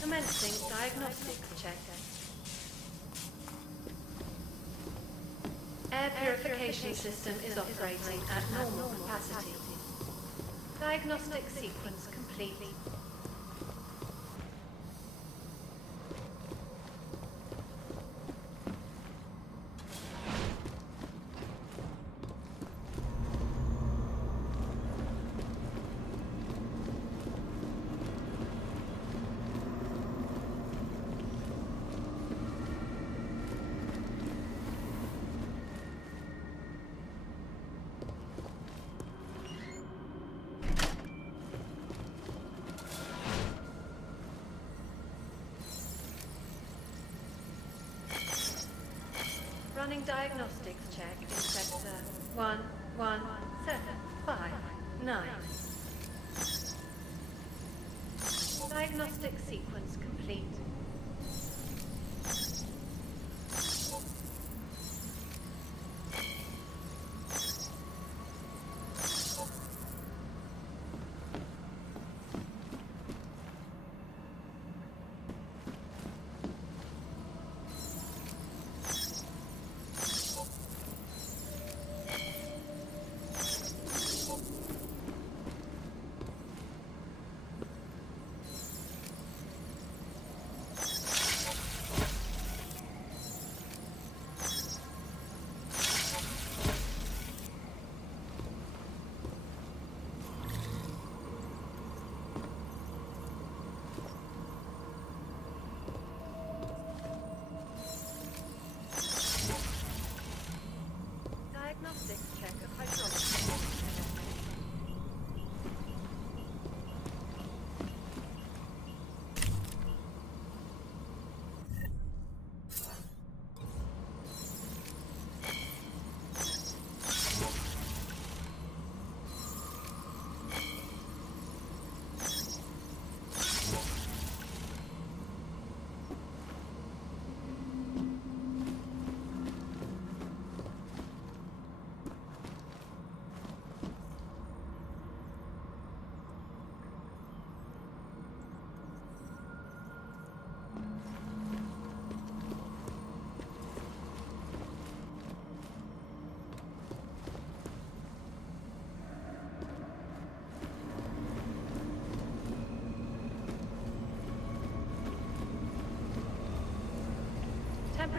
Commencing diagnostics check. Air purification system is operating at normal capacity. Diagnostic sequence complete. Running diagnostics check in sector 11759. Diagnostic sequence complete.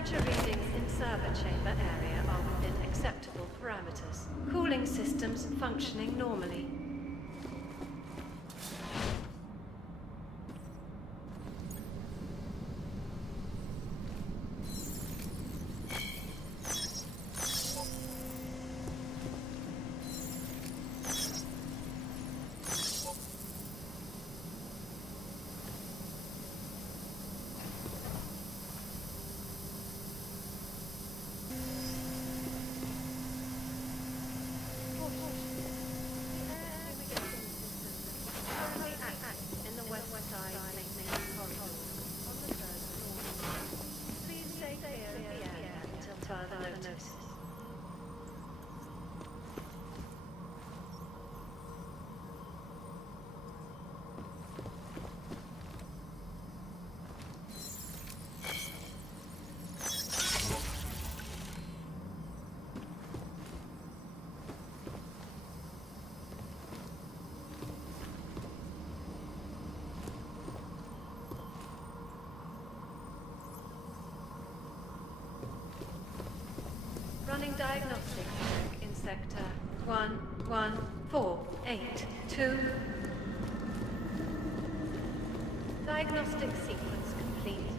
Temperature readings in server chamber area are within acceptable parameters. Cooling systems functioning normally. Running diagnostic check in sector 11482. Diagnostic sequence complete.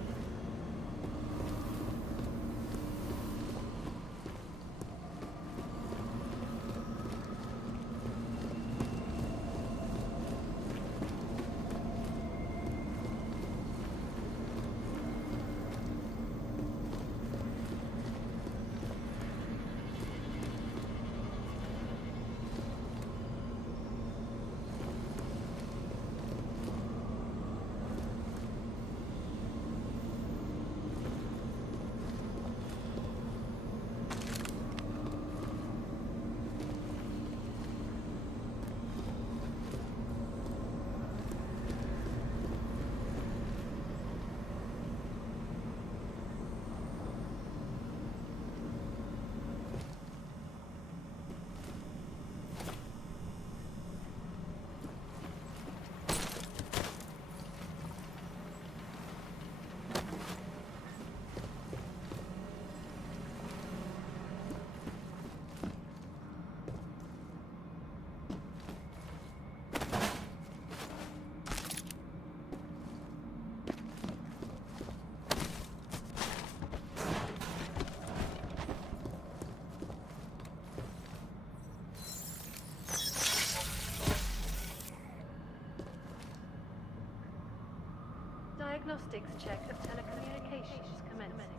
Diagnostics check of telecommunications commencing.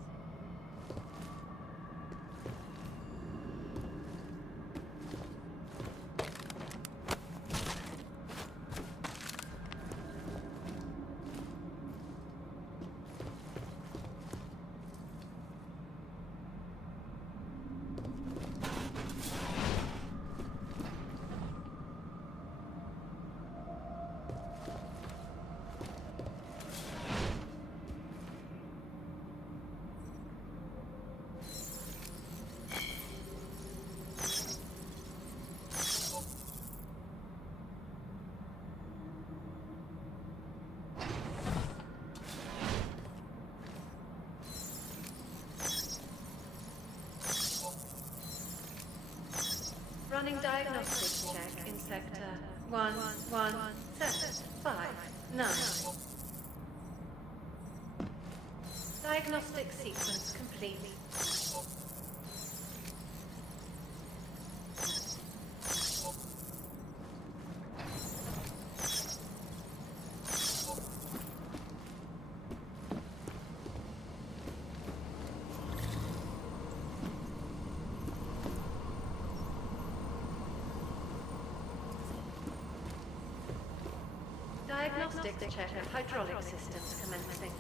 Running diagnostic check in sector 11759. Diagnostic sequence complete. Diagnostic check of hydraulic systems commencing.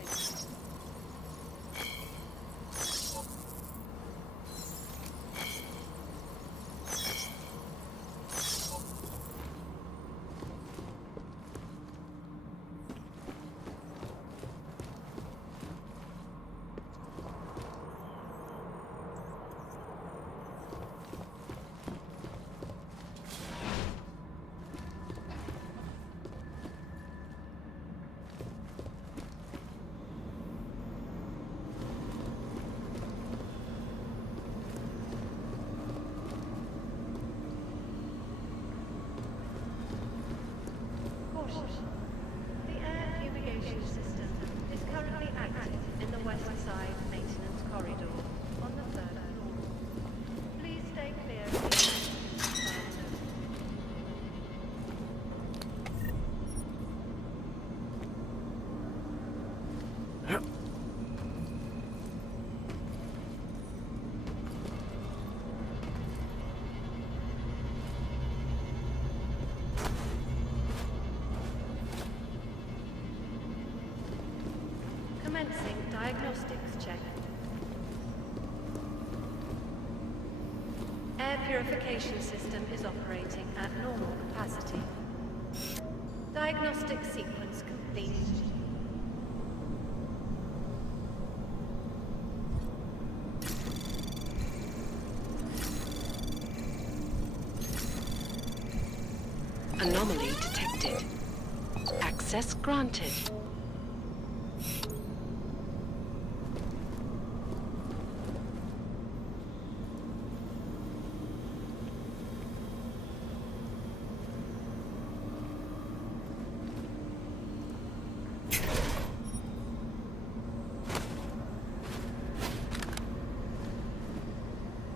Caution. The air fumigation system is currently active in the west side maintenance corridor on the 3rd floor. Please stay clear of the Commencing diagnostics check. Air purification system is operating at normal capacity. Diagnostic sequence complete. Anomaly detected. Access granted.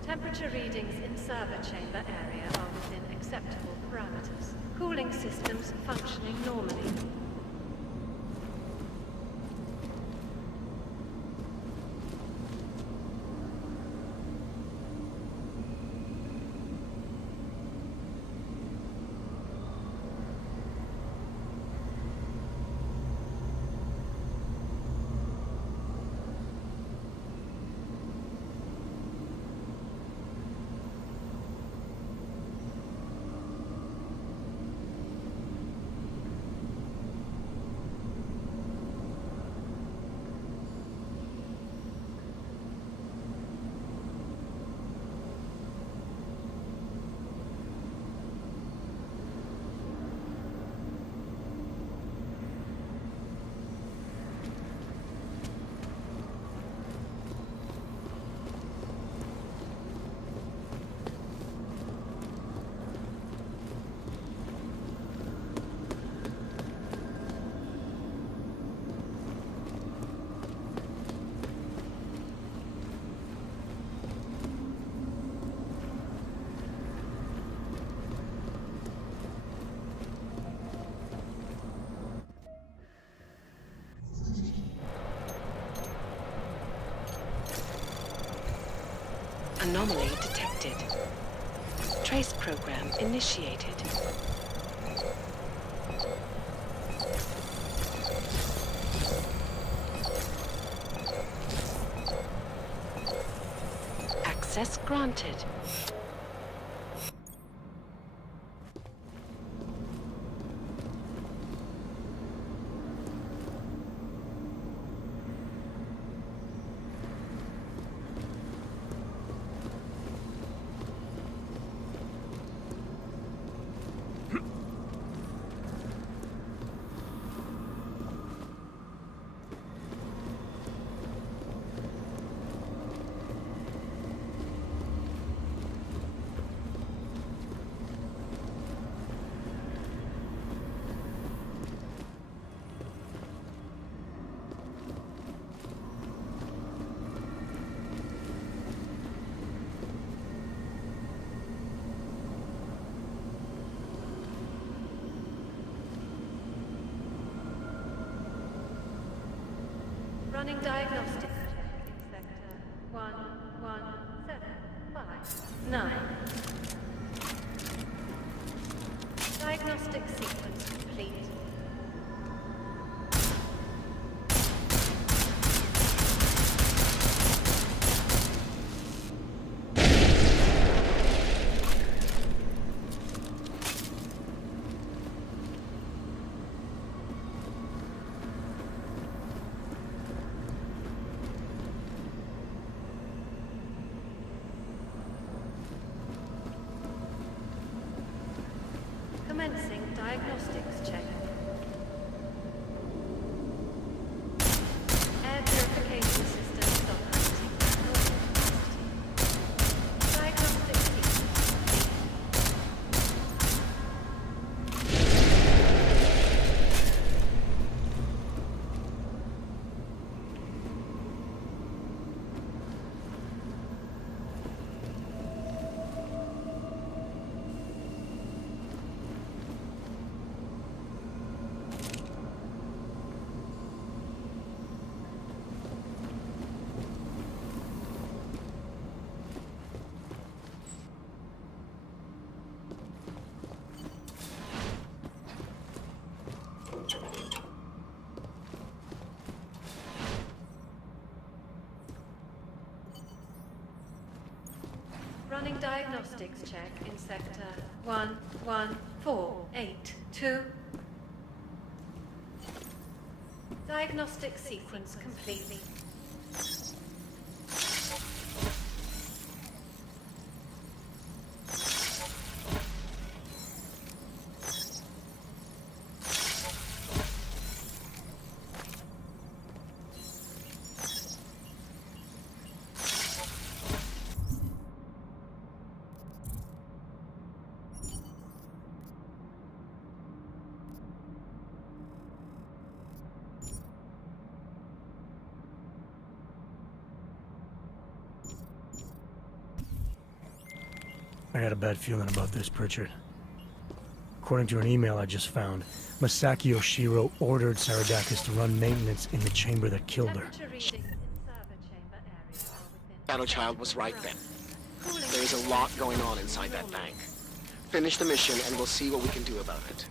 Temperature readings in server chamber area are within acceptable parameters. Cooling systems functioning normally. Anomaly detected. Trace program initiated. Access granted. Running diagnostic check in sector 11759. Diagnostic sequence complete. Commencing diagnostics check. Air purification system is operating at normal capacity. Diagnostic sequence complete. Running diagnostics check in sector 11482. Diagnostic sequence complete. I got a bad feeling about this, Pritchard. According to an email I just found, Masaki Oshiro ordered Saradakis to run maintenance in the chamber that killed her. Shadowchild was right then. There is a lot going on inside that bank. Finish the mission and we'll see what we can do about it.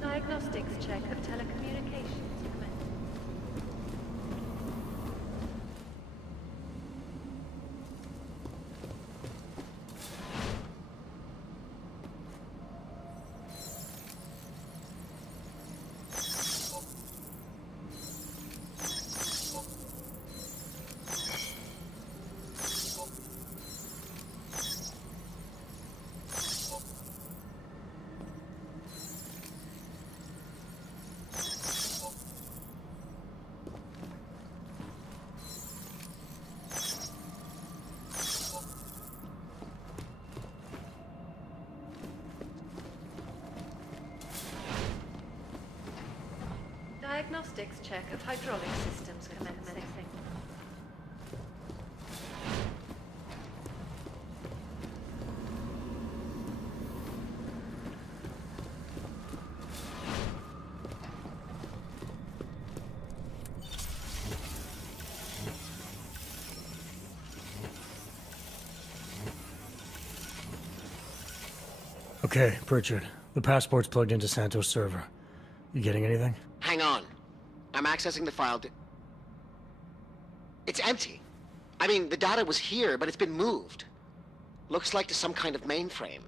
Diagnostics check of telecommunications equipment. Diagnostics check of hydraulic systems commencing. Okay, Pritchard. The passport's plugged into Santos' server. You getting anything? Hang on. I'm accessing the file. It's empty. I mean, the data was here, but it's been moved. Looks like to some kind of mainframe.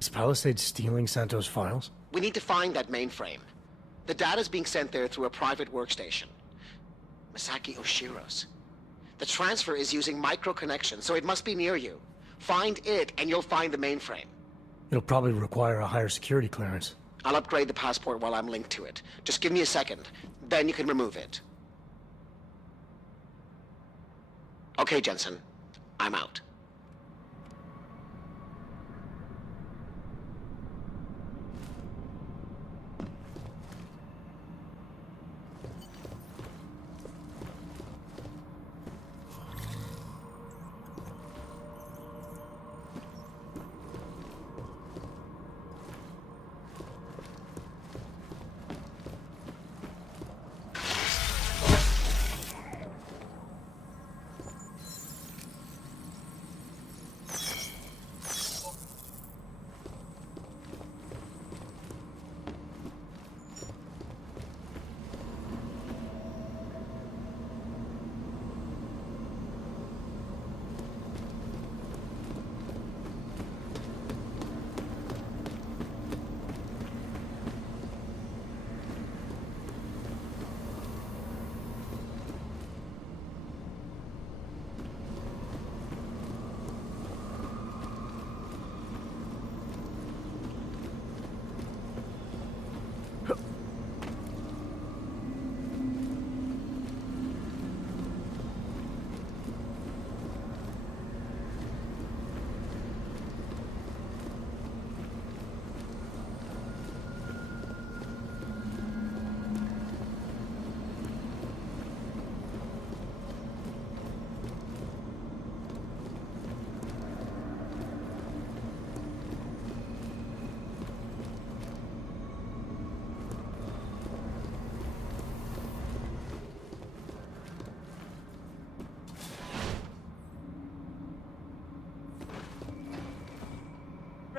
Is Palisade stealing Santos' files? We need to find that mainframe. The data's being sent there through a private workstation. Masaki Oshiro's. The transfer is using micro-connection, so it must be near you. Find it, and you'll find the mainframe. It'll probably require a higher security clearance. I'll upgrade the passport while I'm linked to it. Just give me a second. Then you can remove it. Okay, Jensen. I'm out.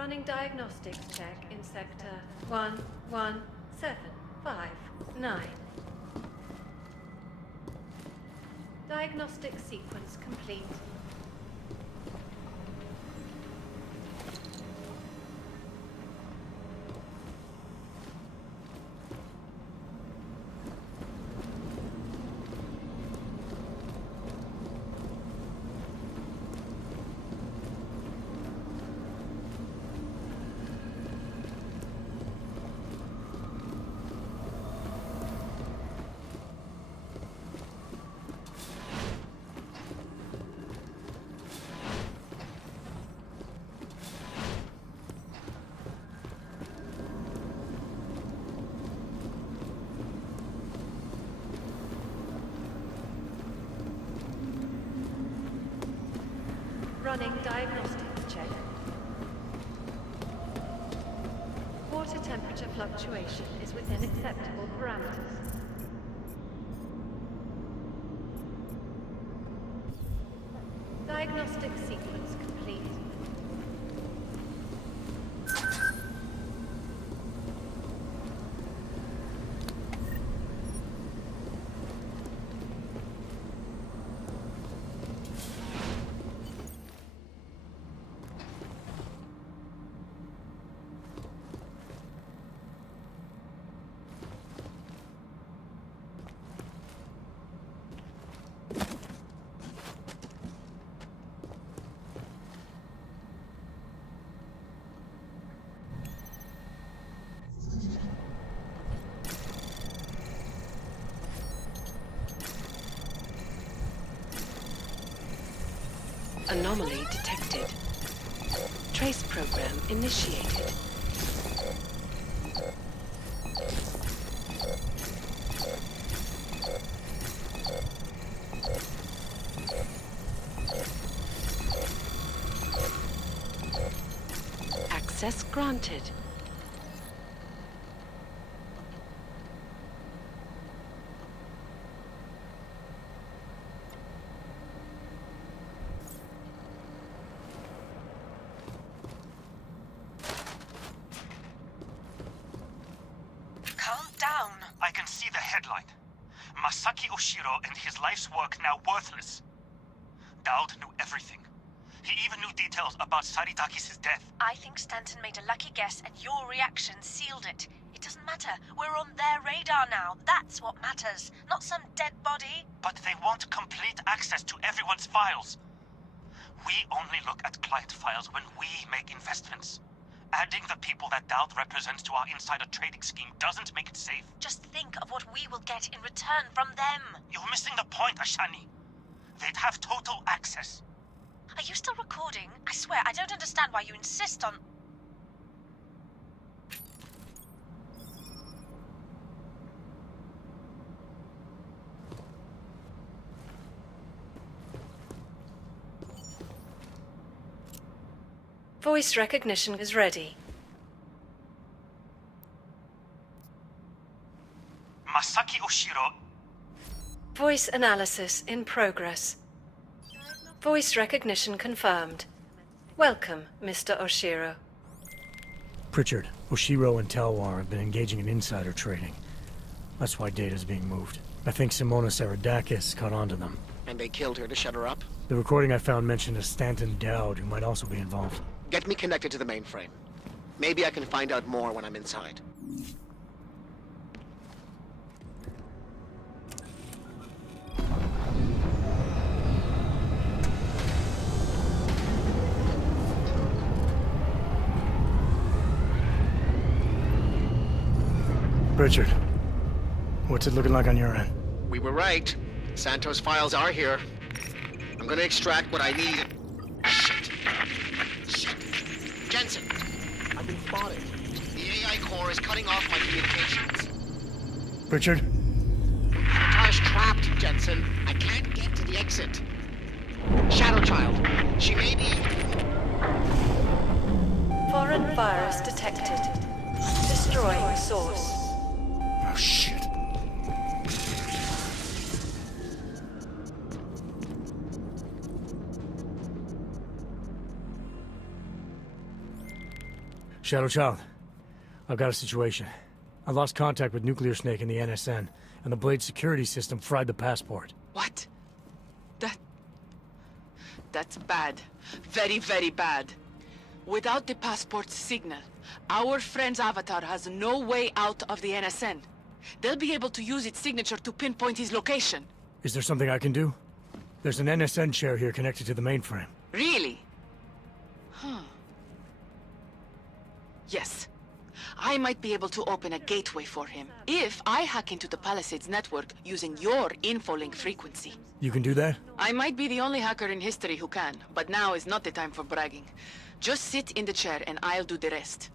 Running diagnostics check in sector 11759. Diagnostic sequence complete. Running diagnostics check. Water temperature fluctuation is within acceptable parameters. Diagnostic sequence complete. Anomaly detected. Trace program initiated. Access granted. Calm down. I can see the headline. Masaki Oshiro and his life's work now worthless. Dowd knew everything. He even knew details about Saridakis' death. I think Stanton made a lucky guess and your reaction sealed it. It doesn't matter. We're on their radar now. That's what matters. Not some dead body. But they want complete access to everyone's files. We only look at client files when we make investments. Adding the people that Dowd represents to our insider trading scheme doesn't make it safe. Just think of what we will get in return from them. You're missing the point, Ashani. They'd have total access. Are you still recording? I swear, I don't understand why you insist on... Voice recognition is ready. Masaki Oshiro. Voice analysis in progress. Voice recognition confirmed. Welcome, Mr. Oshiro. Pritchard, Oshiro and Talwar have been engaging in insider trading. That's why data's being moved. I think Simona Saridakis caught on to them. And they killed her to shut her up? The recording I found mentioned a Stanton Dowd who might also be involved. Get me connected to the mainframe. Maybe I can find out more when I'm inside. Pritchard, what's it looking like on your end? We were right. Santos' files are here. I'm gonna extract what I need. Shit. Jensen, I've been spotted. The AI core is cutting off my communications. Pritchard? Sabotage trapped, Jensen. I can't get to the exit. Shadow Child. She may be... Foreign virus detected. Destroying source. Oh, shit. Shadow Child, I've got a situation. I lost contact with Nuclear Snake and the NSN, and the Blade security system fried the passport. What? That's bad. Very, very bad. Without the passport's signal, our friend's avatar has no way out of the NSN. They'll be able to use its signature to pinpoint his location. Is there something I can do? There's an NSN chair here connected to the mainframe. Really? Huh. Yes. I might be able to open a gateway for him if I hack into the Palisades network using your infolink frequency. You can do that? I might be the only hacker in history who can, but now is not the time for bragging. Just sit in the chair and I'll do the rest.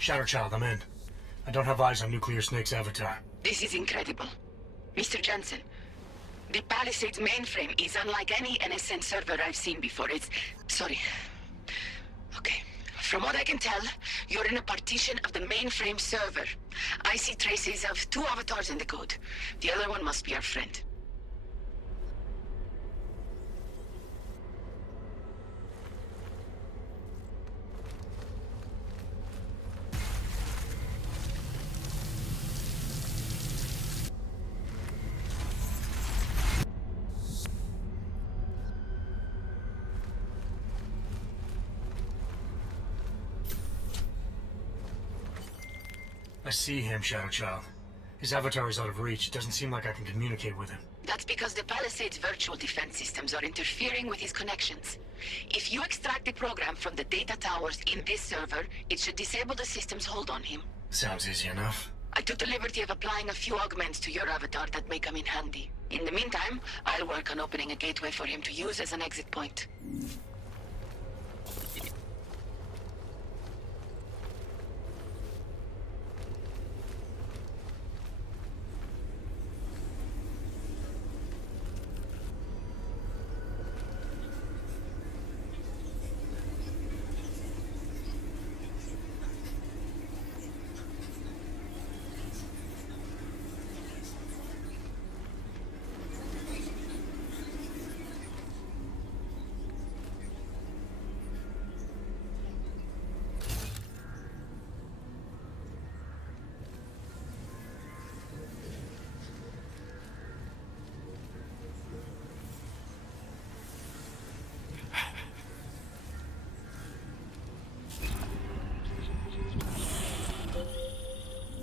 Shadow Child, I'm in. I don't have eyes on Nuclear Snake's avatar. This is incredible. Mr. Jensen, the Palisades mainframe is unlike any NSN server I've seen before. Sorry. Okay. From what I can tell, you're in a partition of the mainframe server. I see traces of 2 avatars in the code. The other one must be our friend. I see him, Shadow Child. His avatar is out of reach. It doesn't seem like I can communicate with him. That's because the Palisades virtual defense systems are interfering with his connections. If you extract the program from the data towers in this server, it should disable the system's hold on him. Sounds easy enough. I took the liberty of applying a few augments to your avatar that may come in handy. In the meantime, I'll work on opening a gateway for him to use as an exit point.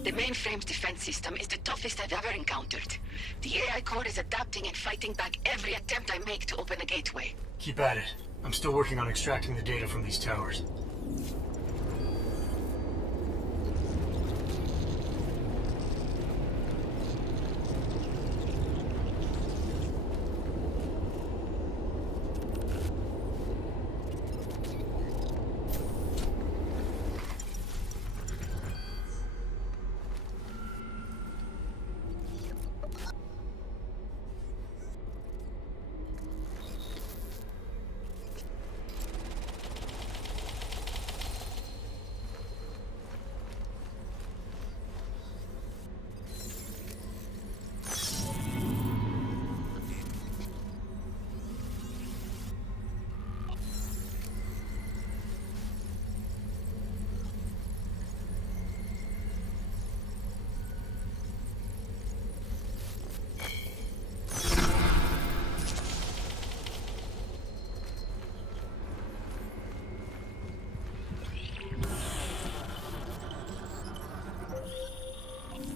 The mainframe's defense system is the toughest I've ever encountered. The AI core is adapting and fighting back every attempt I make to open a gateway. Keep at it. I'm still working on extracting the data from these towers.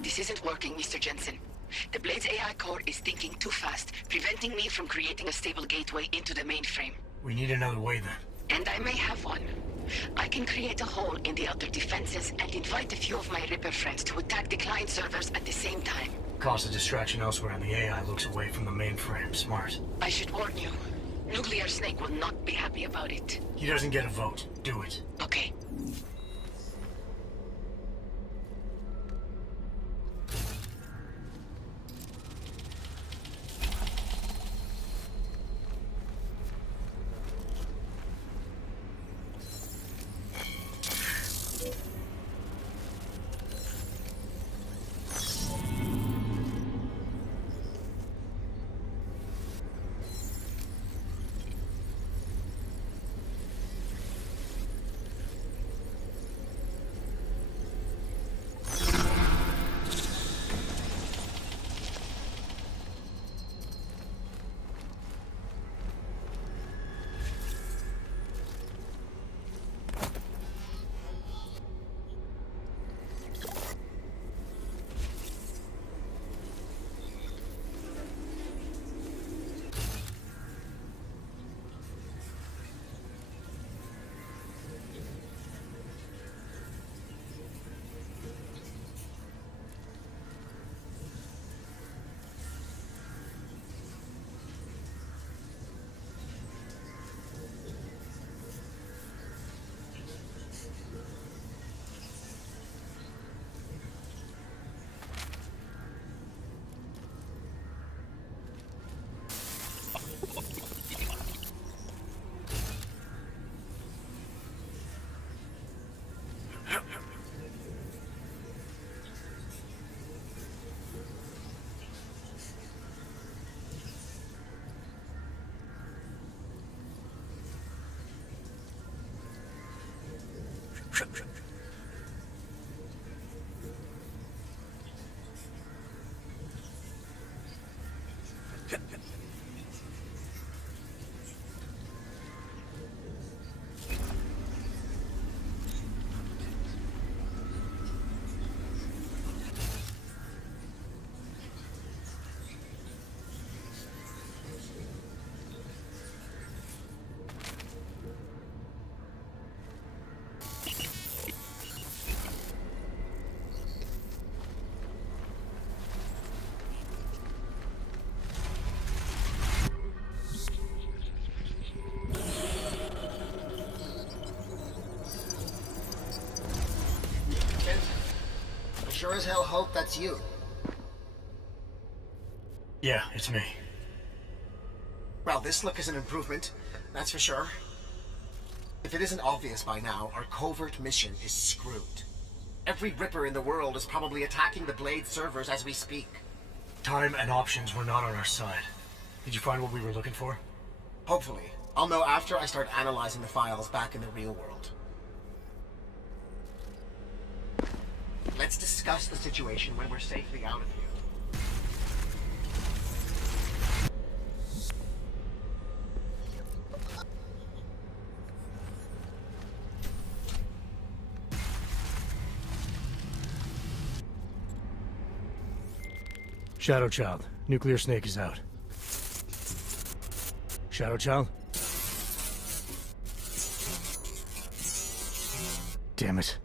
This isn't working, Mr. Jensen. The Blade's AI core is thinking too fast, preventing me from creating a stable gateway into the mainframe. We need another way then. And I may have one. I can create a hole in the outer defenses and invite a few of my Ripper friends to attack the client servers at the same time. Cause a distraction elsewhere and the AI looks away from the mainframe. Smart. I should warn you. Nuclear Snake will not be happy about it. He doesn't get a vote. Do it. Okay. Sure as hell hope that's you. Yeah, it's me. Well, this look is an improvement, that's for sure. If it isn't obvious by now, our covert mission is screwed. Every Ripper in the world is probably attacking the Blade servers as we speak. Time and options were not on our side. Did you find what we were looking for? Hopefully. I'll know after I start analyzing the files back in the real world. Let's discuss the situation when we're safely out of here. Shadow Child, Nuclear Snake is out. Shadow Child? Damn it.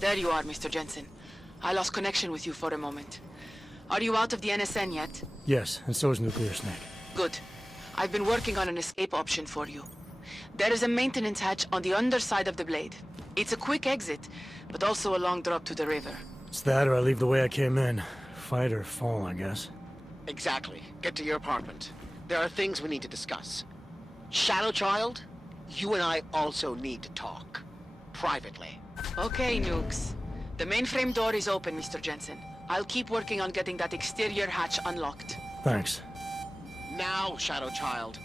There you are, Mr. Jensen. I lost connection with you for a moment. Are you out of the NSN yet? Yes, and so is Nuclear Snake. Good. I've been working on an escape option for you. There is a maintenance hatch on the underside of the blade. It's a quick exit, but also a long drop to the river. It's that or I leave the way I came in. Fight or fall, I guess. Exactly. Get to your apartment. There are things we need to discuss. Shadow Child, you and I also need to talk. Privately. Okay, Nukes. The mainframe door is open, Mr. Jensen. I'll keep working on getting that exterior hatch unlocked. Thanks. Now, Shadow Child.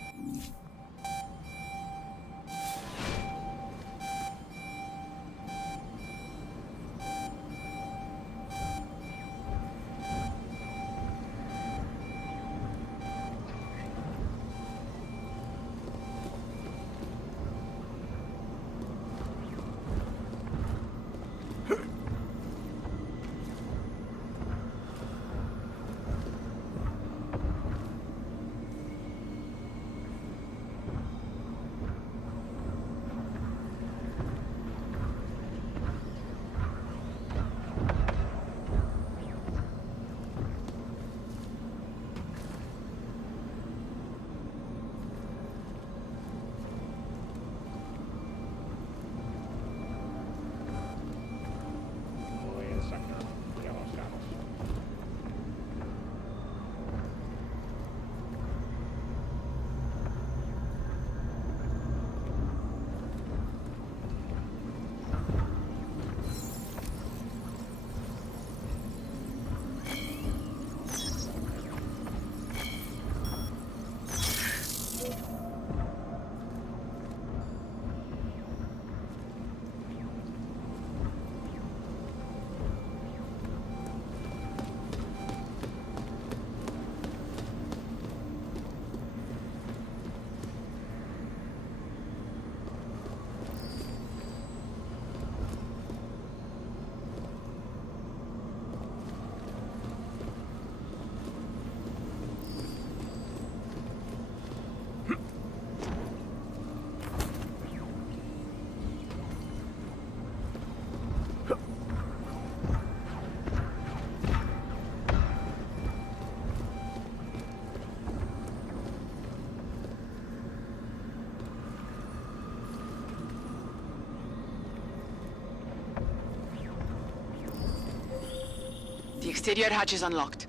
The exterior hatch is unlocked.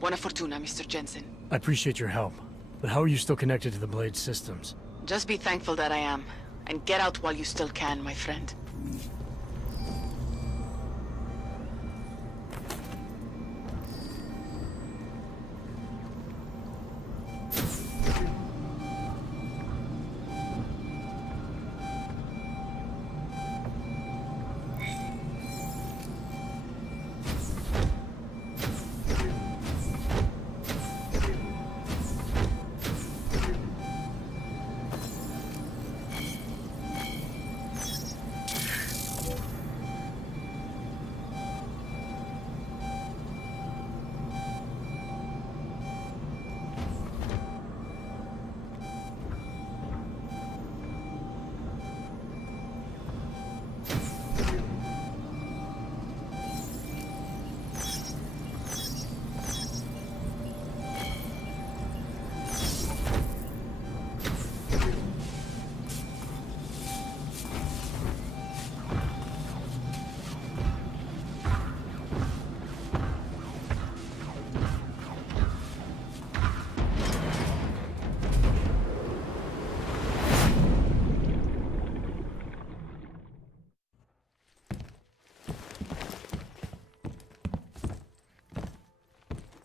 Buona fortuna, Mr. Jensen. I appreciate your help, but how are you still connected to the Blade systems? Just be thankful that I am. And get out while you still can, my friend.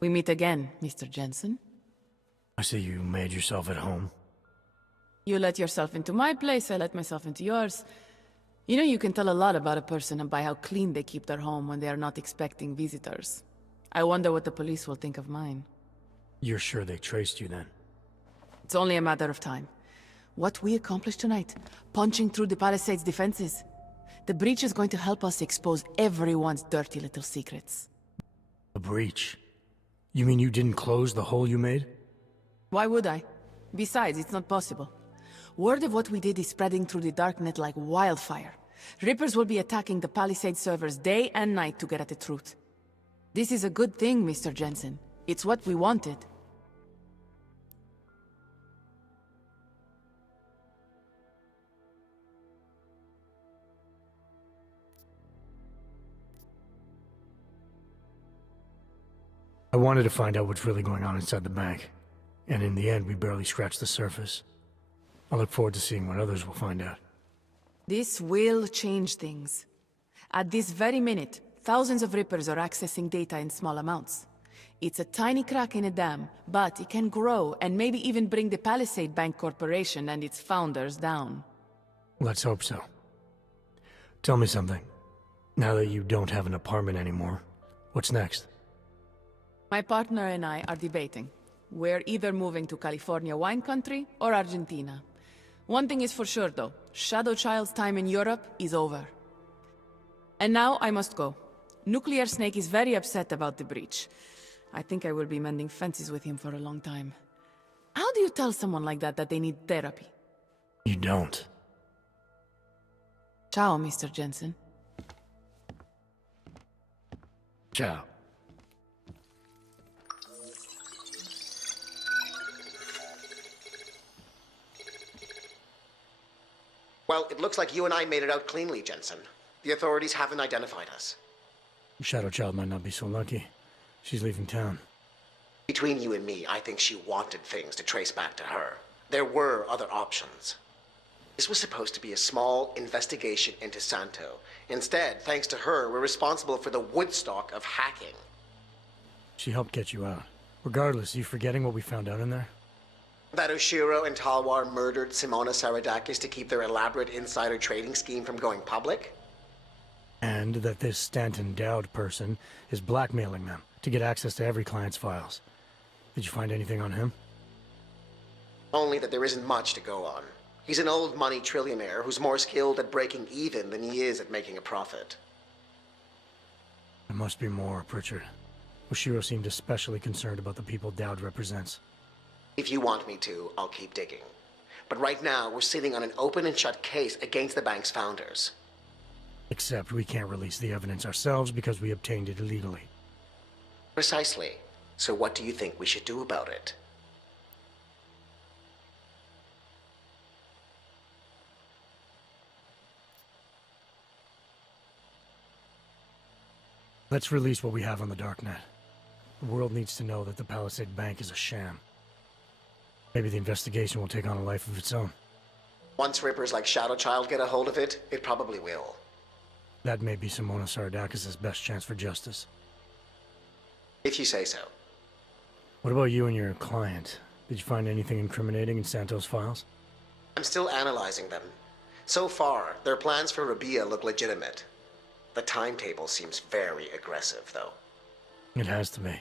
We meet again, Mr. Jensen. I see you made yourself at home. You let yourself into my place, I let myself into yours. You know, you can tell a lot about a person by how clean they keep their home when they are not expecting visitors. I wonder what the police will think of mine. You're sure they traced you then? It's only a matter of time. What we accomplished tonight, punching through the Palisades' defenses. The breach is going to help us expose everyone's dirty little secrets. A breach? You mean you didn't close the hole you made? Why would I? Besides, it's not possible. Word of what we did is spreading through the darknet like wildfire. Rippers will be attacking the Palisade servers day and night to get at the truth. This is a good thing, Mr. Jensen. It's what we wanted. I wanted to find out what's really going on inside the bank. And in the end, we barely scratched the surface. I look forward to seeing what others will find out. This will change things. At this very minute, thousands of Rippers are accessing data in small amounts. It's a tiny crack in a dam, but it can grow and maybe even bring the Palisade Bank Corporation and its founders down. Let's hope so. Tell me something. Now that you don't have an apartment anymore, what's next? My partner and I are debating. We're either moving to California wine country or Argentina. One thing is for sure though, Shadow Child's time in Europe is over. And now I must go. Nuclear Snake is very upset about the breach. I think I will be mending fences with him for a long time. How do you tell someone like that they need therapy? You don't. Ciao, Mr. Jensen. Ciao. Well, it looks like you and I made it out cleanly, Jensen. The authorities haven't identified us. Shadow Child might not be so lucky. She's leaving town. Between you and me, I think she wanted things to trace back to her. There were other options. This was supposed to be a small investigation into Santo. Instead, thanks to her, we're responsible for the Woodstock of hacking. She helped get you out. Regardless, are you forgetting what we found out in there? That Oshiro and Talwar murdered Simona Saradakis to keep their elaborate insider trading scheme from going public? And that this Stanton Dowd person is blackmailing them to get access to every client's files. Did you find anything on him? Only that there isn't much to go on. He's an old money trillionaire who's more skilled at breaking even than he is at making a profit. There must be more, Pritchard. Oshiro seemed especially concerned about the people Dowd represents. If you want me to, I'll keep digging. But right now, we're sitting on an open and shut case against the bank's founders. Except we can't release the evidence ourselves because we obtained it illegally. Precisely. So what do you think we should do about it? Let's release what we have on the Darknet. The world needs to know that the Palisade Bank is a sham. Maybe the investigation will take on a life of its own. Once Rippers like Shadow Child get a hold of it, it probably will. That may be Simona Saradakis' best chance for justice. If you say so. What about you and your client? Did you find anything incriminating in Santo's files? I'm still analyzing them. So far, their plans for Rabia look legitimate. The timetable seems very aggressive, though. It has to be.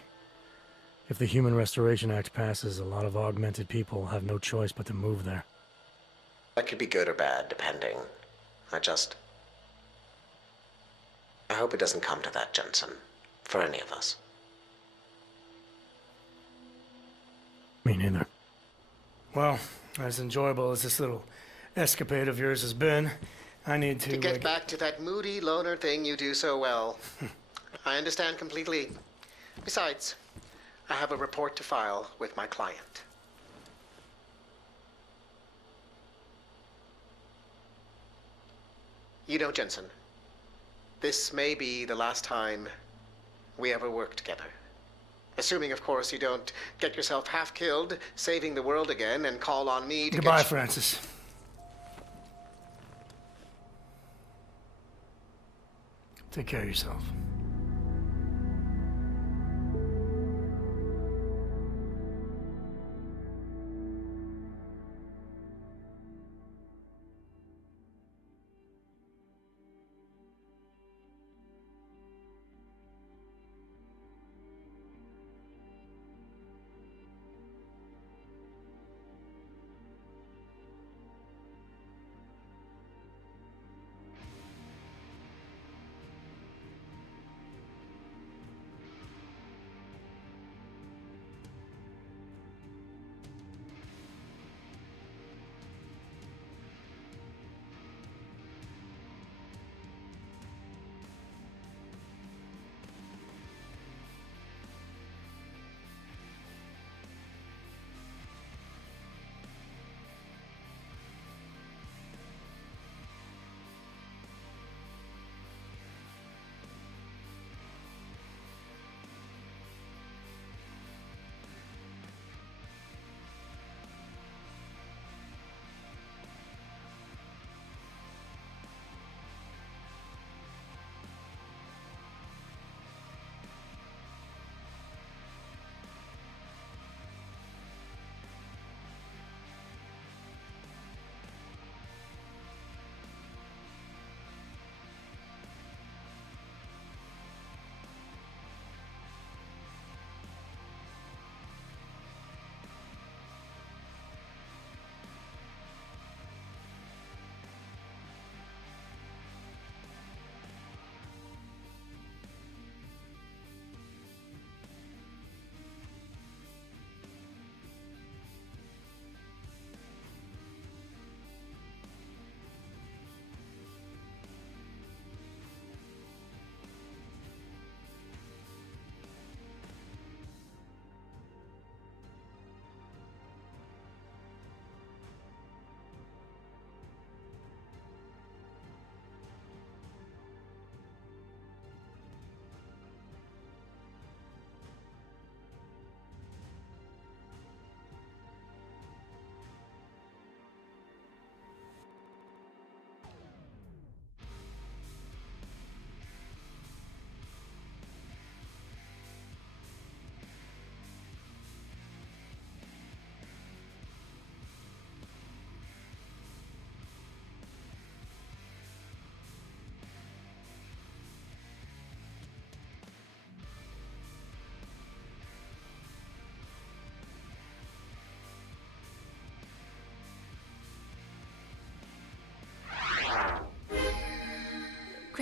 If the Human Restoration Act passes, a lot of augmented people will have no choice but to move there. That could be good or bad, depending. I hope it doesn't come to that, Jensen. For any of us. Me neither. Well, as enjoyable as this little escapade of yours has been, I need to get back to that moody loner thing you do so well. I understand completely. Besides, I have a report to file with my client. You know, Jensen, this may be the last time we ever work together. Assuming, of course, you don't get yourself half killed, saving the world again, and call on me to Goodbye, Francis. Take care of yourself.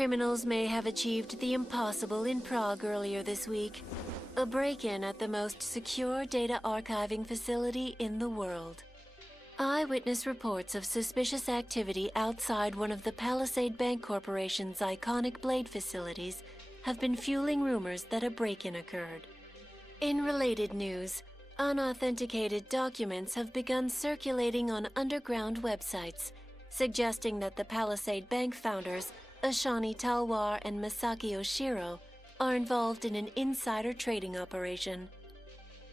criminals may have achieved the impossible in Prague earlier this week. A break-in at the most secure data archiving facility in the world. Eyewitness reports of suspicious activity outside one of the Palisade Bank Corporation's iconic Blade facilities have been fueling rumors that a break-in occurred. In related news, unauthenticated documents have begun circulating on underground websites, suggesting that the Palisade Bank founders, Ashani Talwar and Masaki Oshiro, are involved in an insider trading operation.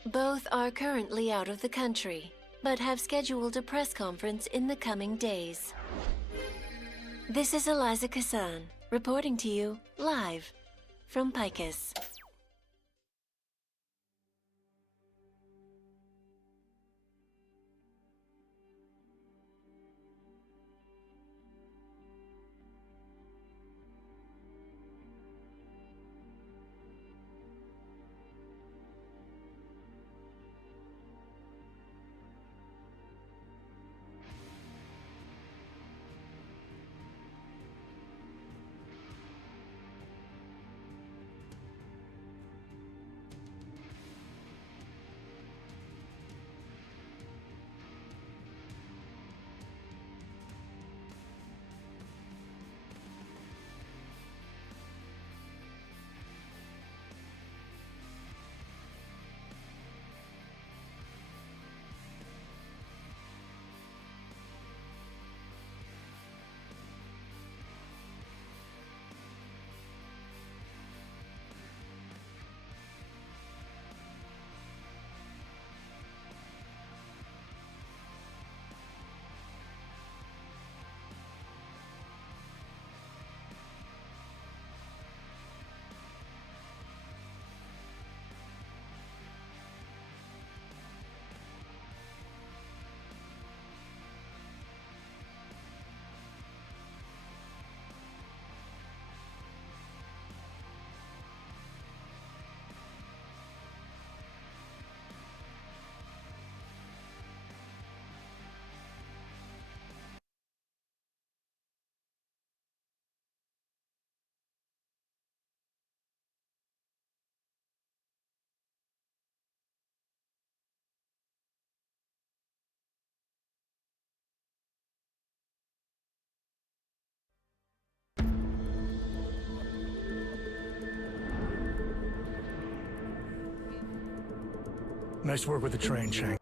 Both are currently out of the country, but have scheduled a press conference in the coming days. This is Eliza Kassan, reporting to you live from Picus. Nice work with the train, Chang.